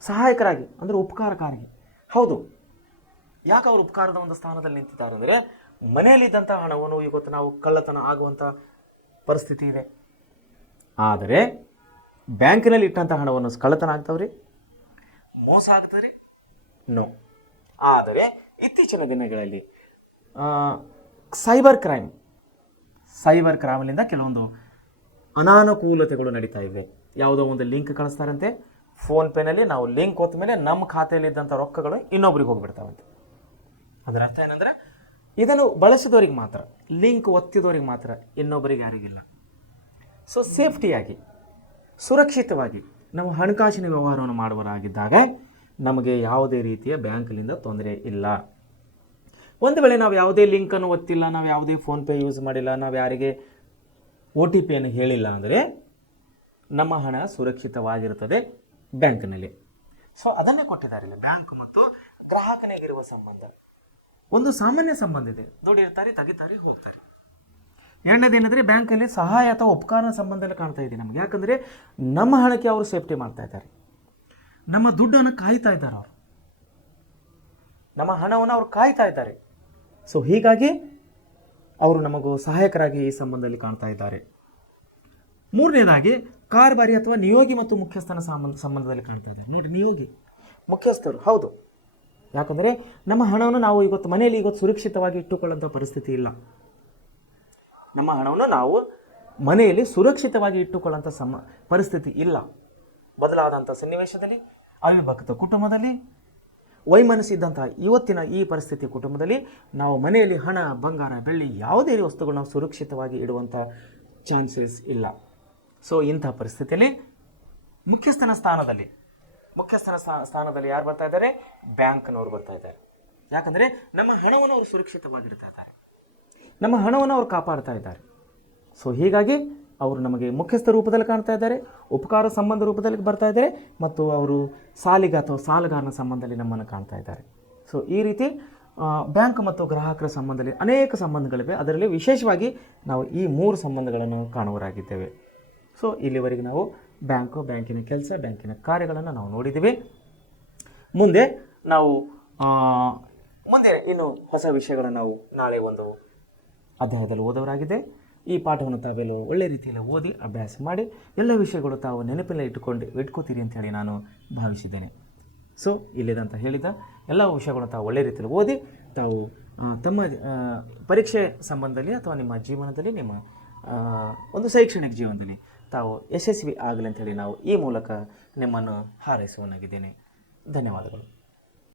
ಸಹಾಯಕರಾಗಿ ಅಂದರೆ ಉಪಕಾರಕಾರಿಗೆ. ಹೌದು, ಯಾಕೆ ಅವರು ಉಪಕಾರದ ಒಂದು ಸ್ಥಾನದಲ್ಲಿ ನಿಂತಿದ್ದಾರೆ ಅಂದರೆ, ಮನೆಯಲ್ಲಿದ್ದಂಥ ಹಣವನ್ನು ಇವತ್ತು ನಾವು ಕಳ್ಳತನ ಆಗುವಂಥ ಪರಿಸ್ಥಿತಿ ಇದೆ. ಆದರೆ ಬ್ಯಾಂಕಿನಲ್ಲಿ ಇಟ್ಟಂಥ ಹಣವನ್ನು ಕಳ್ಳತನ ಆಗ್ತಾವ್ರಿ, ಮೋಸ ಆಗ್ತಾರೆ ನೋ. ಆದರೆ ಇತ್ತೀಚಿನ ದಿನಗಳಲ್ಲಿ ಸೈಬರ್ ಕ್ರೈಮ್ನಿಂದ ಕೆಲವೊಂದು ಅನಾನುಕೂಲತೆಗಳು ನಡೀತಾ ಇವೆ. ಯಾವುದೋ ಒಂದು ಲಿಂಕ್ ಕಳಿಸ್ತಾರಂತೆ, ಫೋನ್ಪೇನಲ್ಲಿ ನಾವು ಲಿಂಕ್ ಹೊತ್ತ ಮೇಲೆ ನಮ್ಮ ಖಾತೆಯಲ್ಲಿದ್ದಂಥ ರೊಕ್ಕಗಳು ಇನ್ನೊಬ್ರಿಗೆ ಹೋಗಿಬಿಡ್ತಾವಂತೆ. ಅದರ ಅರ್ಥ ಏನಂದರೆ ಇದನ್ನು ಬಳಸಿದವರಿಗೆ ಮಾತ್ರ, ಲಿಂಕ್ ಒತ್ತಿದವರಿಗೆ ಮಾತ್ರ, ಇನ್ನೊಬ್ಬರಿಗೆ ಯಾರಿಗಿಲ್ಲ. ಸೊ ಸೇಫ್ಟಿಯಾಗಿ ಸುರಕ್ಷಿತವಾಗಿ ನಾವು ಹಣಕಾಸಿನ ವ್ಯವಹಾರವನ್ನು ಮಾಡುವರಾಗಿದ್ದಾಗ ನಮಗೆ ಯಾವುದೇ ರೀತಿಯ ಬ್ಯಾಂಕ್ನಿಂದ ತೊಂದರೆ ಇಲ್ಲ. ಒಂದು ವೇಳೆ ನಾವು ಯಾವುದೇ ಲಿಂಕನ್ನು ಒತ್ತಿಲ್ಲ, ನಾವು ಯಾವುದೇ ಫೋನ್ಪೇ ಯೂಸ್ ಮಾಡಿಲ್ಲ, ನಾವು ಯಾರಿಗೆ OTP ಹೇಳಿಲ್ಲ ಅಂದರೆ ನಮ್ಮ ಹಣ ಸುರಕ್ಷಿತವಾಗಿರುತ್ತದೆ ಬ್ಯಾಂಕ್ನಲ್ಲಿ. ಸೊ ಅದನ್ನೇ ಕೊಟ್ಟಿದ್ದಾರೆ. ಬ್ಯಾಂಕ್ ಮತ್ತು ಗ್ರಾಹಕನಿಗಿರುವ ಸಂಬಂಧ ಒಂದು ಸಾಮಾನ್ಯ ಸಂಬಂಧ ಇದೆ. ದುಡಿರ್ತಾರೆ, ತೆಗಿತಾರೆ, ಹೋಗ್ತಾರೆ. ಎರಡನೇದೇನೆಂದರೆ ಬ್ಯಾಂಕಲ್ಲಿ ಸಹಾಯ ಅಥವಾ ಉಪಕಾರ ಸಂಬಂಧ ಕಾಣ್ತಾ ಇದೆ ನಮಗೆ. ಯಾಕಂದರೆ ನಮ್ಮ ಹಣಕ್ಕೆ ಅವರು ಸೇಫ್ಟಿ ಮಾಡ್ತಾ ಇದ್ದಾರೆ, ನಮ್ಮ ದುಡ್ಡನ್ನು ಕಾಯ್ತಾ ಇದ್ದಾರೆ, ಅವರು ನಮ್ಮ ಹಣವನ್ನು ಅವರು ಕಾಯ್ತಾ ಇದ್ದಾರೆ. ಸೊ ಹೀಗಾಗಿ ಅವರು ನಮಗೂ ಸಹಾಯಕರಾಗಿ ಈ ಸಂಬಂಧದಲ್ಲಿ ಕಾಣ್ತಾ ಇದ್ದಾರೆ. ಮೂರನೇದಾಗಿ ಕಾರ್ಬಾರಿ ಅಥವಾ ನಿಯೋಗಿ ಮತ್ತು ಮುಖ್ಯಸ್ಥನ ಸಂಬಂಧದಲ್ಲಿ ಕಾಣ್ತಾ ಇದ್ದಾರೆ. ನೋಡಿ, ನಿಯೋಗಿ ಮುಖ್ಯಸ್ಥರು ಹೌದು. ಯಾಕಂದರೆ ನಮ್ಮ ಹಣವನ್ನು ನಾವು ಇವತ್ತು ಮನೆಯಲ್ಲಿ ಸುರಕ್ಷಿತವಾಗಿ ಇಟ್ಟುಕೊಳ್ಳುವಂಥ ಪರಿಸ್ಥಿತಿ ಇಲ್ಲ. ನಮ್ಮ ಹಣವನ್ನು ನಾವು ಮನೆಯಲ್ಲಿ ಸುರಕ್ಷಿತವಾಗಿ ಇಟ್ಟುಕೊಳ್ಳುವಂಥ ಪರಿಸ್ಥಿತಿ ಇಲ್ಲ. ಬದಲಾದಂಥ ಸನ್ನಿವೇಶದಲ್ಲಿ, ಅವಿಭಕ್ತ ಕುಟುಂಬದಲ್ಲಿ, ವೈಮನಸ್ಸಿದ್ದಂಥ ಇವತ್ತಿನ ಈ ಪರಿಸ್ಥಿತಿ ಕುಟುಂಬದಲ್ಲಿ ನಾವು ಮನೆಯಲ್ಲಿ ಹಣ, ಬಂಗಾರ, ಬೆಳ್ಳಿ ಯಾವುದೇ ವಸ್ತುಗಳು ನಾವು ಸುರಕ್ಷಿತವಾಗಿ ಇಡುವಂಥ ಚಾನ್ಸಸ್ ಇಲ್ಲ. ಸೊ ಇಂಥ ಪರಿಸ್ಥಿತಿಯಲ್ಲಿ ಮುಖ್ಯಸ್ಥನ ಸ್ಥಾನದಲ್ಲಿ ಯಾರು ಬರ್ತಾ ಇದ್ದಾರೆ? ಬ್ಯಾಂಕ್ನವರು ಬರ್ತಾ ಇದ್ದಾರೆ. ಯಾಕಂದರೆ ನಮ್ಮ ಹಣವನ್ನು ಅವರು ಸುರಕ್ಷಿತವಾಗಿಡ್ತಾ ಇದ್ದಾರೆ, ನಮ್ಮ ಹಣವನ್ನು ಅವರು ಕಾಪಾಡ್ತಾ ಇದ್ದಾರೆ. ಸೊ ಹೀಗಾಗಿ ಅವರು ನಮಗೆ ಮುಖ್ಯಸ್ಥ ರೂಪದಲ್ಲಿ ಕಾಣ್ತಾ ಇದ್ದಾರೆ, ಉಪಕಾರ ಸಂಬಂಧ ರೂಪದಲ್ಲಿ ಬರ್ತಾ ಇದ್ದಾರೆ, ಮತ್ತು ಅವರು ಸಾಲಿಗ ಅಥವಾ ಸಾಲಗಾರನ ಸಂಬಂಧದಲ್ಲಿ ನಮ್ಮನ್ನು ಕಾಣ್ತಾ ಇದ್ದಾರೆ. ಸೊ ಈ ರೀತಿ ಬ್ಯಾಂಕ್ ಮತ್ತು ಗ್ರಾಹಕರ ಸಂಬಂಧದಲ್ಲಿ ಅನೇಕ ಸಂಬಂಧಗಳಿವೆ. ಅದರಲ್ಲಿ ವಿಶೇಷವಾಗಿ ನಾವು ಈ 3 ಸಂಬಂಧಗಳನ್ನು ಕಾಣುವರಾಗಿದ್ದೇವೆ. ಸೊ ಇಲ್ಲಿವರೆಗೆ ನಾವು ಬ್ಯಾಂಕಿನ ಕೆಲಸ, ಬ್ಯಾಂಕಿನ ಕಾರ್ಯಗಳನ್ನು ನಾವು ನೋಡಿದ್ದೀವಿ. ಮುಂದೆ ಇನ್ನು ಹೊಸ ವಿಷಯಗಳನ್ನು ನಾವು ನಾಳೆ ಒಂದು ಅಧ್ಯಾಯದಲ್ಲಿ ಓದೋರಾಗಿದೆ. ಈ ಪಾಠವನ್ನು ತಾವೆಲ್ಲೂ ಒಳ್ಳೆ ರೀತಿಯಲ್ಲಿ ಓದಿ ಅಭ್ಯಾಸ ಮಾಡಿ ಎಲ್ಲ ವಿಷಯಗಳು ತಾವು ನೆನಪಲ್ಲಿ ಇಟ್ಕೋತೀರಿ ಅಂತೇಳಿ ನಾನು ಭಾವಿಸಿದ್ದೇನೆ. ಸೊ ಇಲ್ಲಿದಂತ ಹೇಳಿದ ಎಲ್ಲ ವಿಷಯಗಳು ತಾವು ಒಳ್ಳೆ ರೀತಿಯಲ್ಲಿ ಓದಿ ತಾವು ತಮ್ಮ ಪರೀಕ್ಷೆ ಸಂಬಂಧದಲ್ಲಿ ಅಥವಾ ನಿಮ್ಮ ಜೀವನದಲ್ಲಿ, ನಿಮ್ಮ ಒಂದು ಶೈಕ್ಷಣಿಕ ಜೀವನದಲ್ಲಿ ತಾವು ಯಶಸ್ವಿ ಆಗಲಿ ಅಂತೇಳಿ ನಾವು ಈ ಮೂಲಕ ನಿಮ್ಮನ್ನು ಹಾರೈಸುವನಾಗಿದ್ದೇನೆ. ಧನ್ಯವಾದಗಳು.